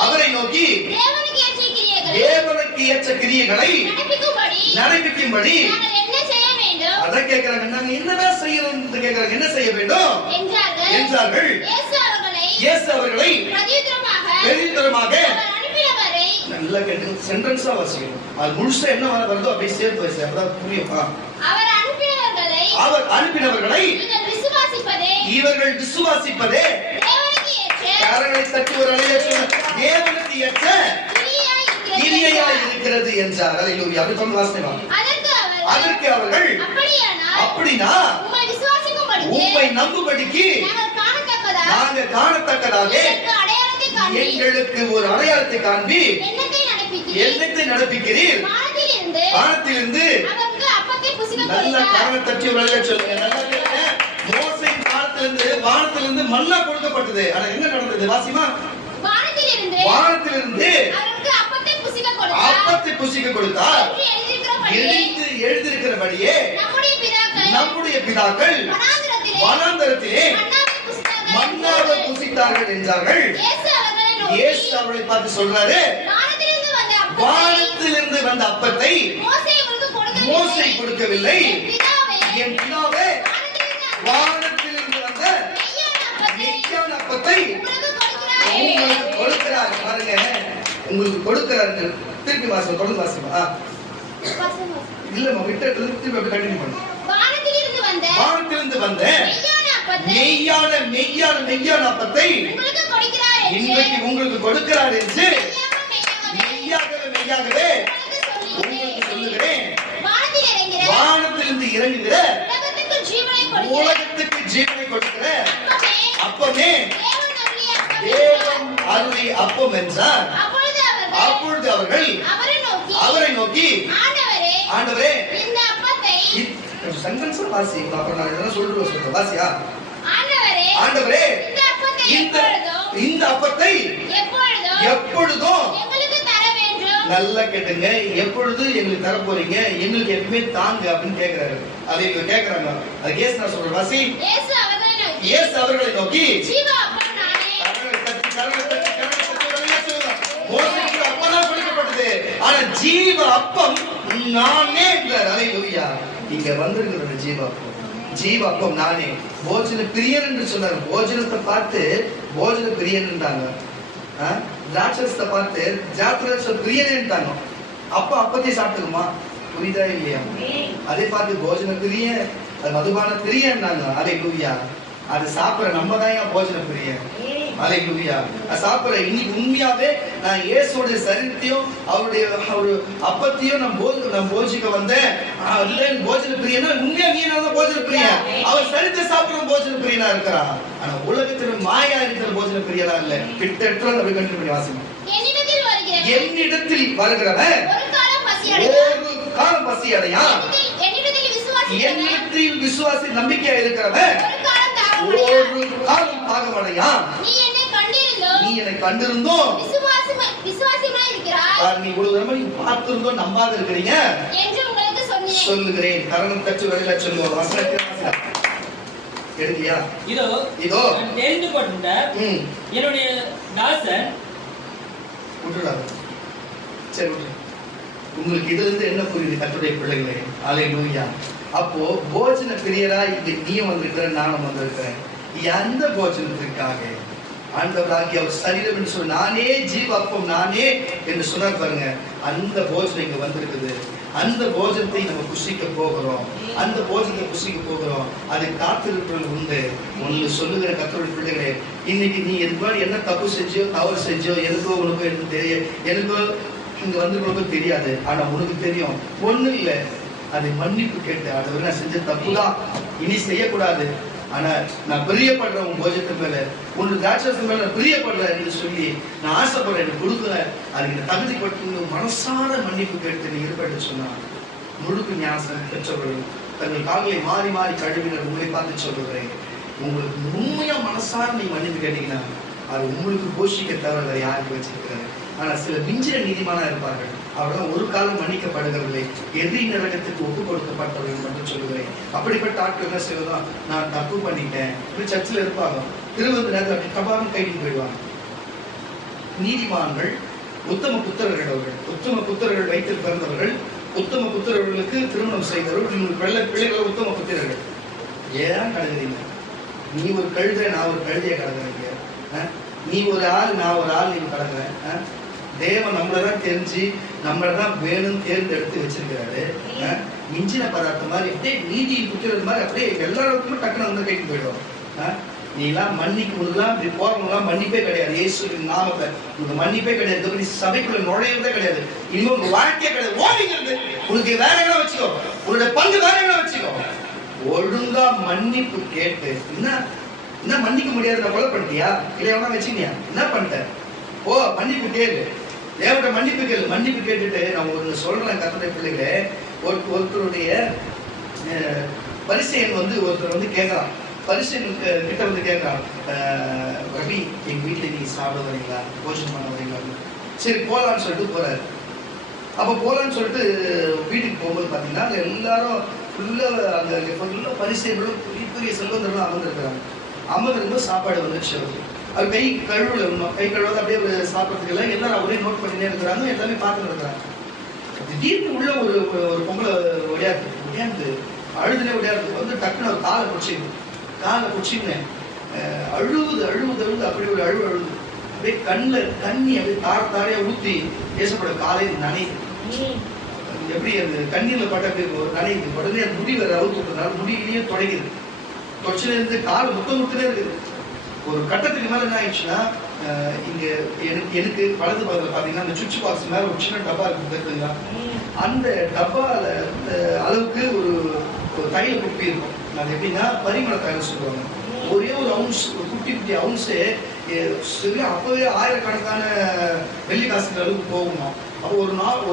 அவரை நோக்கி தேவனுக்கு ஏற்ற கிரியைகளை நடப்பிக்கும்படி அதை கேட்கிறாங்க. நாங்க என்னதான் செய்யணும் கேட்கிறாங்க. என்ன செய்ய வேண்டும் என்றார்கள். இயேசு அவர்களை பிரதியுத்தரமாக நல்லா கேட்டு சென்டென்ஸா வாசிக்கணும். அது முழுசா என்ன வருதோ அப்படியே சேர்த்து வாசி, அப்பதான் புரியும். அவர் அனுப்பினவர்களை இவர்கள் விசுவாசிப்பதே கரங்களை தட்டி ஒரு அலைய சொல்ல தேவனுக்கு ஏற்ற கிரியையாய் இருக்கிறது என்றார். அல்லேலூயா. அப்படி சொல்ல வாசிக்கலாம். அதற்கு அவர்கள் அப்படினா உம்மை நம்பும்படிக்கு நாங்க காணத்தக்கதாக எங்களுக்கு ஒரு அடையாளத்தை காண்பி, என்னத்தை நடப்பிக்கிறீர்? வானத்திலிருந்து நல்ல காரண தட்டி ஒரு அலைய சொல்லுங்க. நல்லா கேளுங்க. மோசேயின் காலத்திலிருந்து வானத்திலிருந்து மன்னா கொடுக்கப்பட்டது. ஆனா என்ன நடந்தது? வாசிமா. வானத்திலிருந்து அப்பத்தை புசிக்க கொடுத்தார். எழுதியிருக்கிறபடியே நம்முடைய பிதாக்கள் வனாந்தரத்திலே மன்னாவை புசித்தார்கள் என்றார்கள். இயேசு அவர்களை பார்த்து சொல்றாரு, வானத்திலிருந்து வந்த அப்பத்தை மோசே கொடுக்கவில்லை, என் பிதாவே வானத்திலிருந்து வந்த மெய்யான அப்பத்தை உங்களுக்கு கொடுக்கிறார். பாருங்க, உங்களுக்கு கொடுக்கிறார்கள். திருப்பி வாசிப்போம், தொடர்ந்து வாசிப்போம். இல்லம்மா, விட்டு திருப்பி கண்டினியூ பண்ணுங்க. வானத்திலிருந்து வந்த மெய்யான அப்பத்தை இன்றைக்கு உங்களுக்கு கொடுக்கிறார் என்று மெய்யாகவே உங்களுக்கு சொல்லுகிறேன். வானத்திலிருந்து இறங்குகிற உலகத்துக்கு ஜீவனை கொடுக்கிற அப்பமே தேவன் அருளி அப்பம் என்றார். அப்பொழுது அவர்கள் அவரை நோக்கி ஆண்டவரே, சென்டென்ஸ் வாசி, அப்புறம் நான் என்ன சொல்றேன் வாசியா. ஆண்டவரே, இந்த அப்பத்தை எப்பொழுதும் நல்லா கேட்டுங்க, எப்பொழுது எங்களுக்கு தர போறீங்க, எங்களுக்கு எப்பவுமே தாங்க அப்படின்னு கேட்கிறாரு. அதை கேட்கிறாங்க. அது இயேசு நான் சொல்றேன் வாசி. இயேசு அவர்களை நோக்கி மோசேக்கு அப்பதான் கொடுக்கப்பட்டது, ஆனா ஜீவ அப்பம் நானே என்றார். அல்லேலூயா. இங்க வந்திருக்கிறது ஜீவ அப்பம். ஜீவ அப்பம் நானே. போஜன பிரியன் என்று சொன்னார். போஜனத்தை பார்த்து போஜன பிரியன் என்றாங்க. திராட்சரசத்தை பார்த்து திராட்சரச பிரியன்ட்டாங்க. அப்பத்தை சாப்பிட்டுக்குமா? புரியுதா இல்லையா? அதை பார்த்து போஜன பிரியன், மதுபான பிரியன்றாங்க. அல்லேலூயா. அது சாப்பிடுற நம்ம தான் போஜன பிரியன். அல்லேலூயா. சாப்பிடுற இன்னைக்கு உண்மையாவே நான் இயேசுவோட சரீரத்தையும் அவருடைய அப்பத்தையும் நான் போஜிக்க வந்தேன். போஜன பிரியனா உண்மையா நீ நான் போஜன பிரியன். அவர் சரீரத்தை சாப்பிடுற போஜன பிரியனா இருக்கிறான். ஆனா உலகத்துல மாயா இருக்கிற போஜன பிரியனா இல்ல. கிட்டத்தட்ட நம்ம கண்டினியூ பண்ணி வாசிக்கணும். என்னிடத்தில் வருகிறவன் ஒரு காலம் பசி அடையான். என்னிடத்தில் விசுவாசி நம்பிக்கையா இருக்கிறவன் ஒரு காலம் தாகமடையான். நீ என்னை கண்டிருந்தோம் நீ இவ்வளவு தடவை நீ பார்த்திருந்தோம் நம்பாத இருக்கிறீங்க சொல்லுகிறேன். கரணம் தச்சு வரையில சொல்லுவோம். வசனத்தை எடுத்தியா? இதோ தெரிந்து கொண்ட என்னுடைய தாசன். விட்டுடாது. சரி விட்டு. உங்களுக்கு இதுல இருந்து என்ன புரியுது கர்த்தருடைய பிள்ளைகளே? அல்லேலூயா. அப்போ போஜன பிரியரா இங்க நீயும் வந்திருக்கிற, நானும் வந்திருக்கிறேன். எந்த போஜனத்திற்காக? ஆண்டவராகிய அவர் சரீரம் என்று சொல்லி நானே ஜீவ அப்பம் நானே என்று சொன்னார் பாருங்க. அந்த போஜனம் இங்க வந்திருக்குது. அந்த போஜனத்தை நம்ம புசிக்க போகிறோம். அந்த போஜனத்தை புசிக்க போகிறோம். அதை காத்திருப்பவர்கள் உண்டு. ஒன்று சொல்லுகிற கர்த்தருடைய பிள்ளைகளே, இன்னைக்கு நீ எதுக்கு என்ன தப்பு செஞ்சோ தவறு செஞ்சோ எதுக்கோ உனக்கோ எனக்கு தெரியும், எனக்கோ இங்க வந்து தெரியாது. ஆனா உனக்கு தெரியும். ஒண்ணு இல்லை, அதை மன்னிப்பு கேட்டு ஆண்டவரே நான் செஞ்ச தப்புதான், இனி செய்யக்கூடாது. ஆனா நான் பிரியப்படுற உன் போஜத்து மேல, உன் திராட்சரசம் மேல நான் பிரியப்படுறேன் என்று சொல்லி நான் ஆசைப்படுறேன், எனக்கு கொடுக்கல, அதுக்கு தகுதிப்பட்டு மனசார மன்னிப்பு கேட்டு நீ இருப்பட்டு சொன்னா, முழுக்க ஞானம் பெற்றவர்கள் தங்கள் கால்களை மாறி மாறி கழுவினர் உங்களை பார்த்து சொல்லுகிறேன், உங்களுக்கு உண்மையா மனசார நீ மன்னிப்பு கேட்டீங்கன்னா அது உங்களுக்கு போஷிக்க தவிர யாருக்கு வச்சிருக்கிறாரு. ஆனா சில மிஞ்சிய நீதிமானா இருப்பார்கள், அவர்கள் ஒரு காலம் மன்னிக்கப்படுகிறதில்லை, எதிரி நரகத்துக்கு ஒப்பு கொடுக்கப்பட்டவர்கள் என்று சொல்லுகிறேன். அப்படிப்பட்ட ஆட்கள் என்ன செய்வதும், நான் தப்பு பண்ணிட்டேன் சர்ச்சில் இருப்பாங்க, திருவது நேரத்தில் அப்படி கபாரம் கைட்டு போயிடுவாங்க. நீதிமான்கள் உத்தம புத்திரர்கள், அவர்கள் உத்தம புத்திரர்கள் வயிற்றில் பிறந்தவர்கள், உத்தம புத்திரர்களுக்கு திருமணம் செய்தவர்கள், பிள்ளைகள் உத்தம புத்திரர்கள். ஏன் கலங்குறீங்க? நீ ஒரு கழுதை, நான் ஒரு கழுதையை கலங்குறீங்க, நீ ஒரு ஆள், நான் ஒரு ஆள், நீ கலங்குறேன். தேவன் நம்மளதான் தெரிஞ்சு நம்மளதான் வேணும் தேர்ந்தெடுத்து வச்சிருக்கிறாரு. மிஞ்சின பதார்த்தம் மாதிரி அப்படியே நீதியின் புத்திரர் மாதிரி அப்படியே எல்லாருக்குமே டக்குன்னு வந்து கைட்டு போயிடும். நீ எல்லாம் மன்னிக்கு உனக்குலாம் இப்படி போறவங்கலாம் மன்னிப்பே கிடையாது. இயேசுவின் நாமத்தை உனக்கு மன்னிப்பே கிடையாது. நீ சபைக்குள்ள நுழையறதே கிடையாது. இனிமே உங்க வாழ்க்கையே கிடையாது. ஓடிங்கிறது உனக்கு வேற என்ன வச்சுக்கோ, உன்னுடைய பங்கு வேற என்ன வச்சுக்கோ. ஒழுங்கா மன்னிப்பு கேட்டு, என்ன மன்னிக்க முடியாத கொலை பண்ணிட்டியா, இல்லை எவனா வச்சுக்கியா, என்ன பண்ணிட்ட, ஓ மன்னிப்பு கேளு, தேவட்ட மன்னிப்பு கேளு. மன்னிப்பு கேட்டுட்டு நான் ஒன்று சொல்றேன் கர்த்தருடைய பிள்ளைகளே, ஒருத்தருடைய பரிசையன் வந்து ஒருத்தர் வந்து கேட்கறான், பரிசையன் கிட்ட வந்து கேட்கறான், ரவி எங்க வீட்டுல நீ சாப்பிட வரீங்களா, போஷன் பண்ண வரீங்களா? சரி போலான்னு சொல்லிட்டு போறாரு. அப்போ போலான்னு சொல்லிட்டு வீட்டுக்கு போகும்போது பார்த்தீங்கன்னா எல்லாரும் ஃபுல்லாக அந்த ஃபுல்லாக பரிசையர்களும் பெரிய பெரிய செல்வந்தர்களும் அமர்ந்துருக்கிறாங்க. அமர்ந்துருக்கும்போது சாப்பாடு வந்துடுச்சு. அது கை கழுவுல கை கழுவாத அப்படியே சாப்பிட்றதுக்கு எல்லாம் எல்லாரும் அவரே நோட் பண்ணினே இருக்கிறாங்க, எல்லாமே பார்த்துட்டு இருக்கிறாங்க. திடீர்னு உள்ள ஒரு பொங்கலை ஒடியாந்து அழுதுனே ஒடியாந்து வந்து டக்குன்னு ஒரு காலை பிடிச்சிக்கினேன் அழுவுது அப்படி ஒரு அழுது அப்படியே கண்ணில் தண்ணி அப்படியே தாரையா ஊற்றி பேசப்பட காலையில் நனையுது. எப்படி அந்த கண்ணீர்ல பட்ட ஒரு நனையுது. உடனே அந்த முடி வேற அவுத்து விட்டதுனால முடியிலேயே தொடங்குது. தொச்சில இருந்து கால் முத்தே இருக்குது. ஒரு கட்டத்துக்கு மேல என்ன ஆயிடுச்சுன்னா, இங்க எனக்கு வலது பக்கத்துல பாத்தீங்கன்னா அந்த சுவிட்ச் பாக்ஸ் மேல ஒரு சின்ன டப்பா இருக்கு தெரியுங்களா, அந்த டப்பால அளவுக்கு ஒரு தைல குப்பி இருக்கும். அது எப்படின்னா பரிமள தைலம் சொல்லுவாங்க. ஒரே ஒரு அவுன்ஸ், ஒரு குட்டி அவுன்ஸே அப்பவே ஆயிரக்கணக்கான வெள்ளி காசுக்கு அளவுக்கு போகுமா. அப்போ ஒரு நாள்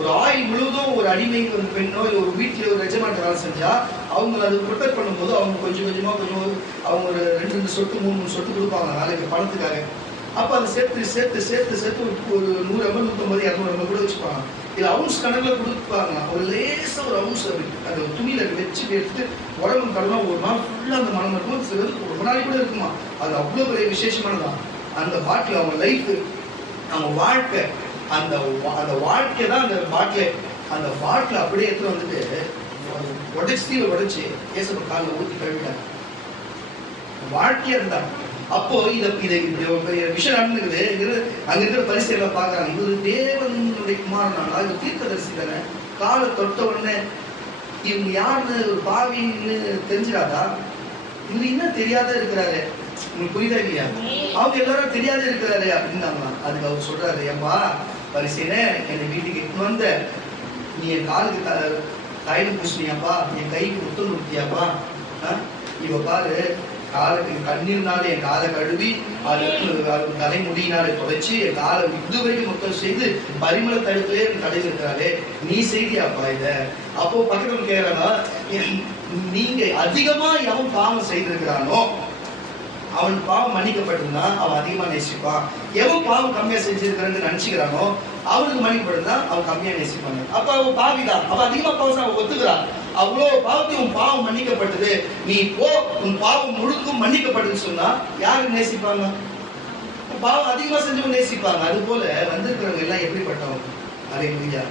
ஒரு ஆயில் முழுவதும் ஒரு அடிமைக்கு ஒரு பெண்ணோ இல்லை ஒரு வீட்டில் ஒரு எஜமான்ட்ட வேலை செஞ்சா அவங்க அதை ப்ரிப்பேர் பண்ணும்போது அவங்க கொஞ்சம் அவங்க ஒரு 2 சொட்டு 3 சொட்டு கொடுப்பாங்க நாளைக்கு பணத்துக்காக. அப்போ அதை சேர்த்து ஒரு 100 ml 150 200 ml கூட வச்சுப்பாங்க. இல்லை அவுன்ஸ் கணக்கில் கொடுப்பாங்க. ஒரு லேசாக ஒரு அவுன்ஸ் அந்த துணியில் வச்சு எடுத்து உடம்பு கடலாம் ஒரு நாள் ஃபுல்லாக அந்த மனம் இருக்கும். சிலருக்கு ஒரு நாளைக்கு கூட இருக்குமா. அது அவ்வளோ பெரிய விசேஷமானதான். அந்த பாட்டில் அவங்க லைஃப், அவங்க வாழ்க்கை, அந்த வாழ்க்கை தான் அந்த பாட்டில். அந்த பாட்டில் அப்படியே எடுத்து வந்துட்டு உடைச்சி ஏசப்ப காலில் ஊற்றி கழுவிட்டாங்க. வாழ்க்கையா இருந்தாங்க. அப்போ இப்படி ஒரு பெரிய விஷயம் நடந்துக்குது. அங்க இருக்கிற பரிசைகளை பார்க்கறாங்க. இவரு தேவனுடைய குமாரனால இது தீர்க்கதரிசி தானே. காலை தொட்ட உடனே இவங்க யாருன்னு ஒரு பாவின்னு தெரிஞ்சிடாதா? இவரு இன்னும் தெரியாத இருக்கிறாரு. உங்களுக்கு புரியுதா இல்லையா? அவங்க எல்லாரும் தெரியாத இருக்கிறாரு அப்படின்னாங்க. அதுக்கு அவர் சொல்றாரு, ஏம்பா பரிசைனே என்னை வீட்டுக்கு எட்டு வந்த, நீ என் காலுக்கு தைலம் பூசினியாப்பா, என் கைக்கு முத்தம் கொடுத்தியாப்பா, இவ பாரு காலுக்கு கண்ணீர்னால என் காலை கழுவி அது தலைமுடியினாலே தொலைச்சு என் காலை இதுவரைக்கும் முத்தம் செய்து பரிமள தடுப்பிலே கடையில் இருக்கிறாரு, நீ செய்தியாப்பா இத? அப்போ பக்கத்துல கேட்கிறாங்க, நீங்க அதிகமா எவன் பாவம் செய்திருக்கிறானோ அவன் பாவம் மன்னிக்கப்பட்டிருந்தா அவன் அதிகமா நேசிப்பான். எவன் பாவம் கம்மியா செஞ்சிருக்கிறான்னு நினைச்சுக்கிறானோ அவனுக்கு மன்னிக்கப்பட்டிருந்தா அவன் கம்மியா நேசிப்பாங்க. அப்ப அவன் பாவிதான், அவன் அதிகமா பாவம் அவன் ஒத்துக்கிறான். அவ்வளோ பாவத்தையும் உன் பாவம் மன்னிக்கப்பட்டது, நீ போ உன் பாவம் முழுக்கும் மன்னிக்கப்பட்டதுன்னு சொன்னா யாருக்கு நேசிப்பாங்க? பாவம் அதிகமா செஞ்சவங்க நேசிப்பாங்க. அது போல வந்திருக்கிறவங்க எல்லாம் எப்படிப்பட்டவங்க? அதே முடியா.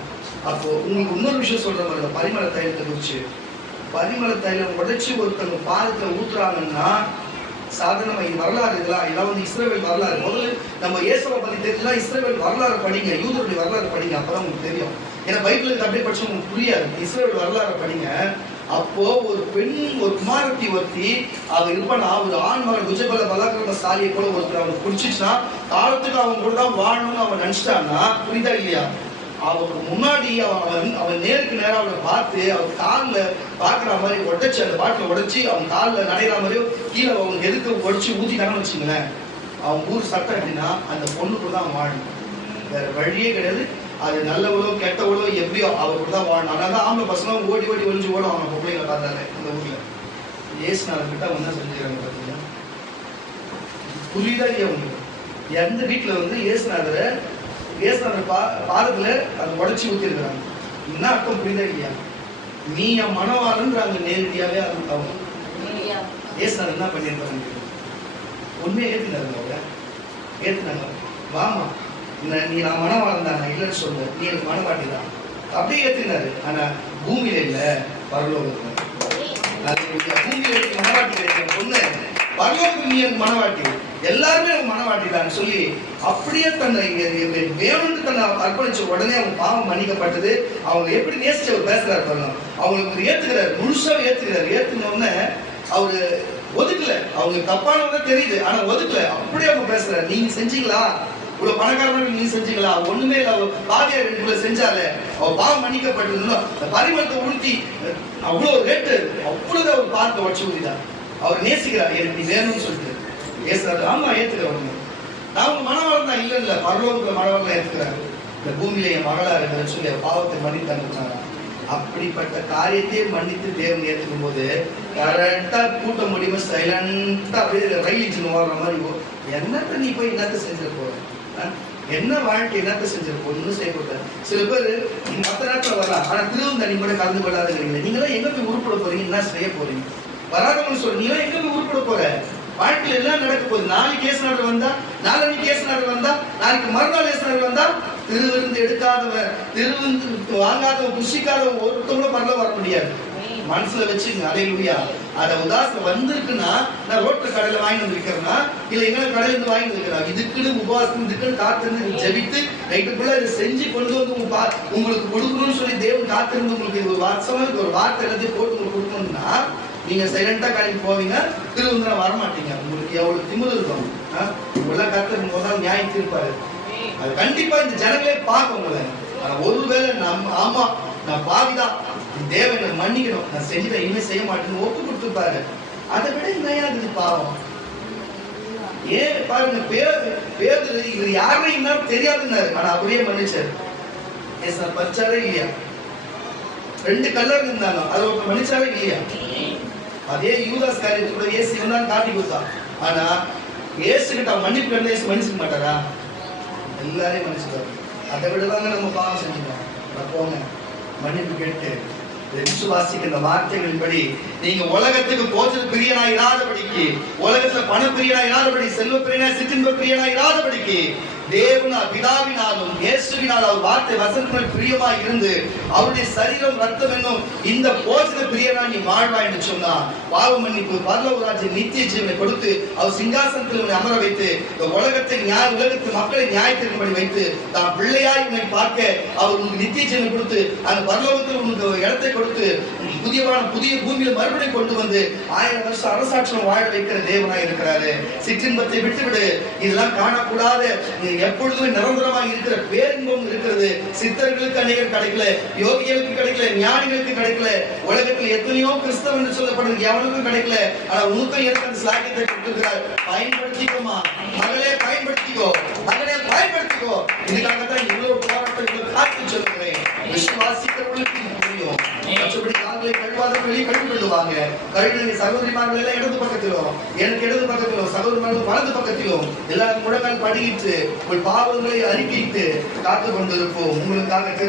அப்போ உங்களுக்கு இன்னொரு விஷயம் சொல்ற மாதிரி பரிமள தைலத்தை குறிச்சு, பரிமள தைலம் உடைச்சு ஒருத்தவங்க பாதத்துல ஊத்துறாங்கன்னா சாதாரணமா இது வரலாறு, இதெல்லாம் வந்து இஸ்ரவேல் வரலாறு. முதல்ல நம்ம இயேசுவை பத்தி தெரிஞ்சா இஸ்ரவேல் வரலாறு படிங்க, யூதருடைய வரலாறு படிங்க, அப்பதான் உங்களுக்கு தெரியும். ஏன்னா பைபிளுக்கு அப்படியே படிச்சு உங்களுக்கு புரியாது. இஸ்ரவேல் வரலாறு படிங்க. அப்போ ஒரு பெண், ஒரு குமாரத்தி ஒருத்தி அவ இருப்பானா, ஒரு ஆண் மகன் குஜபல பலாக்கிரம சாலியை போல ஒருத்தர் அவனுக்கு பிடிச்சிச்சுன்னா காலத்துக்கு அவன் கூட தான் வாழணும்னு அவன் நினைச்சிட்டான்னா, புரியுதா இல்லையா? அவருக்கு முன்னாடி அவன் நேருக்கு நேரம் அவனை பார்த்து அவன் காலில் பார்க்குற மாதிரி உடைச்சு அந்த பாட்டில் உடைச்சி அவன் காலில் நடைகிற மாதிரியோ கீழே அவனுக்கு எதுக்கு உடைச்சி ஊற்றிட்டாங்கன்னு வச்சுங்களேன், அவன் ஊர் சட்டம் எப்படின்னா அந்த பொண்ணுக்குள்ள தான் வாழணும், வேற வழியே கிடையாது. அது நல்லவளோ கெட்டவளோ எப்படியோ அவருக்கு தான் வாழணும். அதனால தான் ஆம்பளை பசங்க ஓடி ஓடி ஒழிஞ்சு ஓடும் அவங்க பொம்பளைங்களை பார்த்தாரு இந்த ஊர்ல. ஏசுநாதர் கிட்ட அவங்க என்ன செஞ்சுக்கிறாங்க பார்த்தீங்கன்னா, புரியுதா இல்லையா உங்களுக்கு? எந்த வீட்டில் வந்து ஏசுநாதர் பாதத்துல அதை உடச்சி ஊற்றிருக்கிறாங்க, என்ன அர்த்தம் புரியுதா இல்லையா? நீ என் மனவாளன்றாங்க நேரடியாவே. அவங்க ஏசுநாதர் என்ன பண்ணியிருக்காங்க, உண்மையை ஏத்துனாங்க. வாமா நீ நான் மனவாளன் தான், நான் இல்லைன்னு சொல்ல, நீ எனக்கு மனவாட்டி தான், அப்படியே ஏத்துனாரு. ஆனா பூமியில இல்ல, பரலோகத்துல. பூமியில இருக்க மனவாட்டி கிடையாது பொண்ணு, பரலோகத்துக்கு நீ எனக்கு மனவாட்டி, எல்லாருமே எனக்கு மனவாட்டி தான் சொல்லி அப்படியே தன்னை வேணும்னு தன்னை அர்ப்பணிச்ச உடனே அவங்க பாவம் மன்னிக்கப்பட்டது. அவங்க எப்படி நேசிச்சு அவர் பேசுறாரு பாருங்க, அவங்களுக்கு ஏத்துக்கிறாரு, முழுசாவே ஏத்துக்கிறாரு. ஏத்துன உடனே அவரு ஒதுக்கல, அவங்க தப்பானவங்க தெரியுது ஆனா ஒதுக்கல, அப்படியே அவங்க பேசுறாரு. நீங்க செஞ்சீங்களா, இவ்வளவு பணக்காரர்கள் நீங்க செஞ்சீங்களா, ஒண்ணுமே இல்ல, பாதியா ரெண்டு செஞ்சாலே அவ பாவம் மன்னிக்கப்பட்டிருந்தோம். பரிமளத்தை உடுத்தி அவ்வளவு ரேட்டு, அவ்வளவு அவர் பார்த்து உடச்சு ஊதிதான். அவர் நேசிக்கிறார், எனக்கு வேணும்னு சொல்லிட்டு ஏசுறாரு. ஆமா ஏத்துக்கிறவங்க, நான் உங்க மனவாளம் தான் இல்ல பரலோகத்துல மனவாளம் ஏத்துக்கிறாரு. இந்த பூமியில என் மகளா இருக்கிறேன்னு சொல்லி பாவத்தை மன்னித்து அனுப்பிச்சாங்க. அப்படிப்பட்ட காரியத்தையே மன்னித்து தேவன் ஏற்றுக்கும் போது கரெக்டா கூட்ட முடியுமா சைலண்டா அப்படியே ரயில் இன்ஜின் ஓடுற மாதிரி என்னத்த நீ போய் என்னத்த செஞ்சிட போற, என்ன வாழ்க்கை என்னத்த செஞ்சிட போ, இன்னும் செய்யக்கூடாது. சில பேர் மற்ற நேரத்துல வரலாம், ஆனா திருவம் தண்ணி கூட கலந்து கொள்ளாதுங்கிறீங்க. நீங்களாம் எங்க போய் உருப்பட போறீங்க, என்ன செய்ய போறீங்க? வராதவங்க சொல்ற நீங்க எங்க போய் உருப்பட போற, வாழ்க்கையில எல்லாம் நடக்க போகுது. நாளைக்கு கேஸ் நாடு வந்தா, நாளைக்கு கேஸ் நாடு வந்தா, நாளைக்கு மறுநாள் கேஸ் நாடு வந்தா, திருவிருந்து எடுக்காதவன், திருவிருந்து வாங்காதவன், புஷிக்காதவன் ஒருத்தவங்களும் பரல வர முடியாது. மனசுல வச்சுங்க. அல்லேலூயா. அத உதாசம் வந்திருக்குன்னா, நான் ரோட்ல கடையில வாங்கி வந்திருக்கிறேன்னா, இல்ல எங்க கடையில இருந்து வாங்கி வந்திருக்கிறேன், இதுக்குன்னு உபவாசம், இதுக்குன்னு காத்திருந்து ஜெபித்து நைட்டுக்குள்ள இதை செஞ்சு கொண்டு வந்து உங்களுக்கு கொடுக்கணும்னு சொல்லி தேவன் காத்திருந்து உங்களுக்கு ஒரு வாட்சம் ஒரு வார்த்தை எல்லாத்தையும் போட்டு உங்களுக்கு கொடுக்கணும்னா, நீங்க சைலண்டா கிளம்பி போவீங்க, திருவிழா வரமாட்டீங்க. உங்களுக்கு எவ்வளவு திமிரு இருக்கும். உங்களெல்லாம் கத்துக்கும் போதாலும் நியாயம் தீர்ப்பாரு. அது கண்டிப்பா இந்த ஜனங்களே பார்க்க உங்களை. ஒருவேளை ஆமா நான் பாவிதான், தேவனை மன்னிக்கணும், நான் செஞ்சுட்டேன், இனிமே செய்ய மாட்டேன்னு ஒப்பு கொடுத்துப்பாரு. அதை விட என்னையாகுது பாவம். ஏன் பாருங்க, பேதுரு இவர் யாருமே இன்னும் தெரியாதுன்னாரு, ஆனா அப்படியே மன்னிச்சாரு. ஏசா பறிச்சாரே இல்லையா? 2 கல்லர் இருந்தாங்க, அது ஒரு மன்னிச்சாரே இல்லையா? அதே யூதாஸ் காரியத்தை கூட இயேசு இவன் காட்டி கொடுத்தான். ஆனா இயேசு கிட்ட மன்னிப்பு வேணும், இயேசு மன்னிச்சுக்க மாட்டாரா? எல்லாரையும் மன்னிச்சுக்காரு. அதை விடதாங்க நம்ம பாவம் செஞ்சுட்டோம். போங்க மன்னிப்பு கேட்டு விசுவாசிக்கிற வார்த்தைகளின்படி நீங்க உலகத்துக்கு போஜன பிரியனா இராதபடிக்கு, உலகத்துல பண பிரியனா இராதபடி, செல்வ பிரியனா சிற்றின்ப பிரியனா இராதபடிக்கு, தேவனா பிதாவினாலும் இயேசுவினால் அவர் வார்த்தை வசனங்கள் பிரியமா இருந்து அவருடைய சரீரம் ரத்தம் என்னும் இந்த போஜன பிரியனா நீ வாழ்வா என்று சொன்னா, பாவ மன்னிப்பு, பரலோக ராஜ்யம், நித்திய ஜீவனை கொடுத்து அவர் சிங்காசனத்தில் உன்னை அமர வைத்து உலகத்தை உலகத்து மக்களை நியாயத்தின்படி வைத்து தான் பிள்ளையாய் உன்னை பார்க்க அவர் உனக்கு நித்திய ஜீவனை கொடுத்து அந்த பரலோகத்தில் உனக்கு இடத்தை கொடுத்து புதிய பூமியில மறுபடியும் கொண்டு வந்து 1000 வருஷம் அரசாட்சியம் வாழ வைக்கிற தேவனாய் இருக்கிறாரு. சிற்றின்பத்தை விட்டுவிடு, இதெல்லாம் காணக்கூடாத எப்பொழுதுமே நிரந்தரமாக இருக்கிற பேரின்பம் இருக்கிறது. சித்தர்களுக்கு அநேகர் கிடைக்கல, யோகிகளுக்கு கிடைக்கல, ஞானிகளுக்கு கிடைக்கல, உலகத்தில் எத்தனையோ கிறிஸ்தவ என்று சொல்லப்படுறது எவனுக்கும் கிடைக்கல. ஆனா உனக்கும் எனக்கு அந்த சாக்கியத்தை கொடுத்திருக்கிறார். பயன்படுத்திக்கோமா மகளே, பயன்படுத்திக்கோ மகளே, பயன்படுத்திக்கோ. இதுக்காகத்தான் இவ்வளவு போராட்டங்களை காத்து சொல்லுகிறேன். விசுவாசிக்கிறவர்களுக்கு புரியும். மற்றபடி கால்களை கழுவாதவர்கள் வெளியே கழுவி கொள்ளுவாங்க. கழுவி சகோதரிமார்கள் எல்லாம் இடது பக்கத்திலும், எனக்கு இடது பக்கத்திலும், சகோதரிமார்கள் வலது பக்கத்திலும் எல்லாரும் முழங்கால் படிக்கிட்டு உங்கள் பாவங்களை அறிக்கையிட்டு காத்து கொண்டிருப்போம். உங்களுக்காக